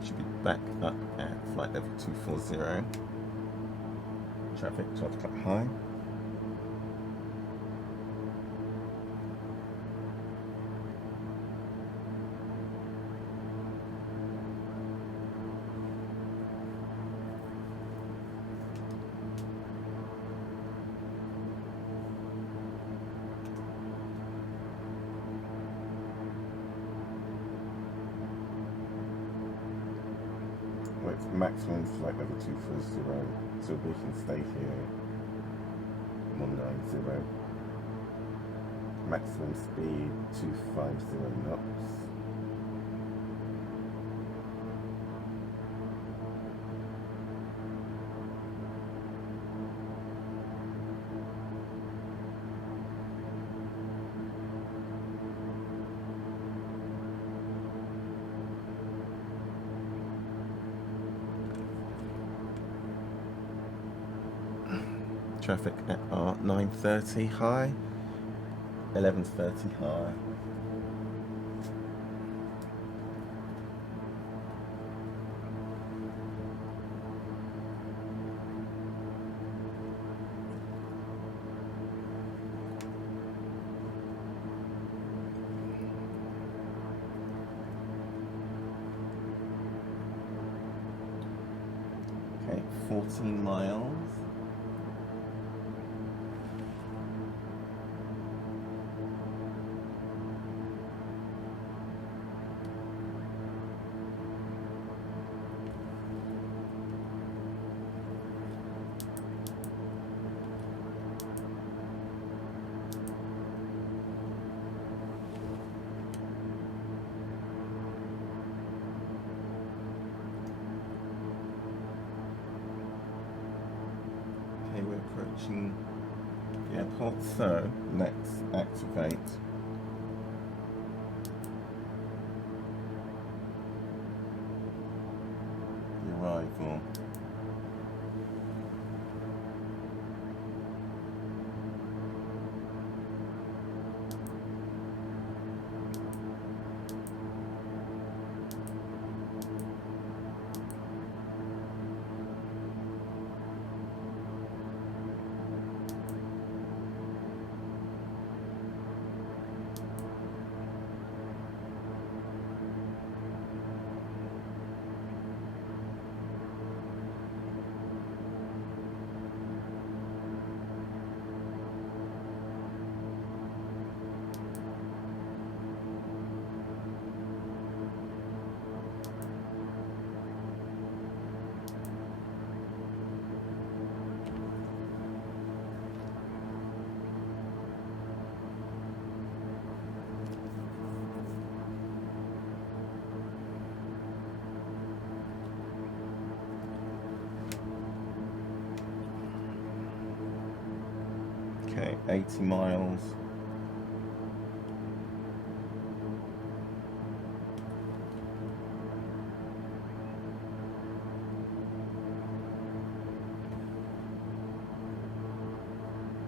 Should be back up at flight level 240. Traffic 12 o'clock high. It's maximum flight level 240, so we can stay here 190. Maximum speed 250 knots. Traffic at our 9:30 high, 11:30 high. Okay, 14 miles. Okay, we're approaching the airport, so let's activate the arrival. Okay, 80 miles.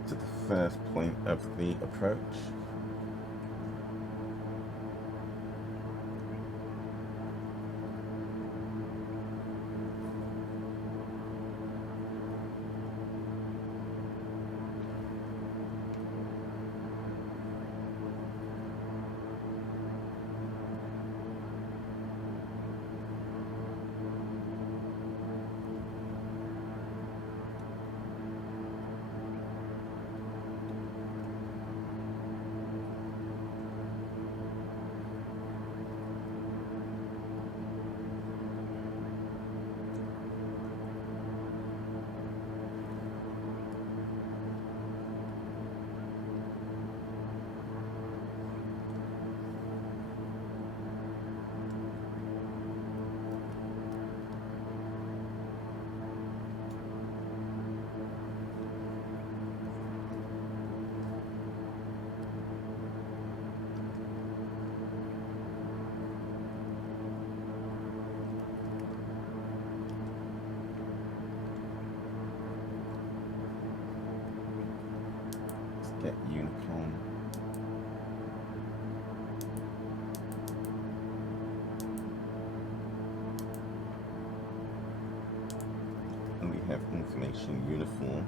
To the first point of the approach. on. And we have information uniform.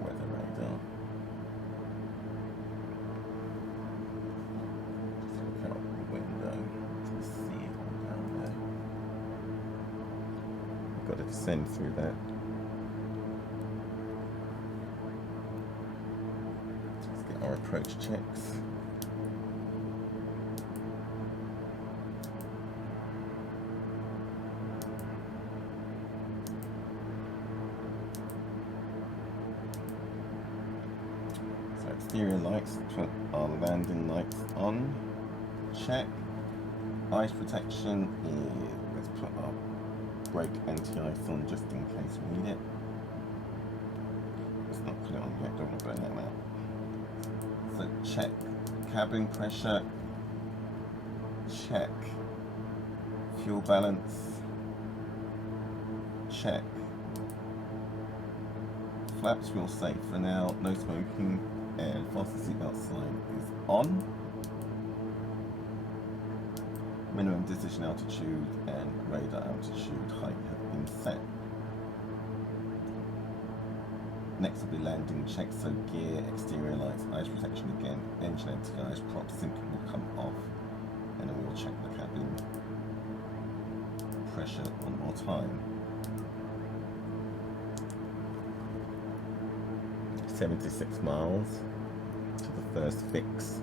Weather radar. Just look out the window to see it all down there. We've got to descend through that. Let's get our approach checks. Exterior lights, our landing lights on. Check. Ice protection is, let's put our brake anti-ice on just in case we need it. Let's not put it on yet, don't want to burn that out. So check. Cabin pressure. Check. Fuel balance. Check. Flaps feel safe for now, no smoking. And fasten seatbelt sign is on. Minimum decision altitude and radar altitude height have been set. Next will be landing check, so gear, exterior lights, ice protection again, engine anti-ice, prop sync will come off, and then we will check the cabin pressure one more time. 76 miles to the first fix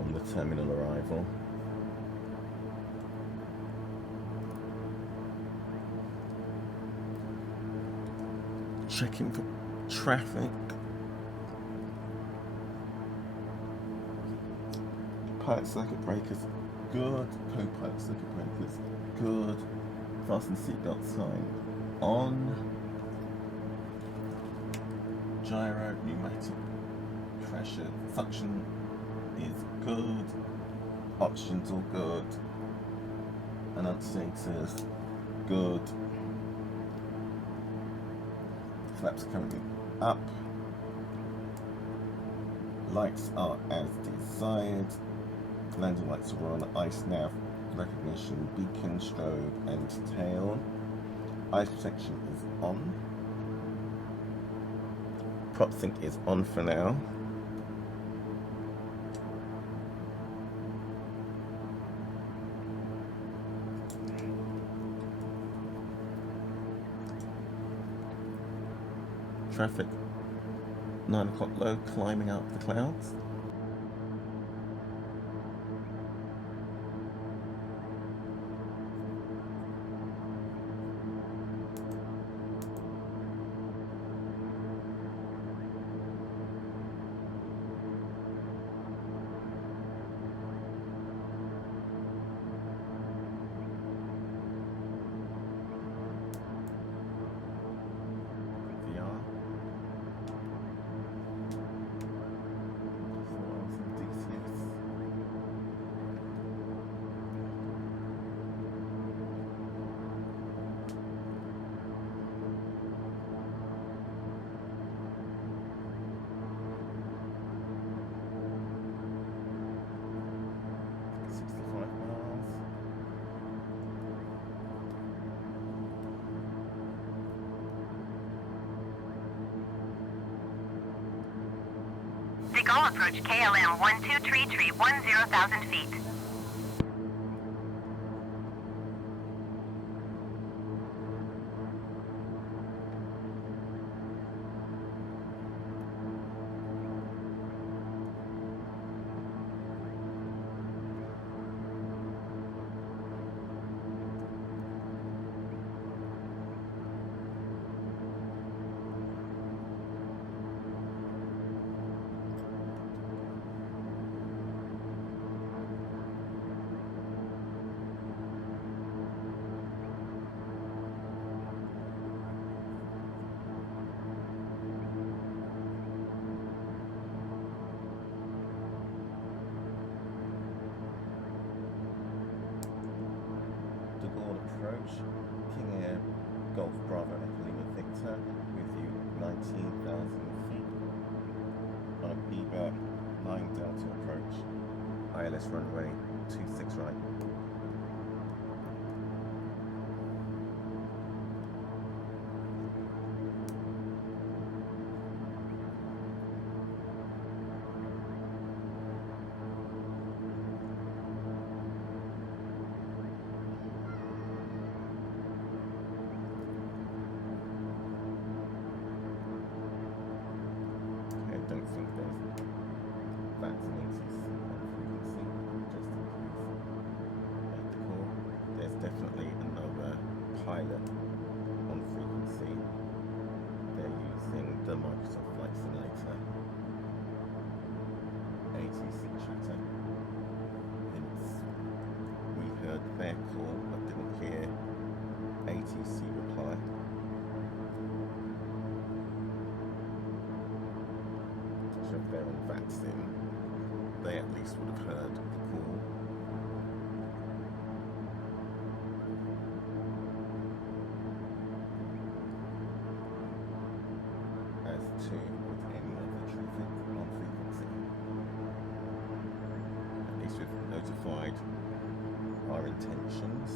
on the terminal arrival. Checking for traffic. Pilot circuit breakers good. Co-pilot circuit breakers good. Fasten seatbelt sign on. Gyro, pneumatic pressure, suction is good, options all good, announce status good, flaps currently up, lights are as desired, landing lights are on, ice nav recognition, beacon, strobe and tail, ice protection is on. Prop sync is on for now. Traffic 9 o'clock low, climbing up the clouds. De Gaulle approach KLM 1233 10,000 feet. approach, King Air, Golf Bravo, Echo Lima Victor, with you 19,000 feet on a Bieber 9 Delta approach, ILS runway 26 right. I don't think there's that's an ATC on frequency, just in case. Make the call. There's definitely another pilot on frequency. They're using the Microsoft Flight Simulator ATC chatter. Hence, we heard their call but didn't hear ATC reply. So if they're on VATSIM, they at least would have heard the call. As to with any other traffic on frequency. At least we've notified our intentions.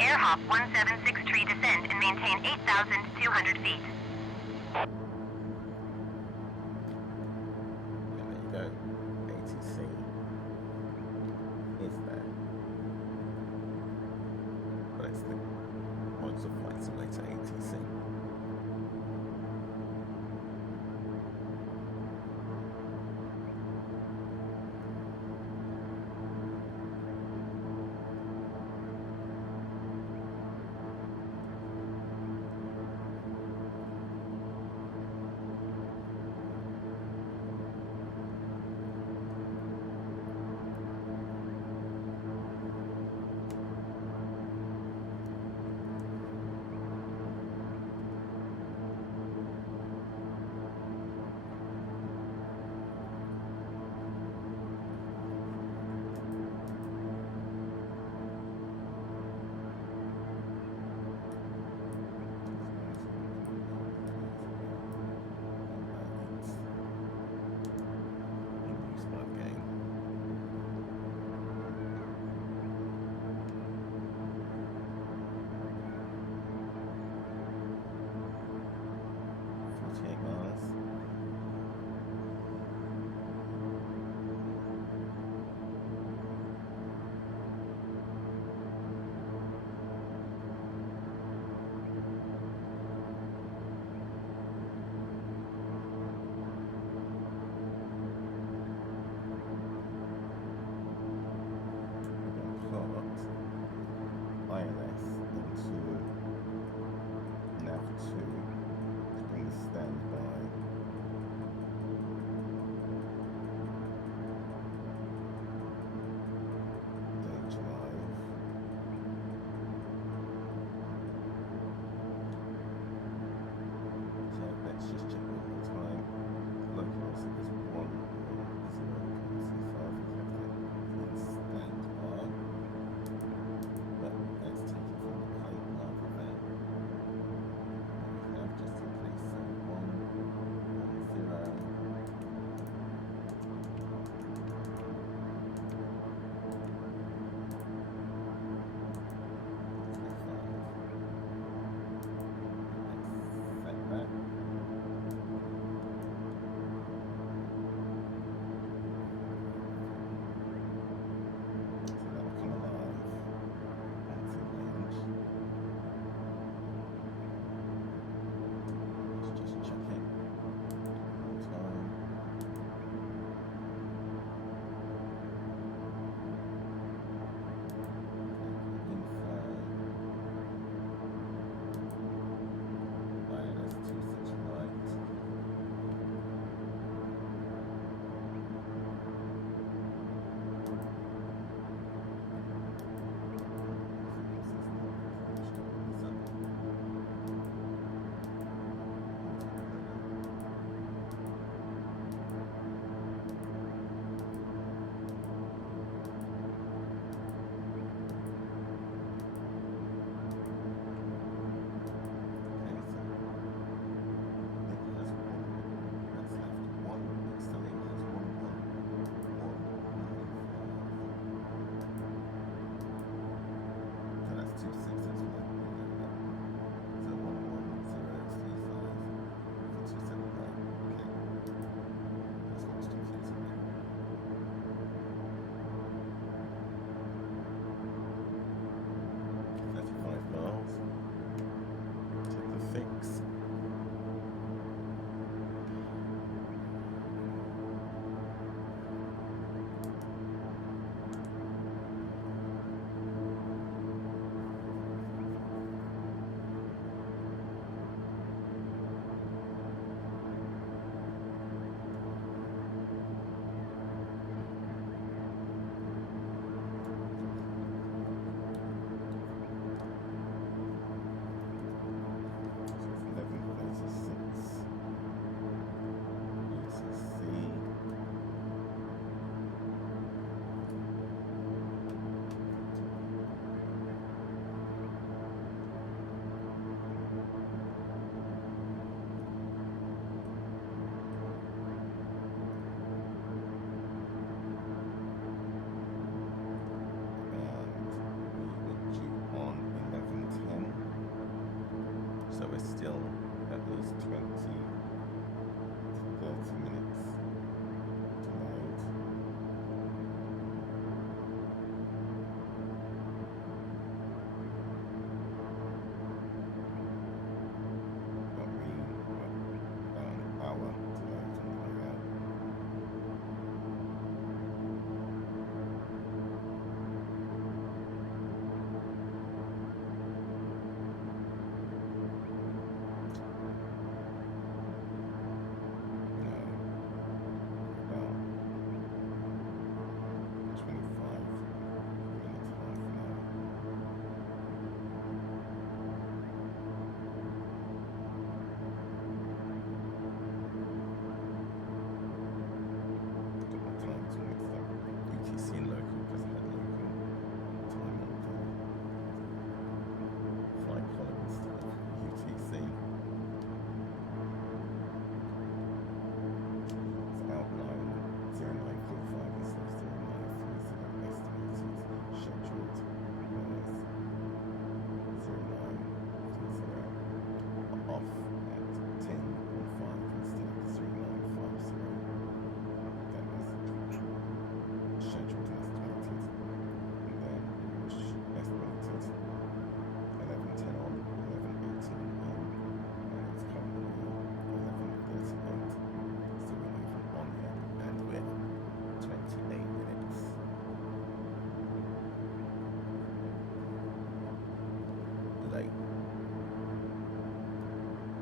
Airhop 1763 descend and maintain 8,200 feet. And there you go. ATC is there. But it's the Microsoft Flight Simulator ATC.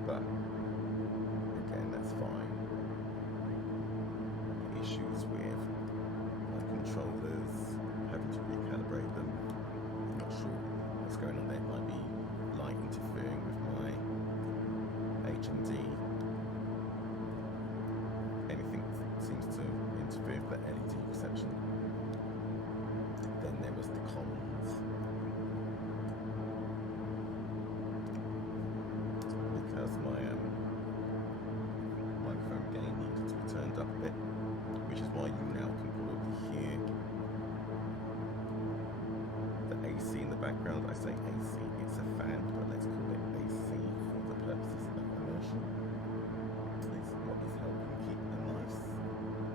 but again, that's fine. Issues with my controllers, having to recalibrate them. I'm not sure what's going on there. It might be light interfering with my HMD. Anything seems to interfere with the LED reception. Then there was the comms. Because my microphone gain needed to be turned up a bit, which is why you now can probably hear the AC in the background. I say AC, it's a fan, but let's call it AC for the purposes of immersion. It's what is helping keep a nice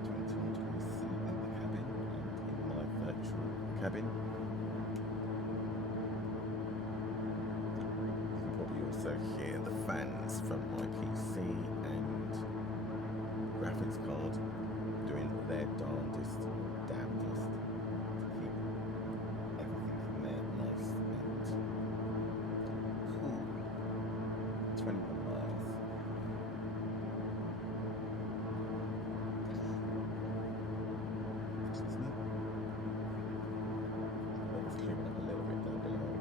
21 degrees C in the cabin and in my virtual cabin. Also hear the fans from my PC and graphics card doing their darndest, damnedest to keep everything in there nice and cool. 21 miles. Excuse me. Let's clear it up a little bit down below.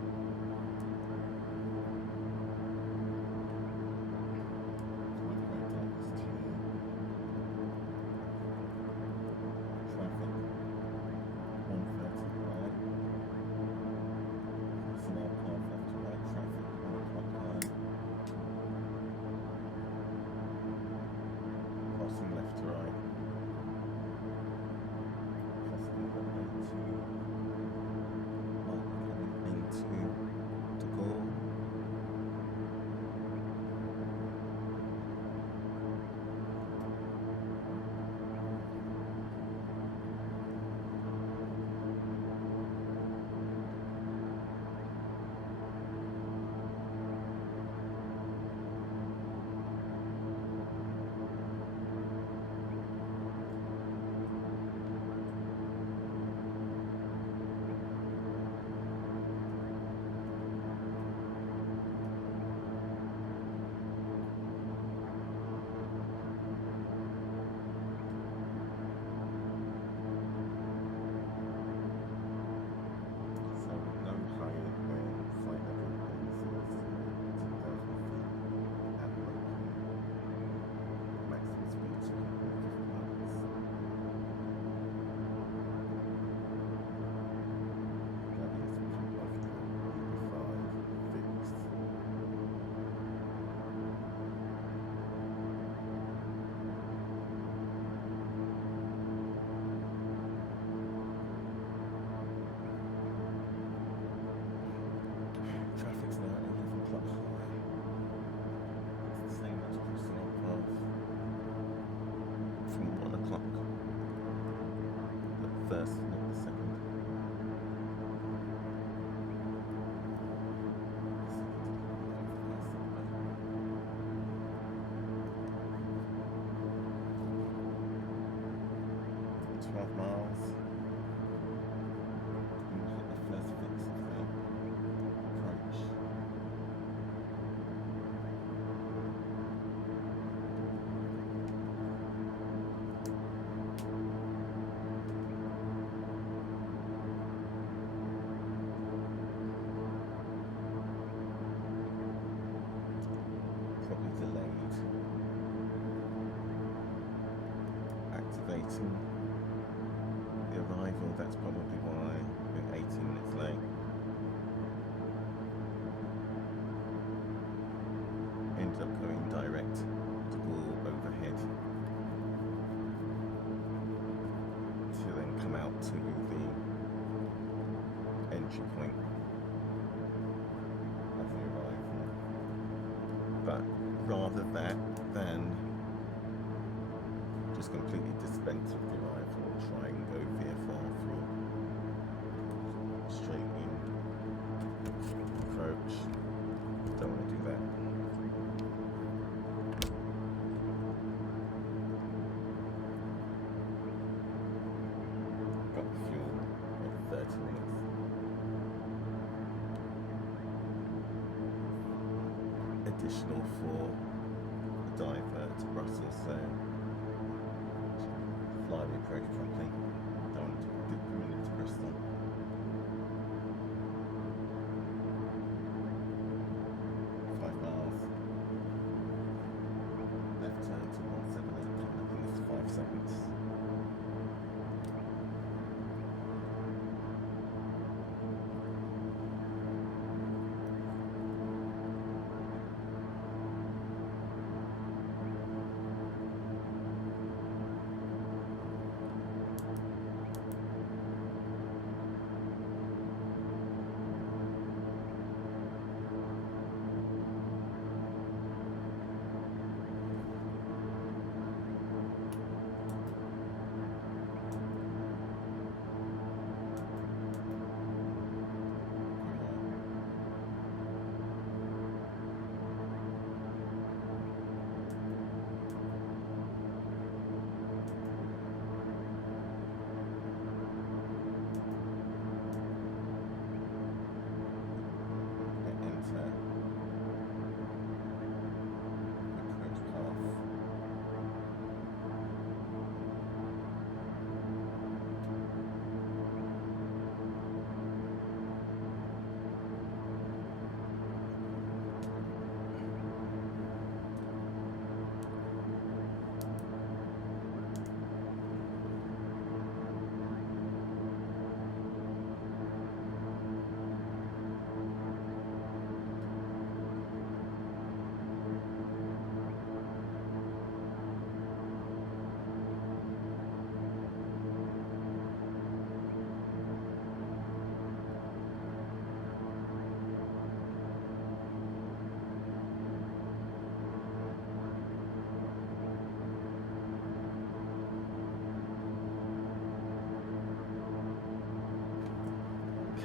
5 miles. And hit the first fix of the approach. Probably delayed. Activating the arrival, that's probably why we're 18 minutes late. Ended up going direct to all overhead to then come out to the entry point of the arrival. But rather that than just completely dispense with the arrival, try and go VFR through straight in approach. Don't want to do that. Got the fuel in 30 minutes. Additional for the diver to Brussels, so fly the approach properly. Don't want to dip them into Bristol. Left turn to 178, I think it's 5 seconds.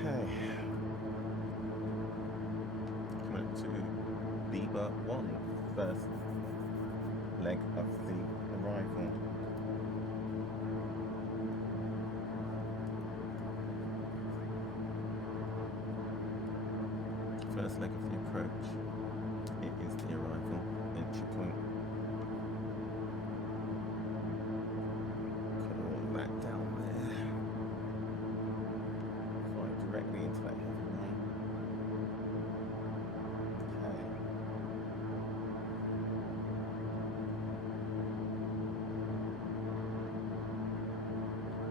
Okay. Coming up to Bieber 1, first leg of the arrival. First leg of the approach. It is the arrival entry point. Got all that down there. Fly directly into that heavy rain. Okay.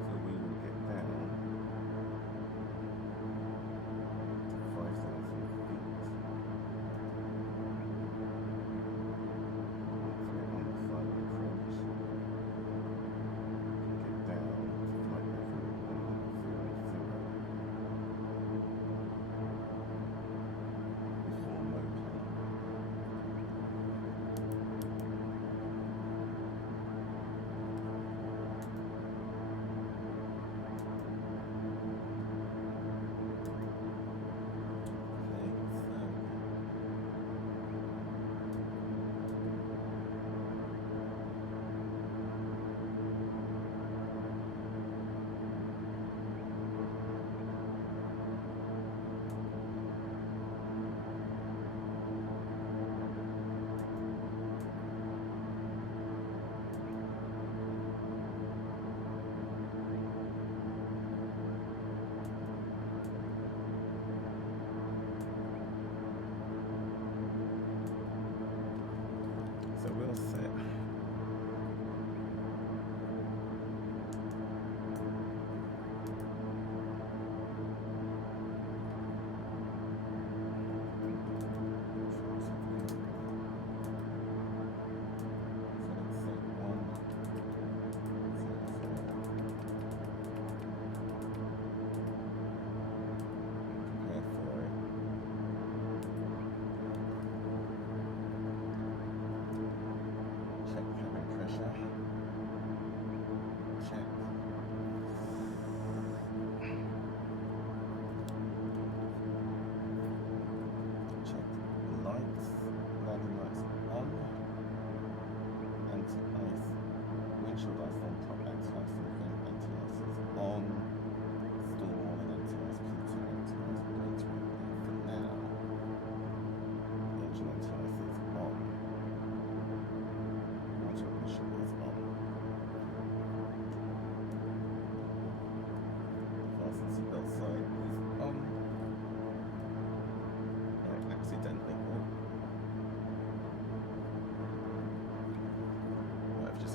So we will get down to 5,000 feet.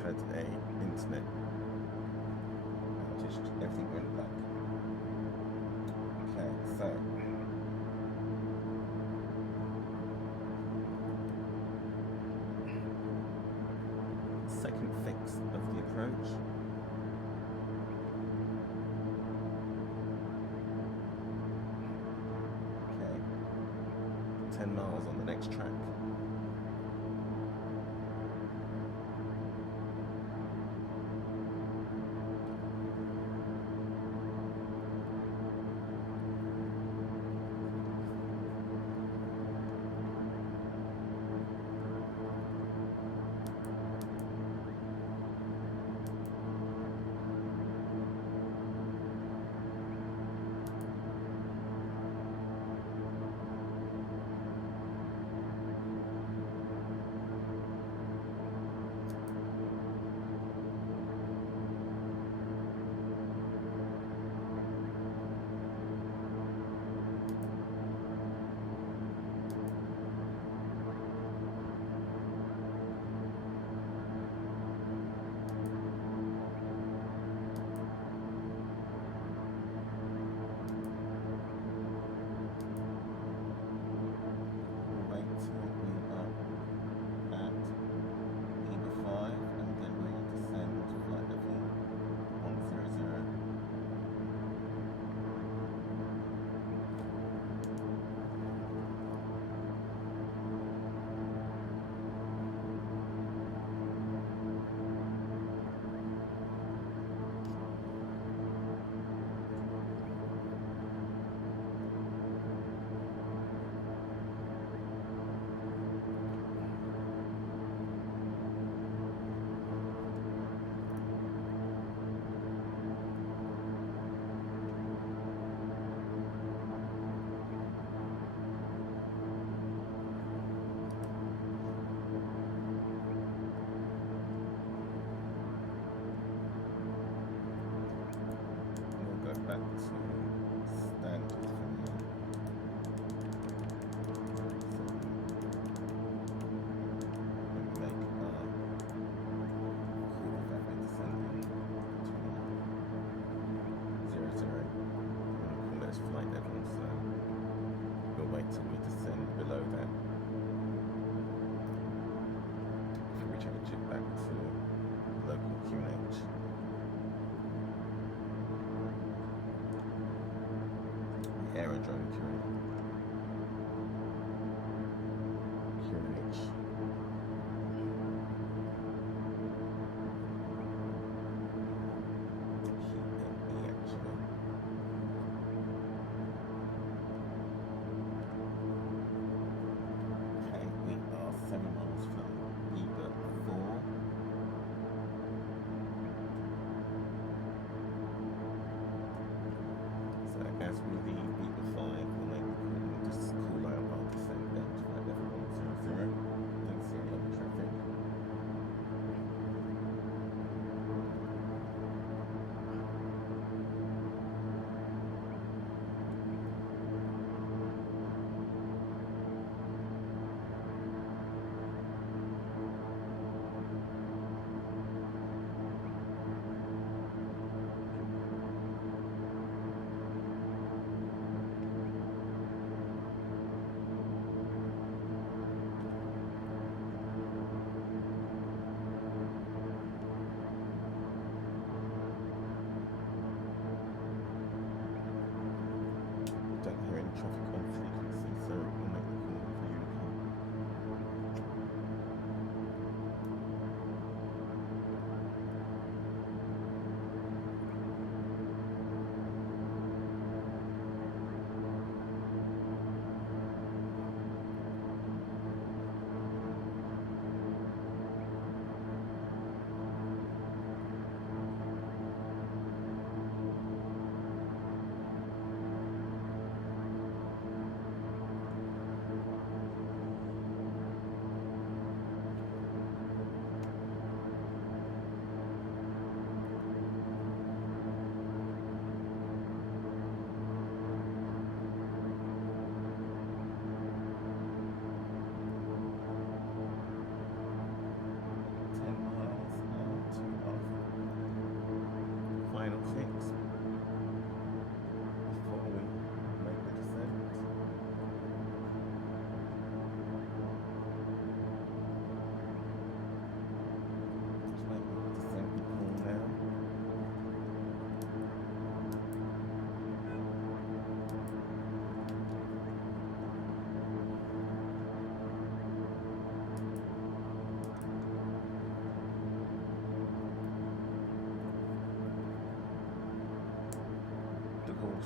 had a internet outage. Everything went black. Okay, so second fix of the approach. Okay, 10 miles on the next track.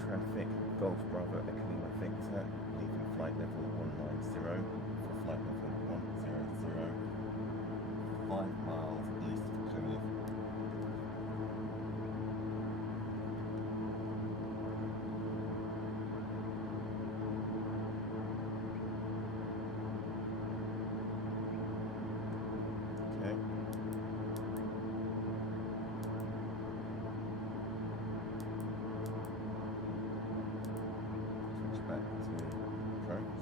traffic, Golf Bravo, Echo Victor, leaving flight level 190 for flight level 100, 5 miles east of Plymouth. Okay. Switch back to approach.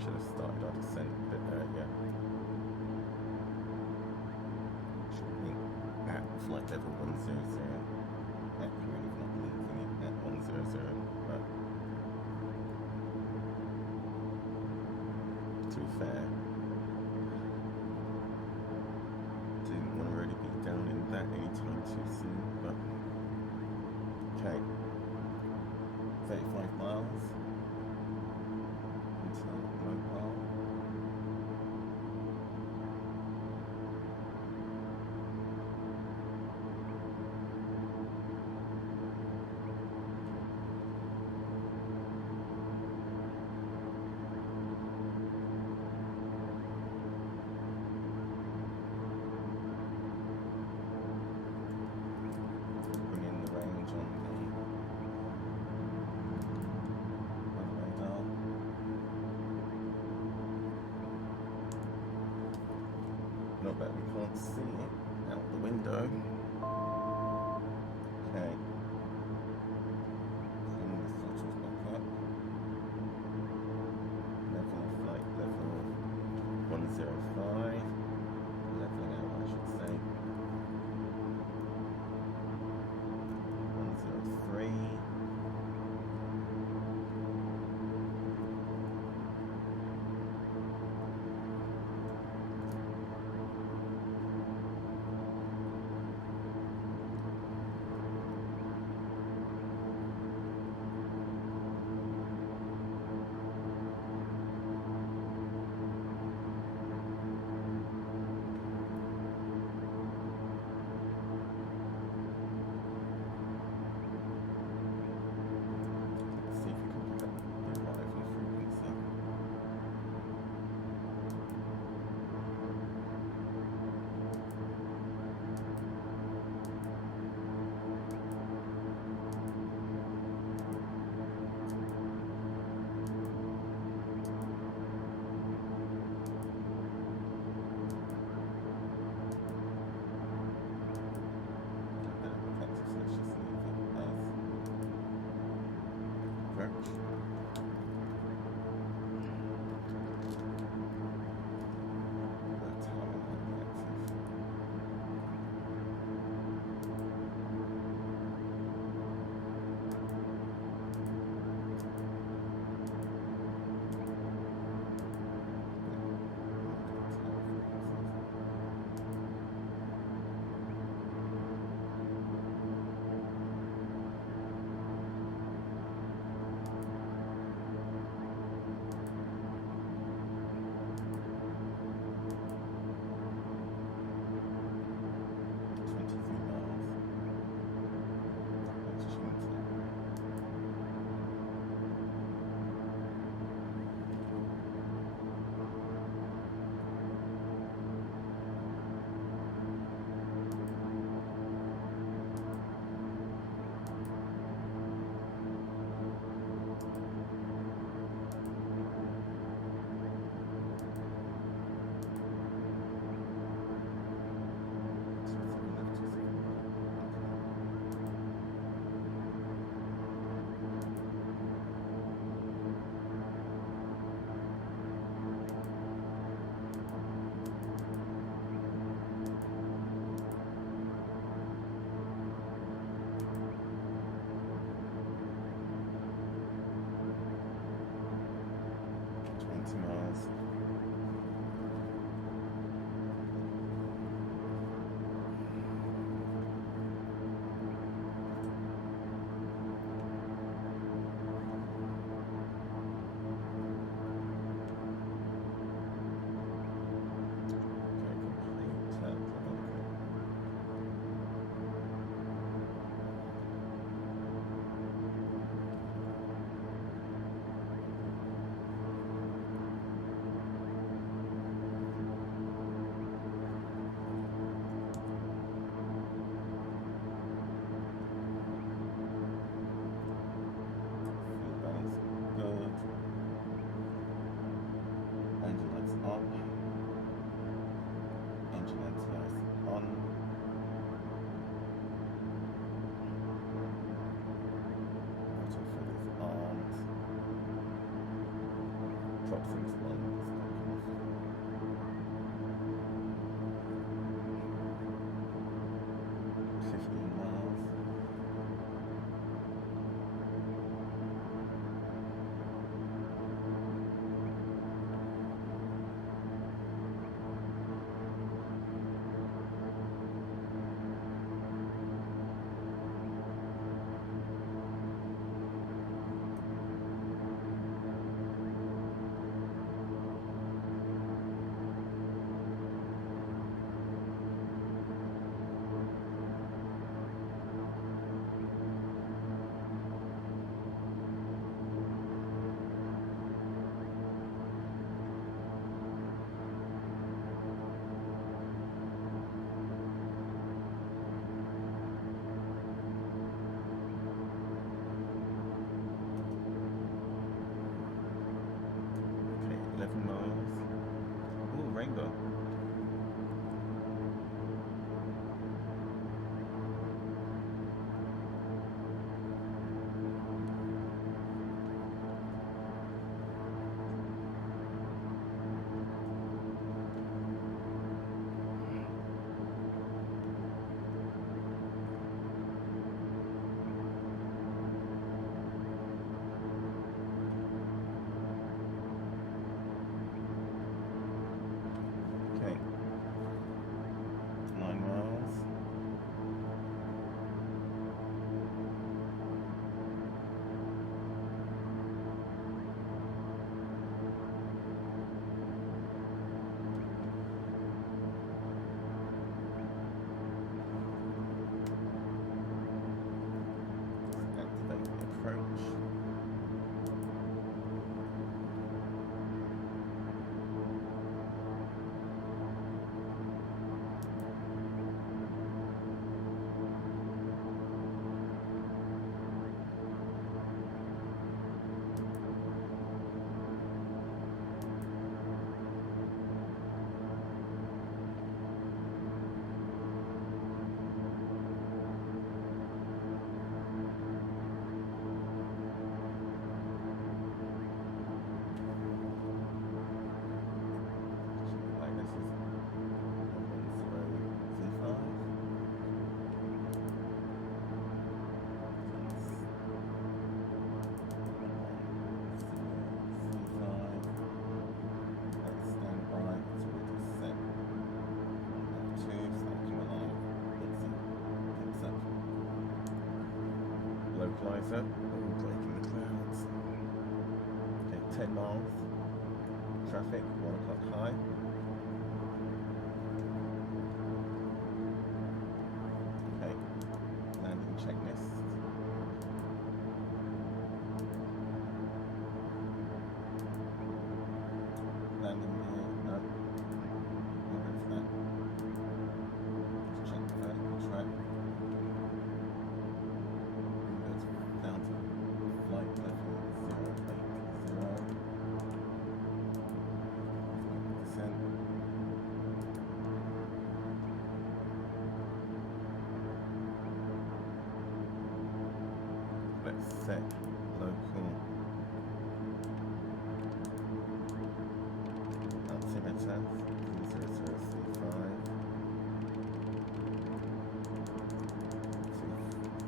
Should have started our descent a bit earlier. Should be at flight level 100. Accurate if not leaving it at 100, but to be fair, didn't want to really be down in that anytime too soon, but okay. 35 miles. Mobile. Bring in the range on the radar. Not that we can't see it out the window. Okay. Clean the throttles back up. Level, flight level 105. Leveling out, I should say. 103. miles. Ooh, rainbow. Okay. 9 miles. Activate the approach. Like this is 110Z5. Let's stand by until it is set. F2, so that can alive. Picks up. Localizer, breaking the clouds. Okay, 10 miles. Traffic, 1 o'clock high. Okay, landing checklist. Landing gear, no. Not ready for that. Just check the vertical track. Windows down to flight level 080. Descent. Let's set local altimeter 0035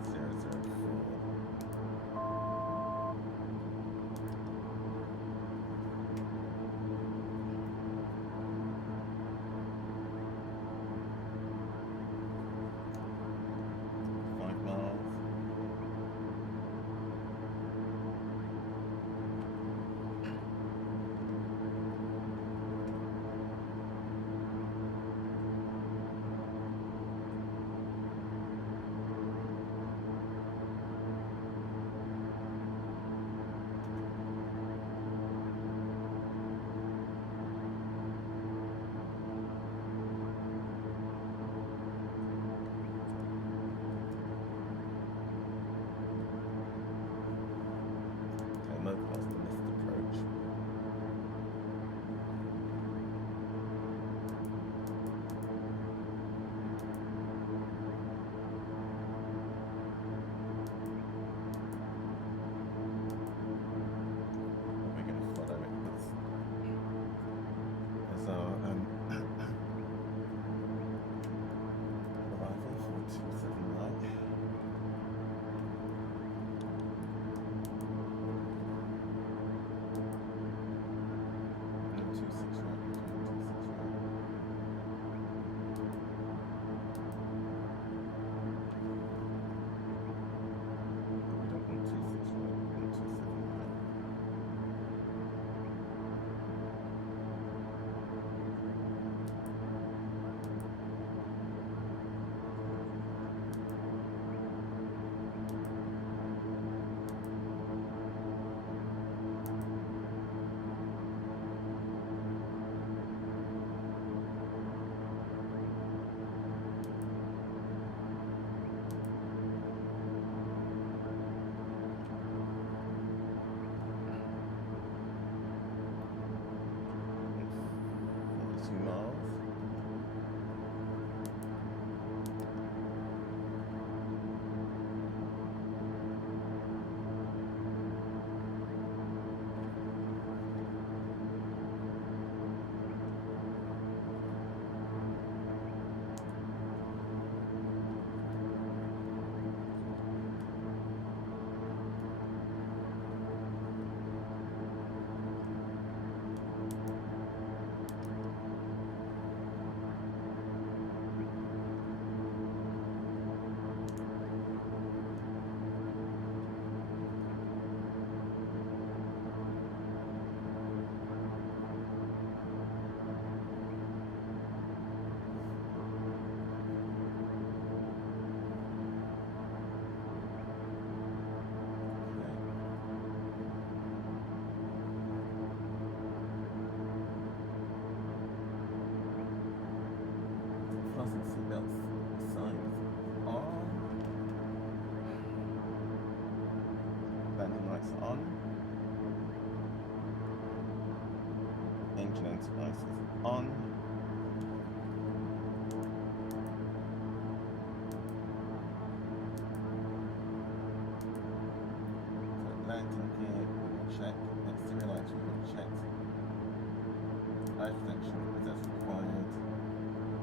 to 004. Five miles. fasten seatbelts. Signs on. Landing lights on. Engine anti-ice is on. So landing gear we will check. Exterior lights we will check. Ice protection is as required.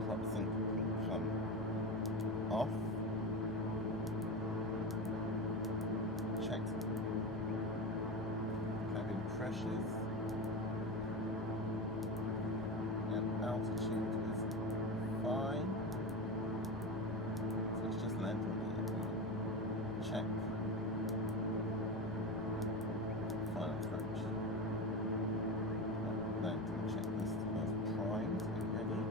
Prop sync can come off. Checked cabin pressures. And altitude is fine. So it's just landing gear. Check. Final approach. Landing checklist is primed and ready.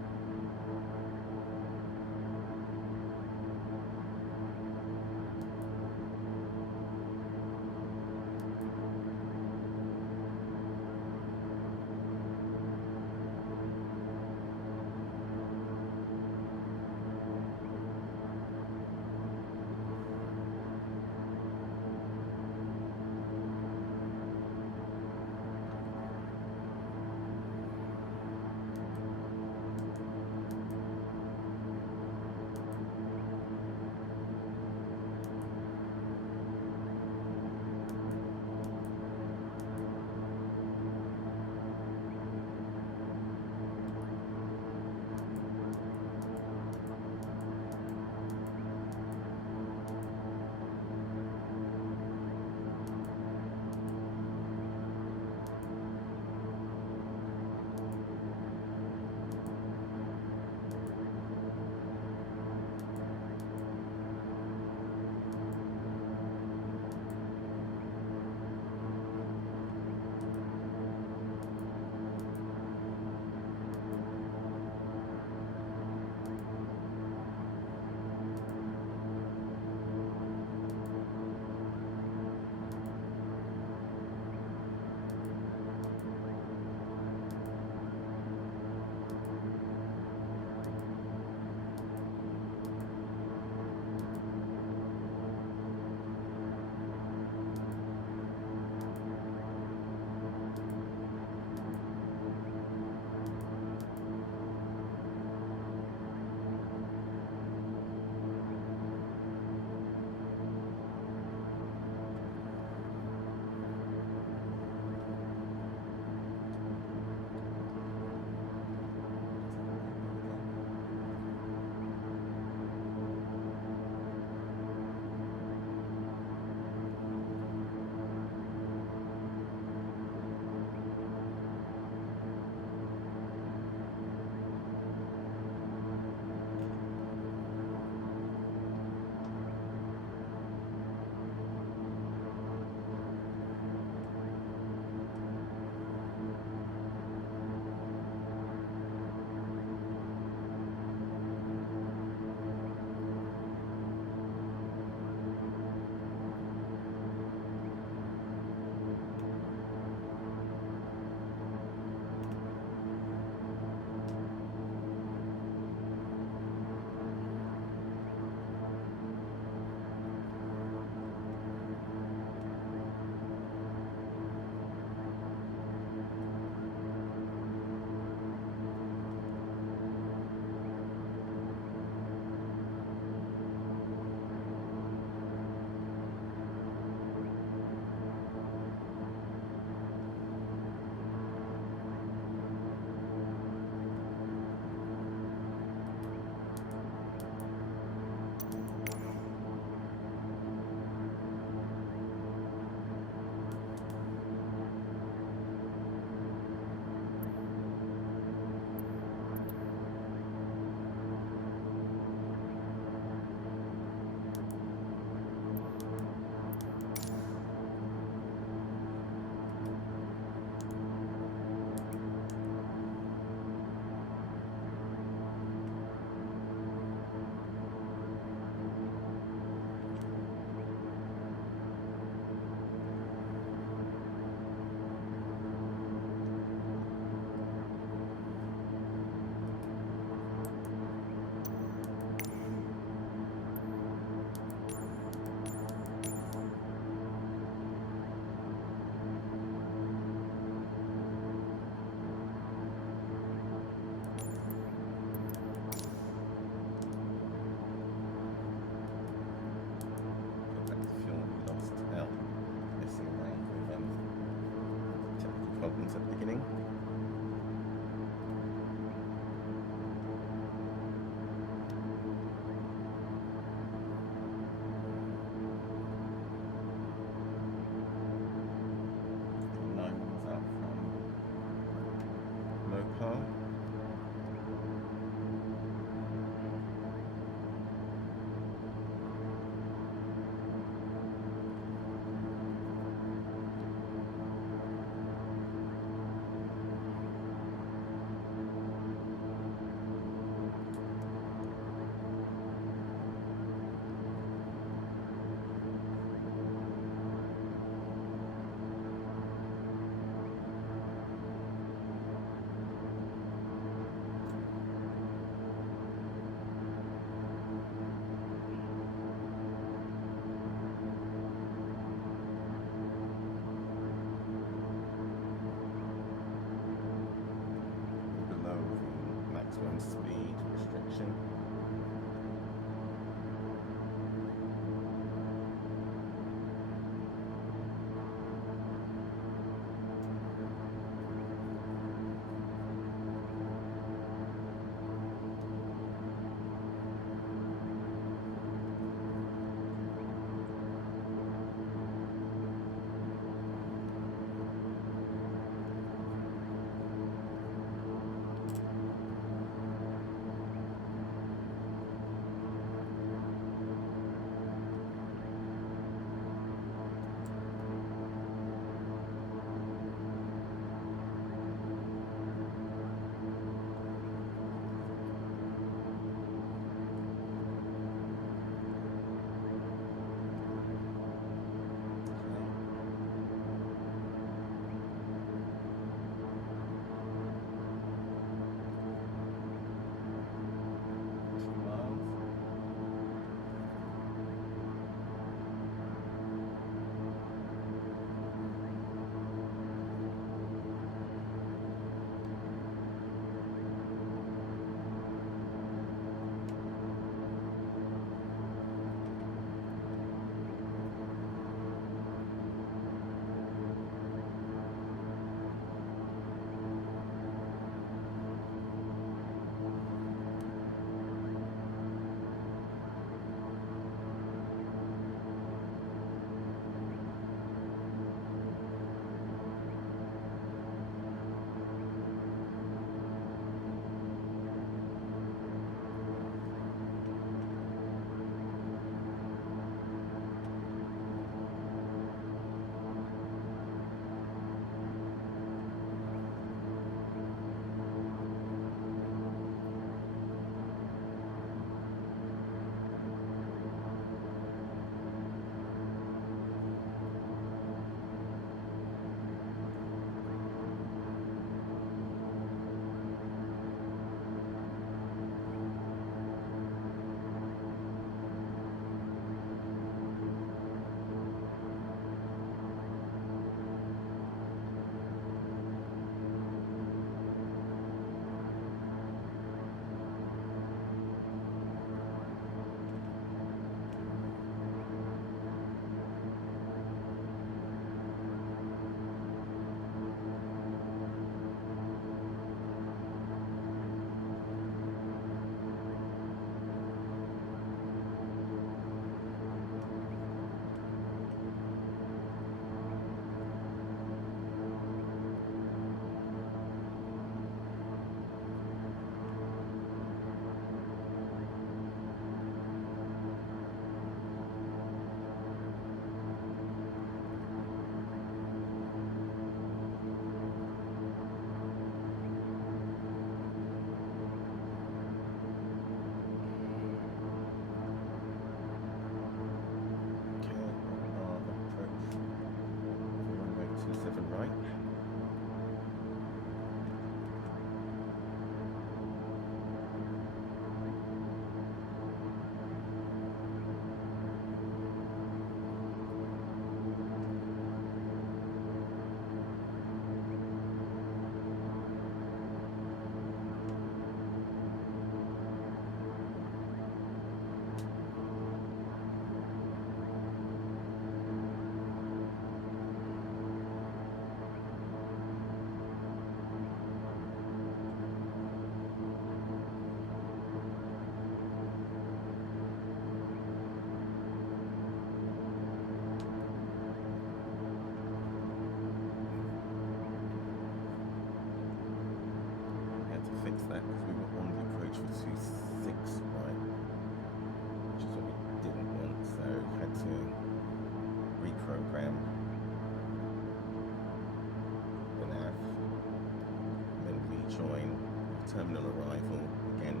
terminal arrival, again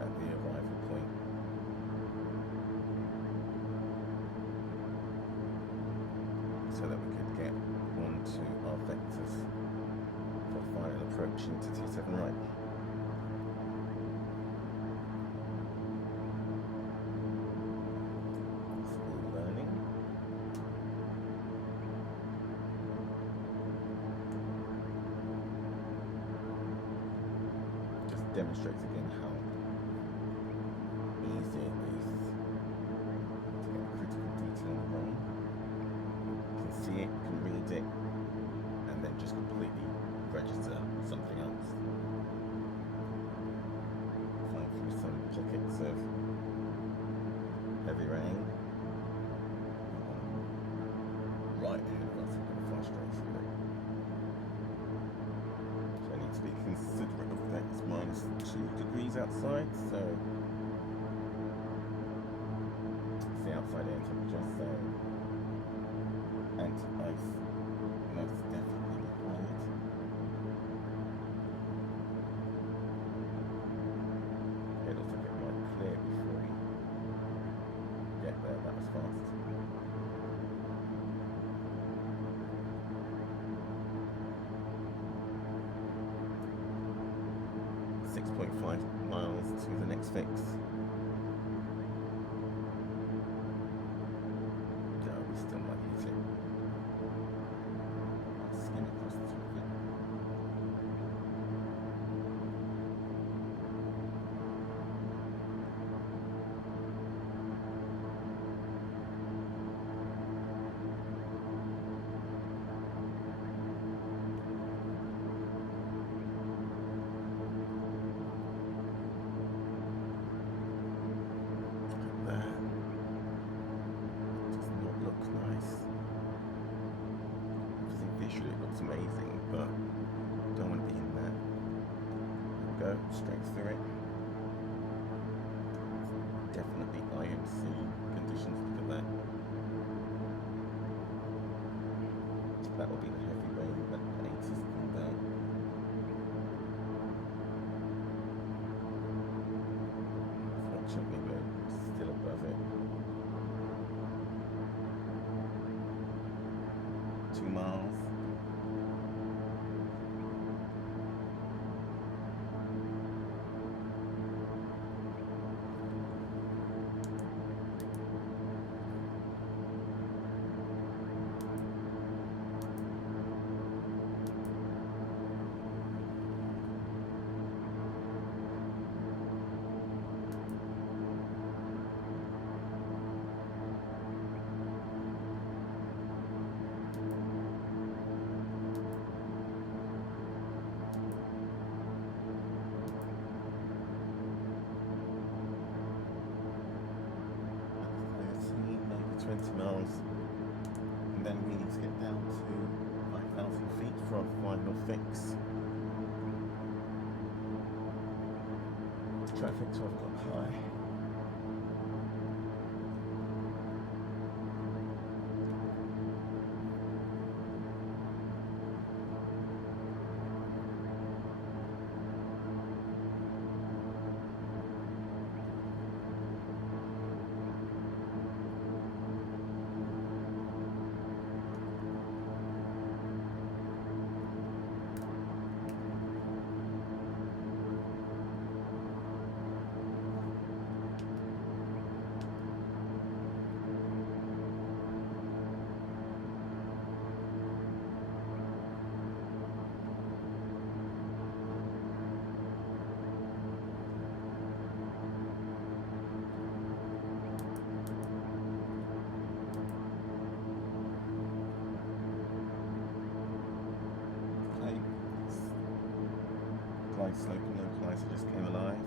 at the arrival point. So that we could get onto our vectors for final approach into T7 right. Still learning. Just demonstrates again how easy it is to get critical detail wrong. See it, can read it, and then just completely register something else. Find through some pockets of heavy rain. Right ahead of us, we're going to fly straight through it. So I need to be considerate of that. It's minus 2 degrees outside, so it's the outside air temperature, so anti-ice most definitely required. It looks like it might clear before we get there. That was fast. .5 miles to the next fix. No, we still might use it. Skim across the top of it. Amazing, but don't want to be in that. Go straight through it. Definitely IMC conditions. Look at that. That will be the heavy rain that 80's come down. Unfortunately, we're still above it. 2 miles. Miles, and then we need to get down to 5,000 feet for our final fix. Traffic 12 o'clock high. Slope and localizer just came alive.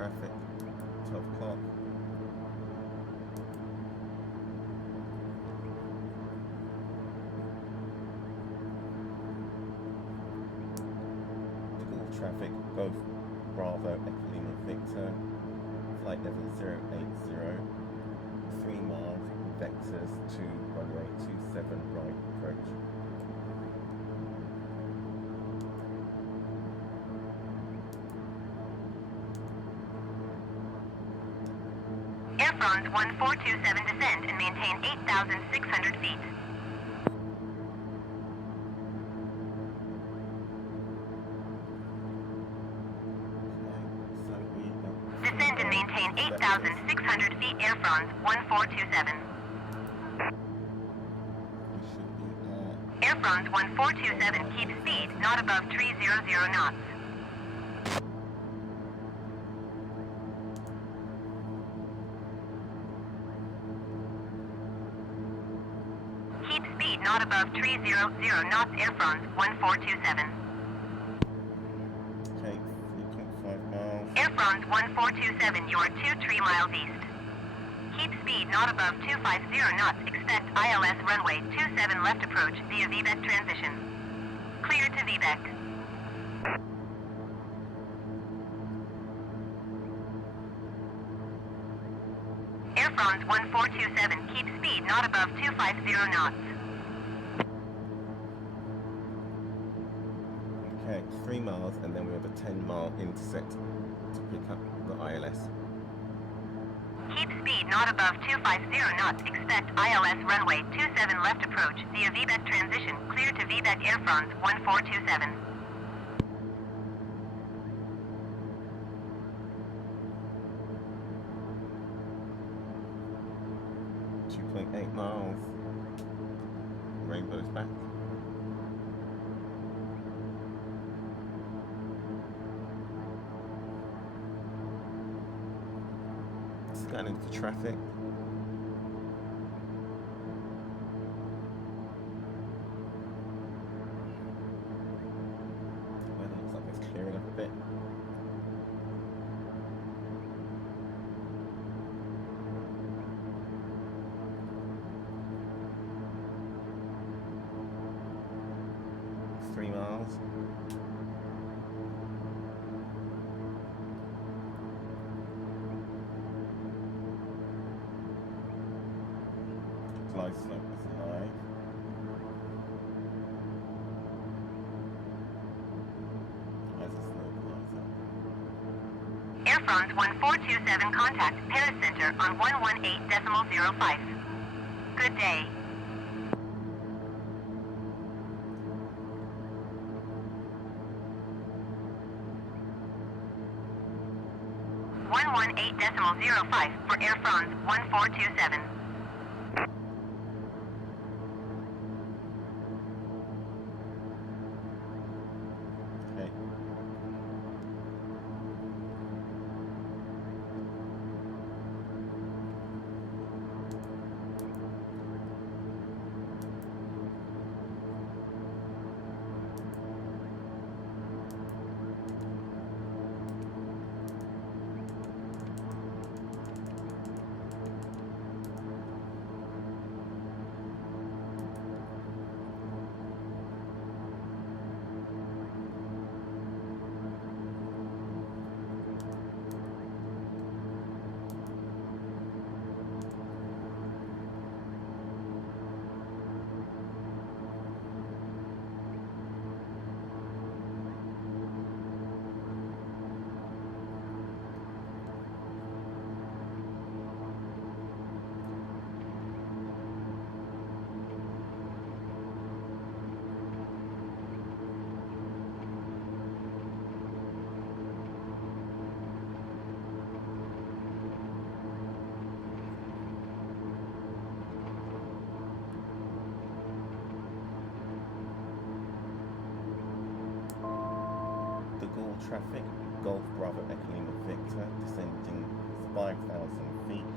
traffic, 12 o'clock. Traffic, Golf Bravo Echo Lima Victor, flight level 080, 3 miles, vectors to runway 27 right approach. Air France 1427 descend and maintain 8,600 feet. Descend and maintain 8,600 feet, Air France 1427. Air France 1427, keep speed, not above 300 knots. Keep speed, not above 300 knots, Air France 1427. Okay, 3.5 miles. Air France 1427, you are 2-3 miles east. Keep speed not above 250 knots. Expect ILS runway 27 left approach via VBEC transition. Clear to VBEC. Air France 1427, keep speed not above 250 knots. Okay, 3 miles, and then we have a 10-mile intercept to pick up the ILS. Keep speed not above 250 knots. Expect ILS runway 27 left approach via VBEC transition. Clear to VBEC, Air France 1427. 2.8 miles. Rainbow's back. Scanning for traffic. Weather looks like it's clearing up a bit. Three miles. Glide slope is live. As a slow glider. Air France 1427, contact Paris Center on 118.05. Good day. .05 for Air France 1427. Okay. Traffic, Golf Bravo Echo Lima Victor, descending 5,000 feet,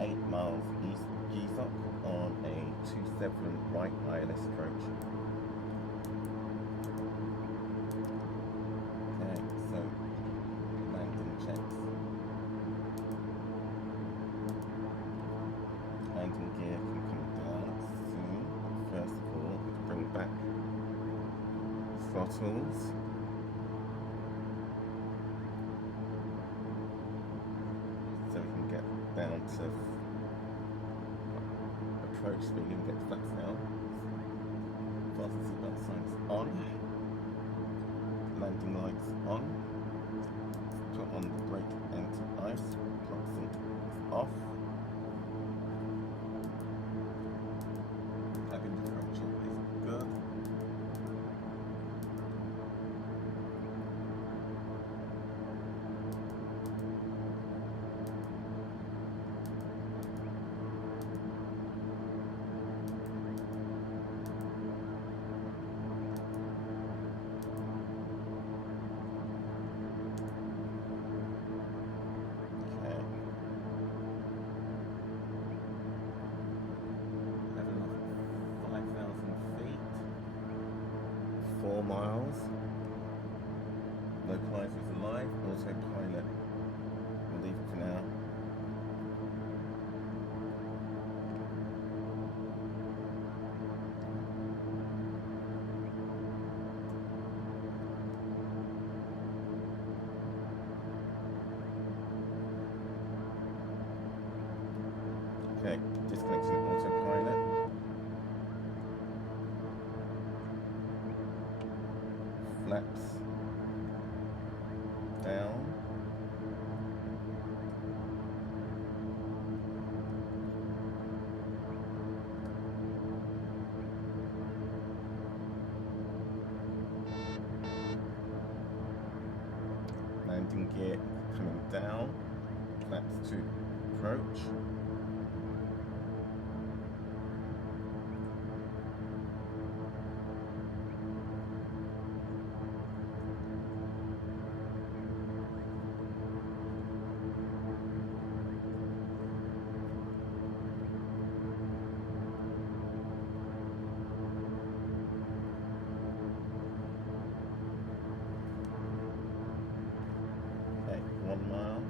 8 miles east GSOC on a 27 right ILS approach. Okay, so landing checks. throttles. So we can get down to approach speed and get flaps now. Fasten seatbelt signs on. Landing lights on. Put on the brake anti-ice. Proxy off. Cabin differential is good. Miles. Localizers alive. Autopilot. We'll leave it for now. Okay, disconnecting autopilot. Flaps down. Landing gear coming down. Flaps to approach. Okay, 1 mile.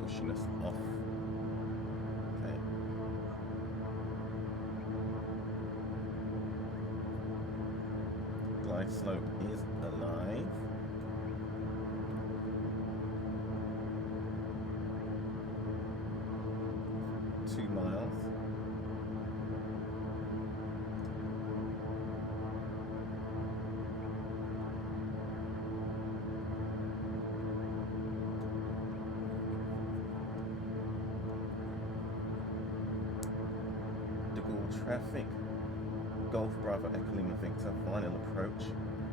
Pushing us off. Okay. Glide slope is alive. Two miles. Traffic, Golf Bravo Echo Lima Victor, final approach,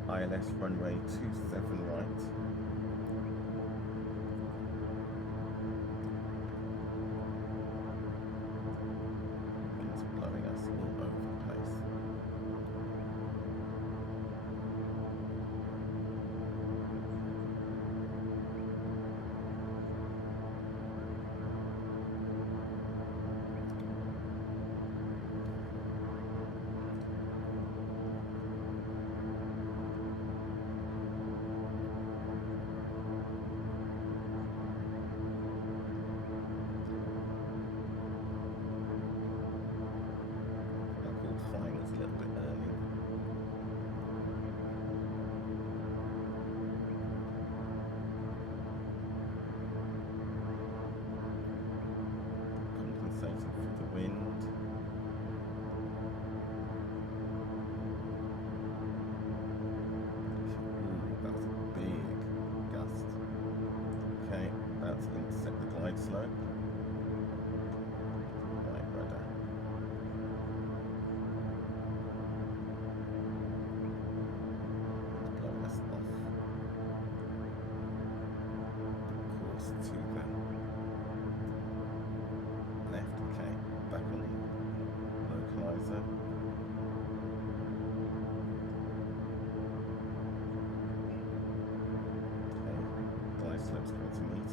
ILS runway 27 right. Winds blowing us all over the place.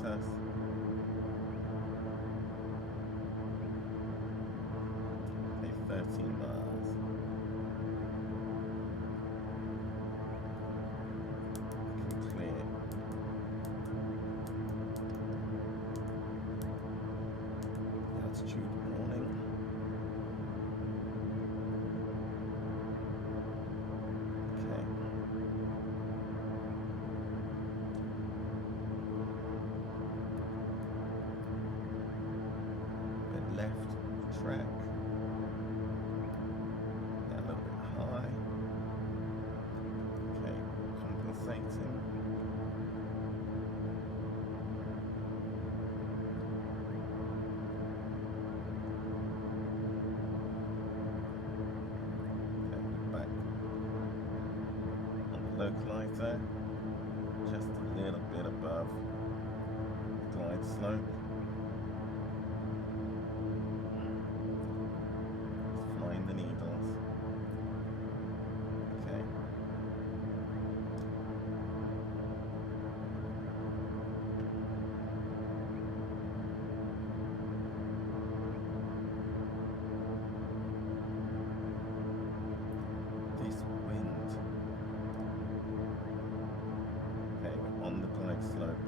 us. Okay, 13 miles. Looking clear. Altitude warning. Okay. Bit left track. Yeah, a little bit high. Okay, compensating. Localizer, just a little bit above glide slope. Flying the needles. Okay. This wind. Okay, we're on the glide slope.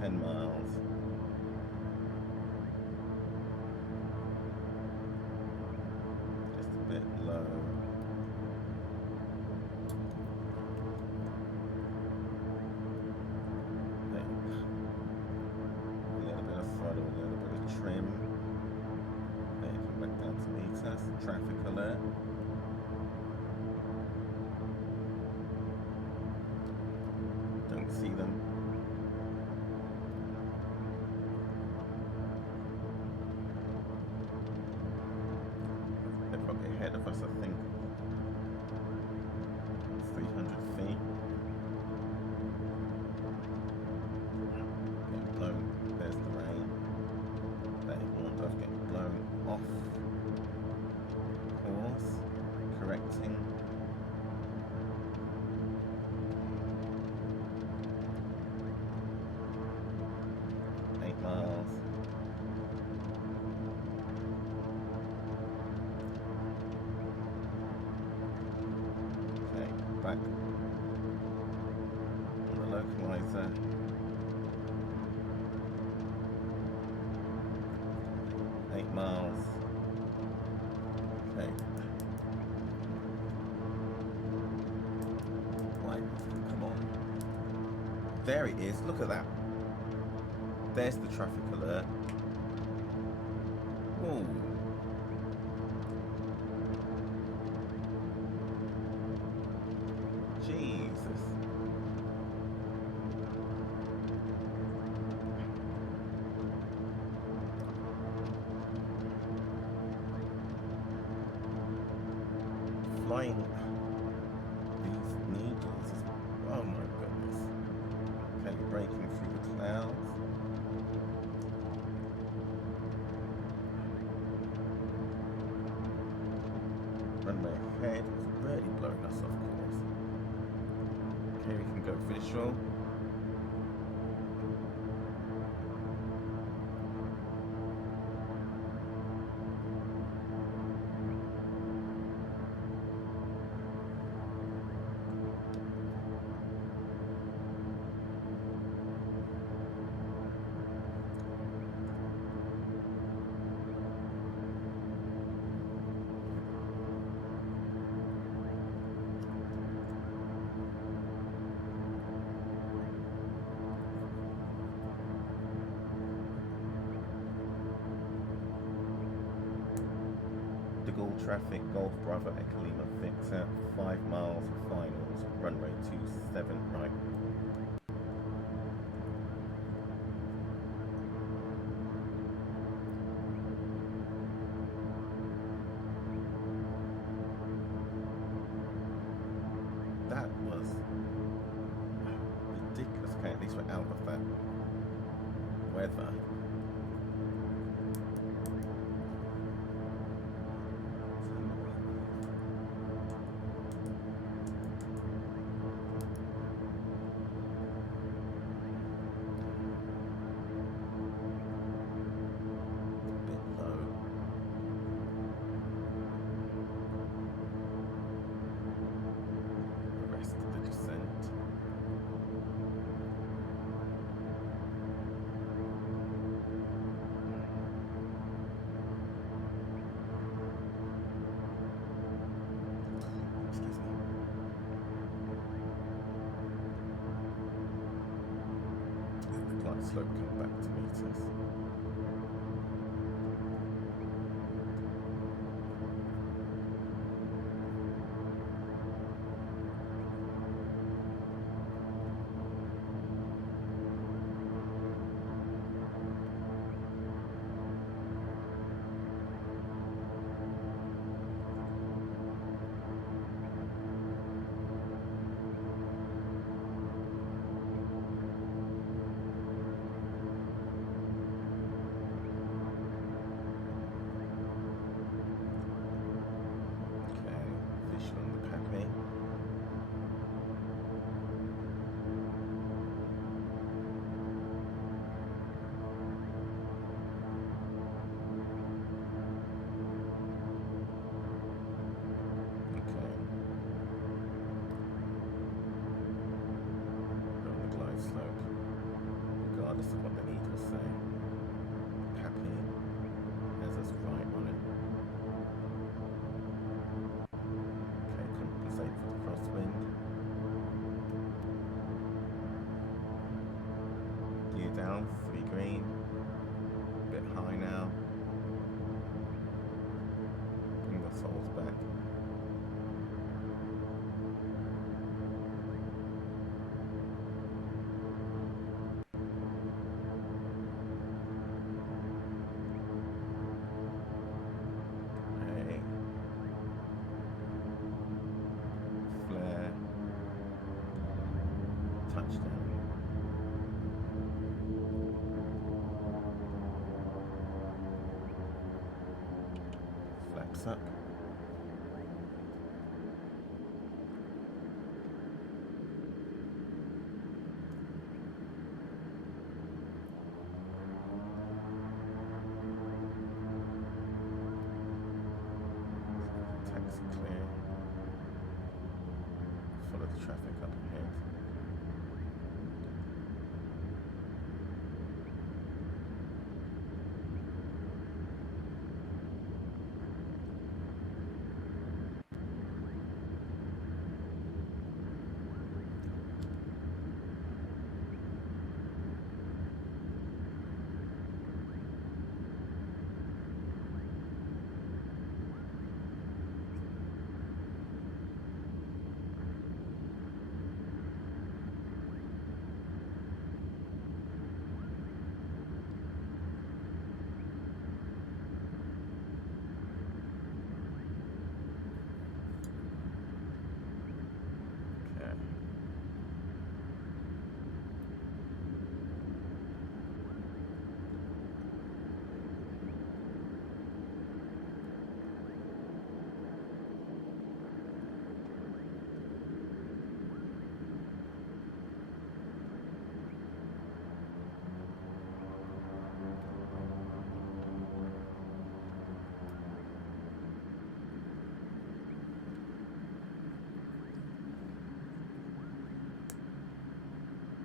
10 miles. Just a bit low. Then a little bit of throttle, a little bit of trim. Then come back down to meet us. Traffic alert. Don't see them. They're probably ahead of us, I think. 300 feet. Getting blown. There's the rain. That warned us getting blown off course. Correcting. Miles. Okay, back on the localizer. Eight miles. Okay. Right, come on. There it is, look at that. There's the traffic alert. Ooh. Jesus. Flying these needles. Oh my goodness. Okay, breaking through the clouds. Runway ahead is really blowing us off course. Okay, we can go visual. Traffic, Golf Bravo, Eggd-Lfpg Victor, 5 miles finals, runway 27 right. That was ridiculous. Okay, at least we're out of that weather. slope come back to meet us. Regardless of what the needles say, Pappy has us right on it. Okay, compensate for the crosswind. Gear down, 3 green. A bit high now. Bring the souls back. Flaps up. Taxi clear. Follow the traffic up ahead.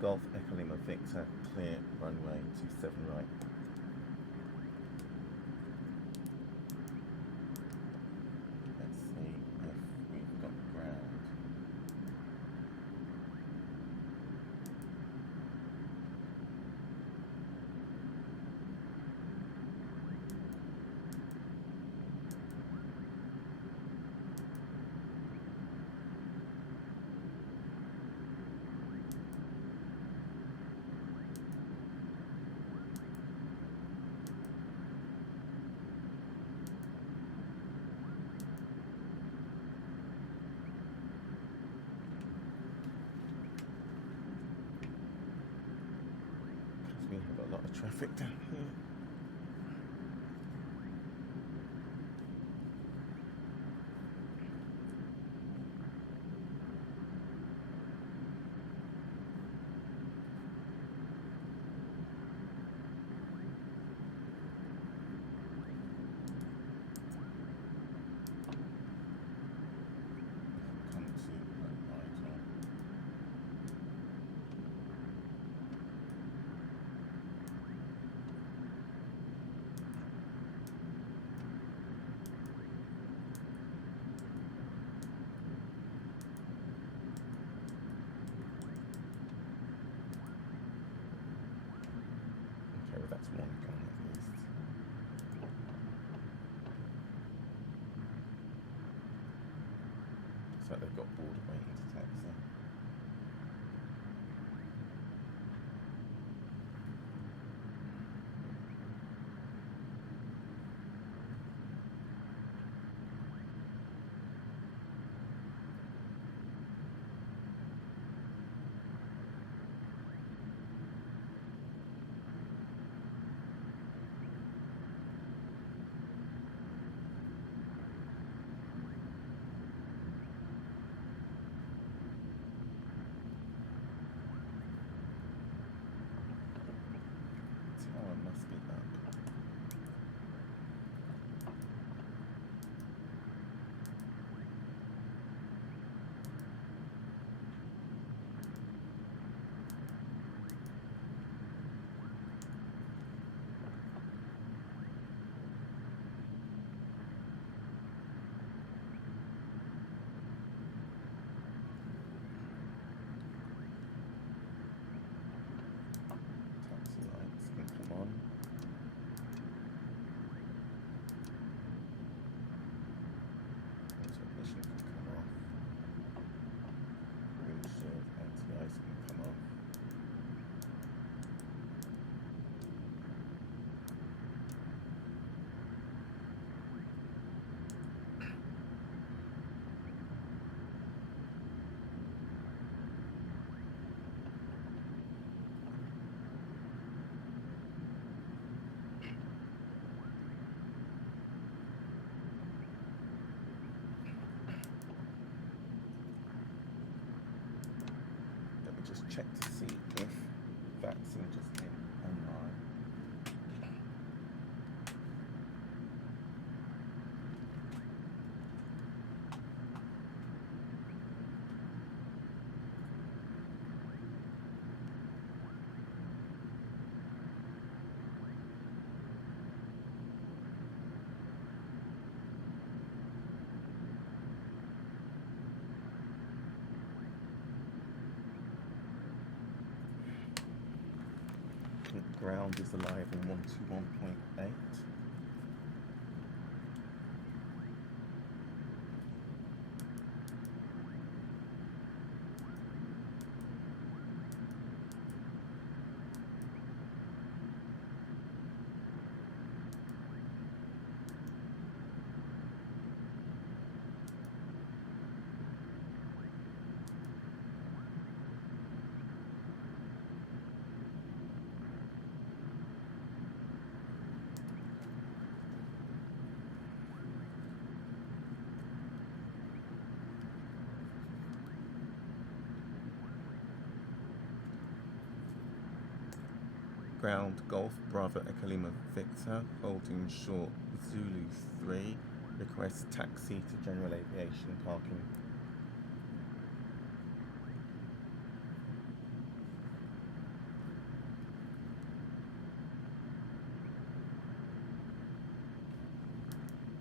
Golf Echo Lima Victor, clear runway 27 right. Let's see if we've got ground. We have a lot of traffic down here. like they've got bored of waiting to taxi. Tower must be up. Taxi lights can come on. Auto ignition can come off. Windshield anti-ice can come on. Let me just check to see if that's just in online. Ground is alive on 121.8. Ground Golf Bravo Echo Victor, holding short Zulu 3, requests taxi to general aviation parking.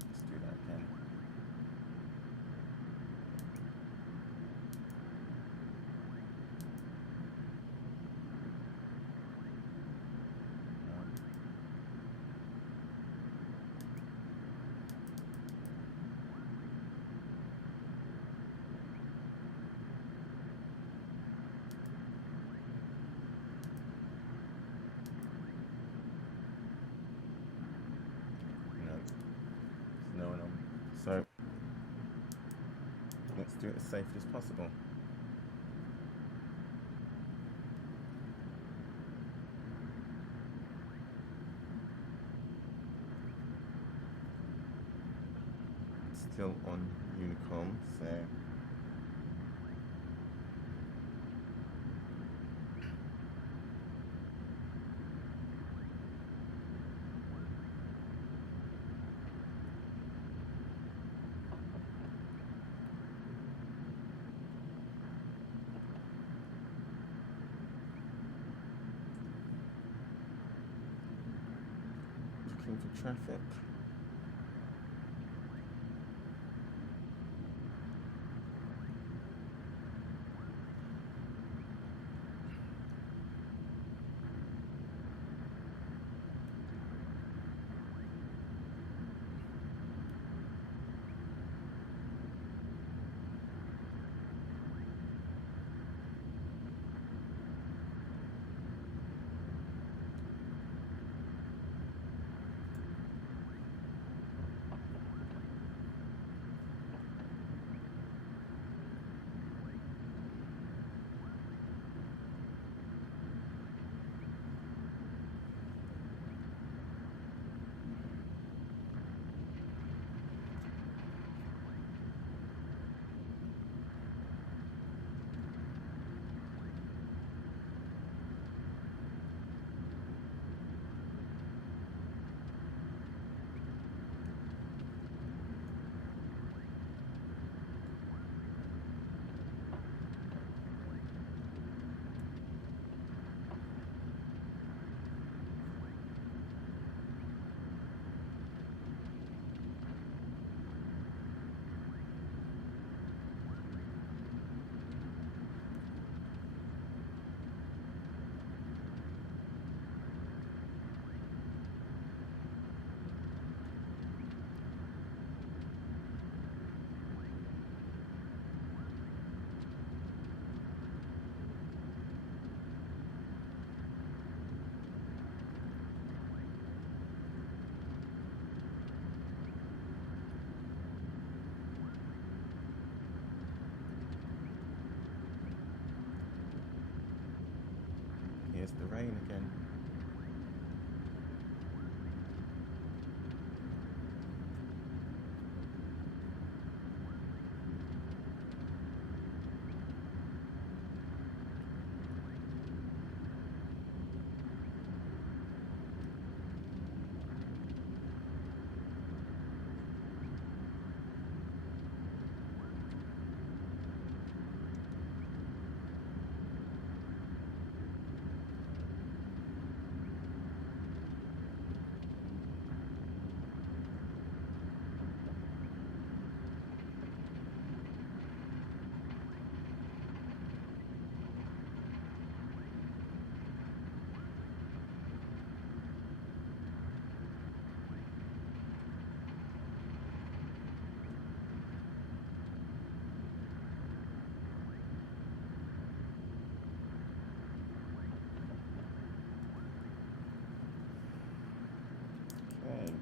Let's do that again. No one on. So let's do it as safely as possible. Still on Unicom, so looking for traffic. here's the rain again. Okay.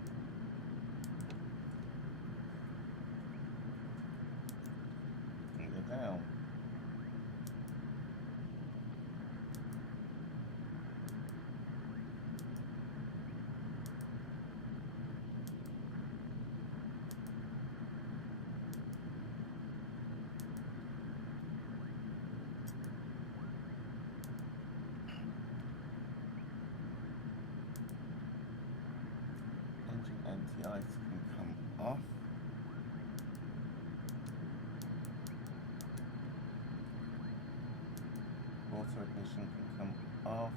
Bring it down. Engine anti-ice can come off. Auto ignition can come off.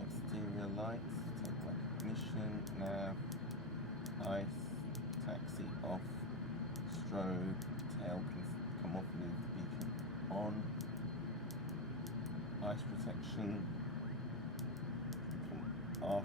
Exterior lights, take recognition, nav, ice, taxi off, strobe, tail can come off, leave beacon on. Ice protection can come off.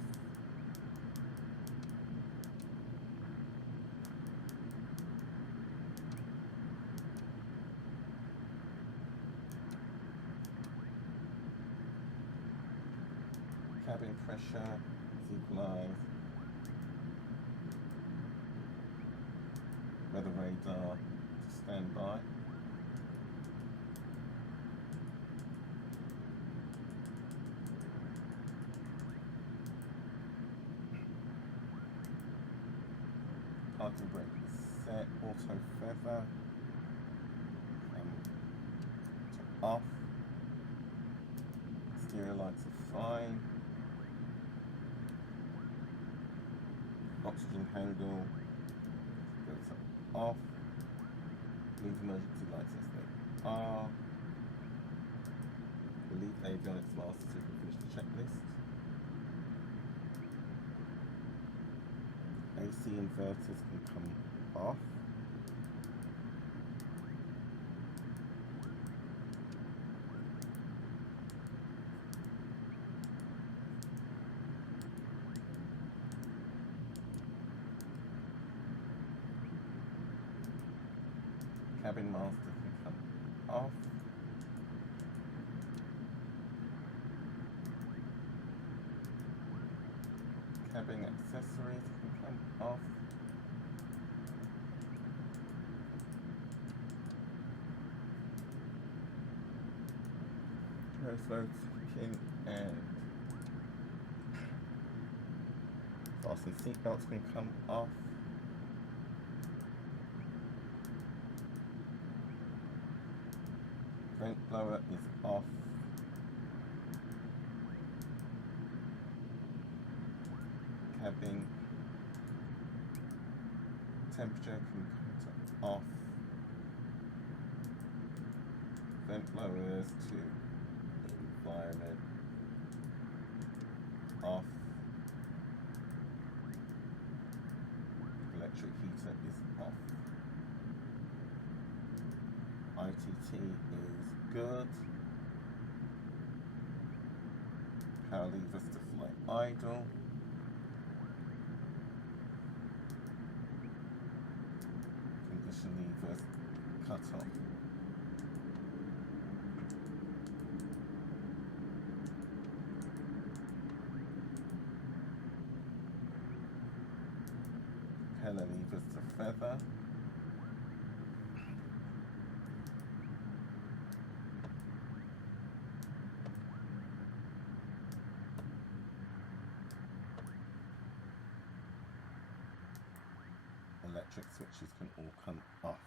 Cabin pressure is equalised. Weather radar to stand by. Parking brake is set. Auto feather to off. Stereo lights are fine. Oxygen handle goes off. Leave emergency lights as they are. Leave avionics master so we can finish the checklist. AC inverters can come off. Cabin master can come off. Cabin accessories can come off. Airflow in and fasten seatbelts can come off. Vent blower is off. Cabin temperature can come to off. Vent blowers to environment off. Electric heater is off. ITT is good. Power levers to fly idle. Condition levers cut off. Propeller levers to feather. electric switches can all come off.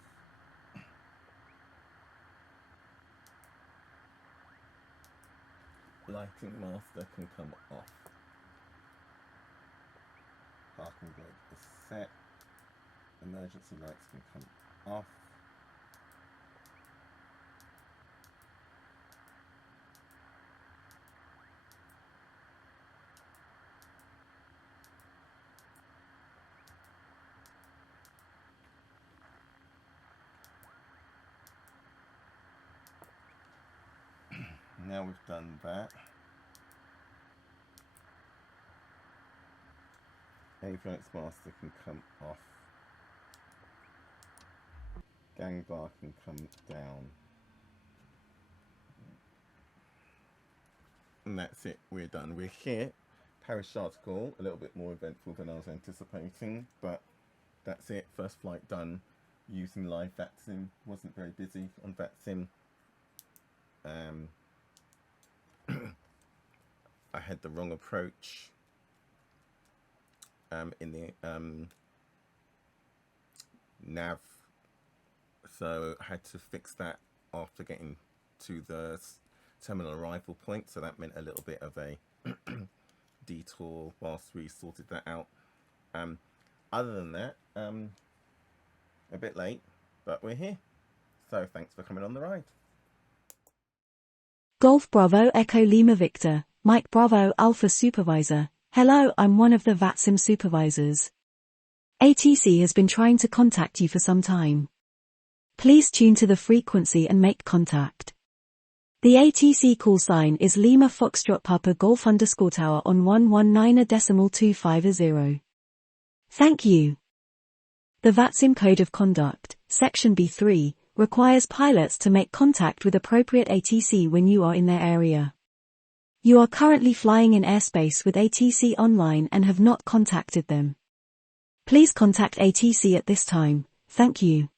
Lighting master can come off. Parking brake is set. Emergency lights can come off. Now we've done that, avionics master can come off, gang bar can come down, and that's it, we're done. We're here. Parish article, a little bit more eventful than I was anticipating, but that's it. First flight done using live VATSIM. Wasn't very busy on VATSIM. I had the wrong approach in the nav, so I had to fix that after getting to the terminal arrival point, so that meant a little bit of a detour whilst we sorted that out. Other than that, a bit late, but we're here, so thanks for coming on the ride. Golf Bravo Echo Lima Victor, Mike Bravo Alpha Supervisor. Hello, I'm one of the VATSIM supervisors. ATC has been trying to contact you for some time. Please tune to the frequency and make contact. The ATC call sign is Lima Foxtrot Papa Golf _Tower on 119.250. Thank you. The VATSIM Code of Conduct, Section B3, requires pilots to make contact with appropriate ATC when you are in their area. You are currently flying in airspace with ATC online and have not contacted them. Please contact ATC at this time. Thank you.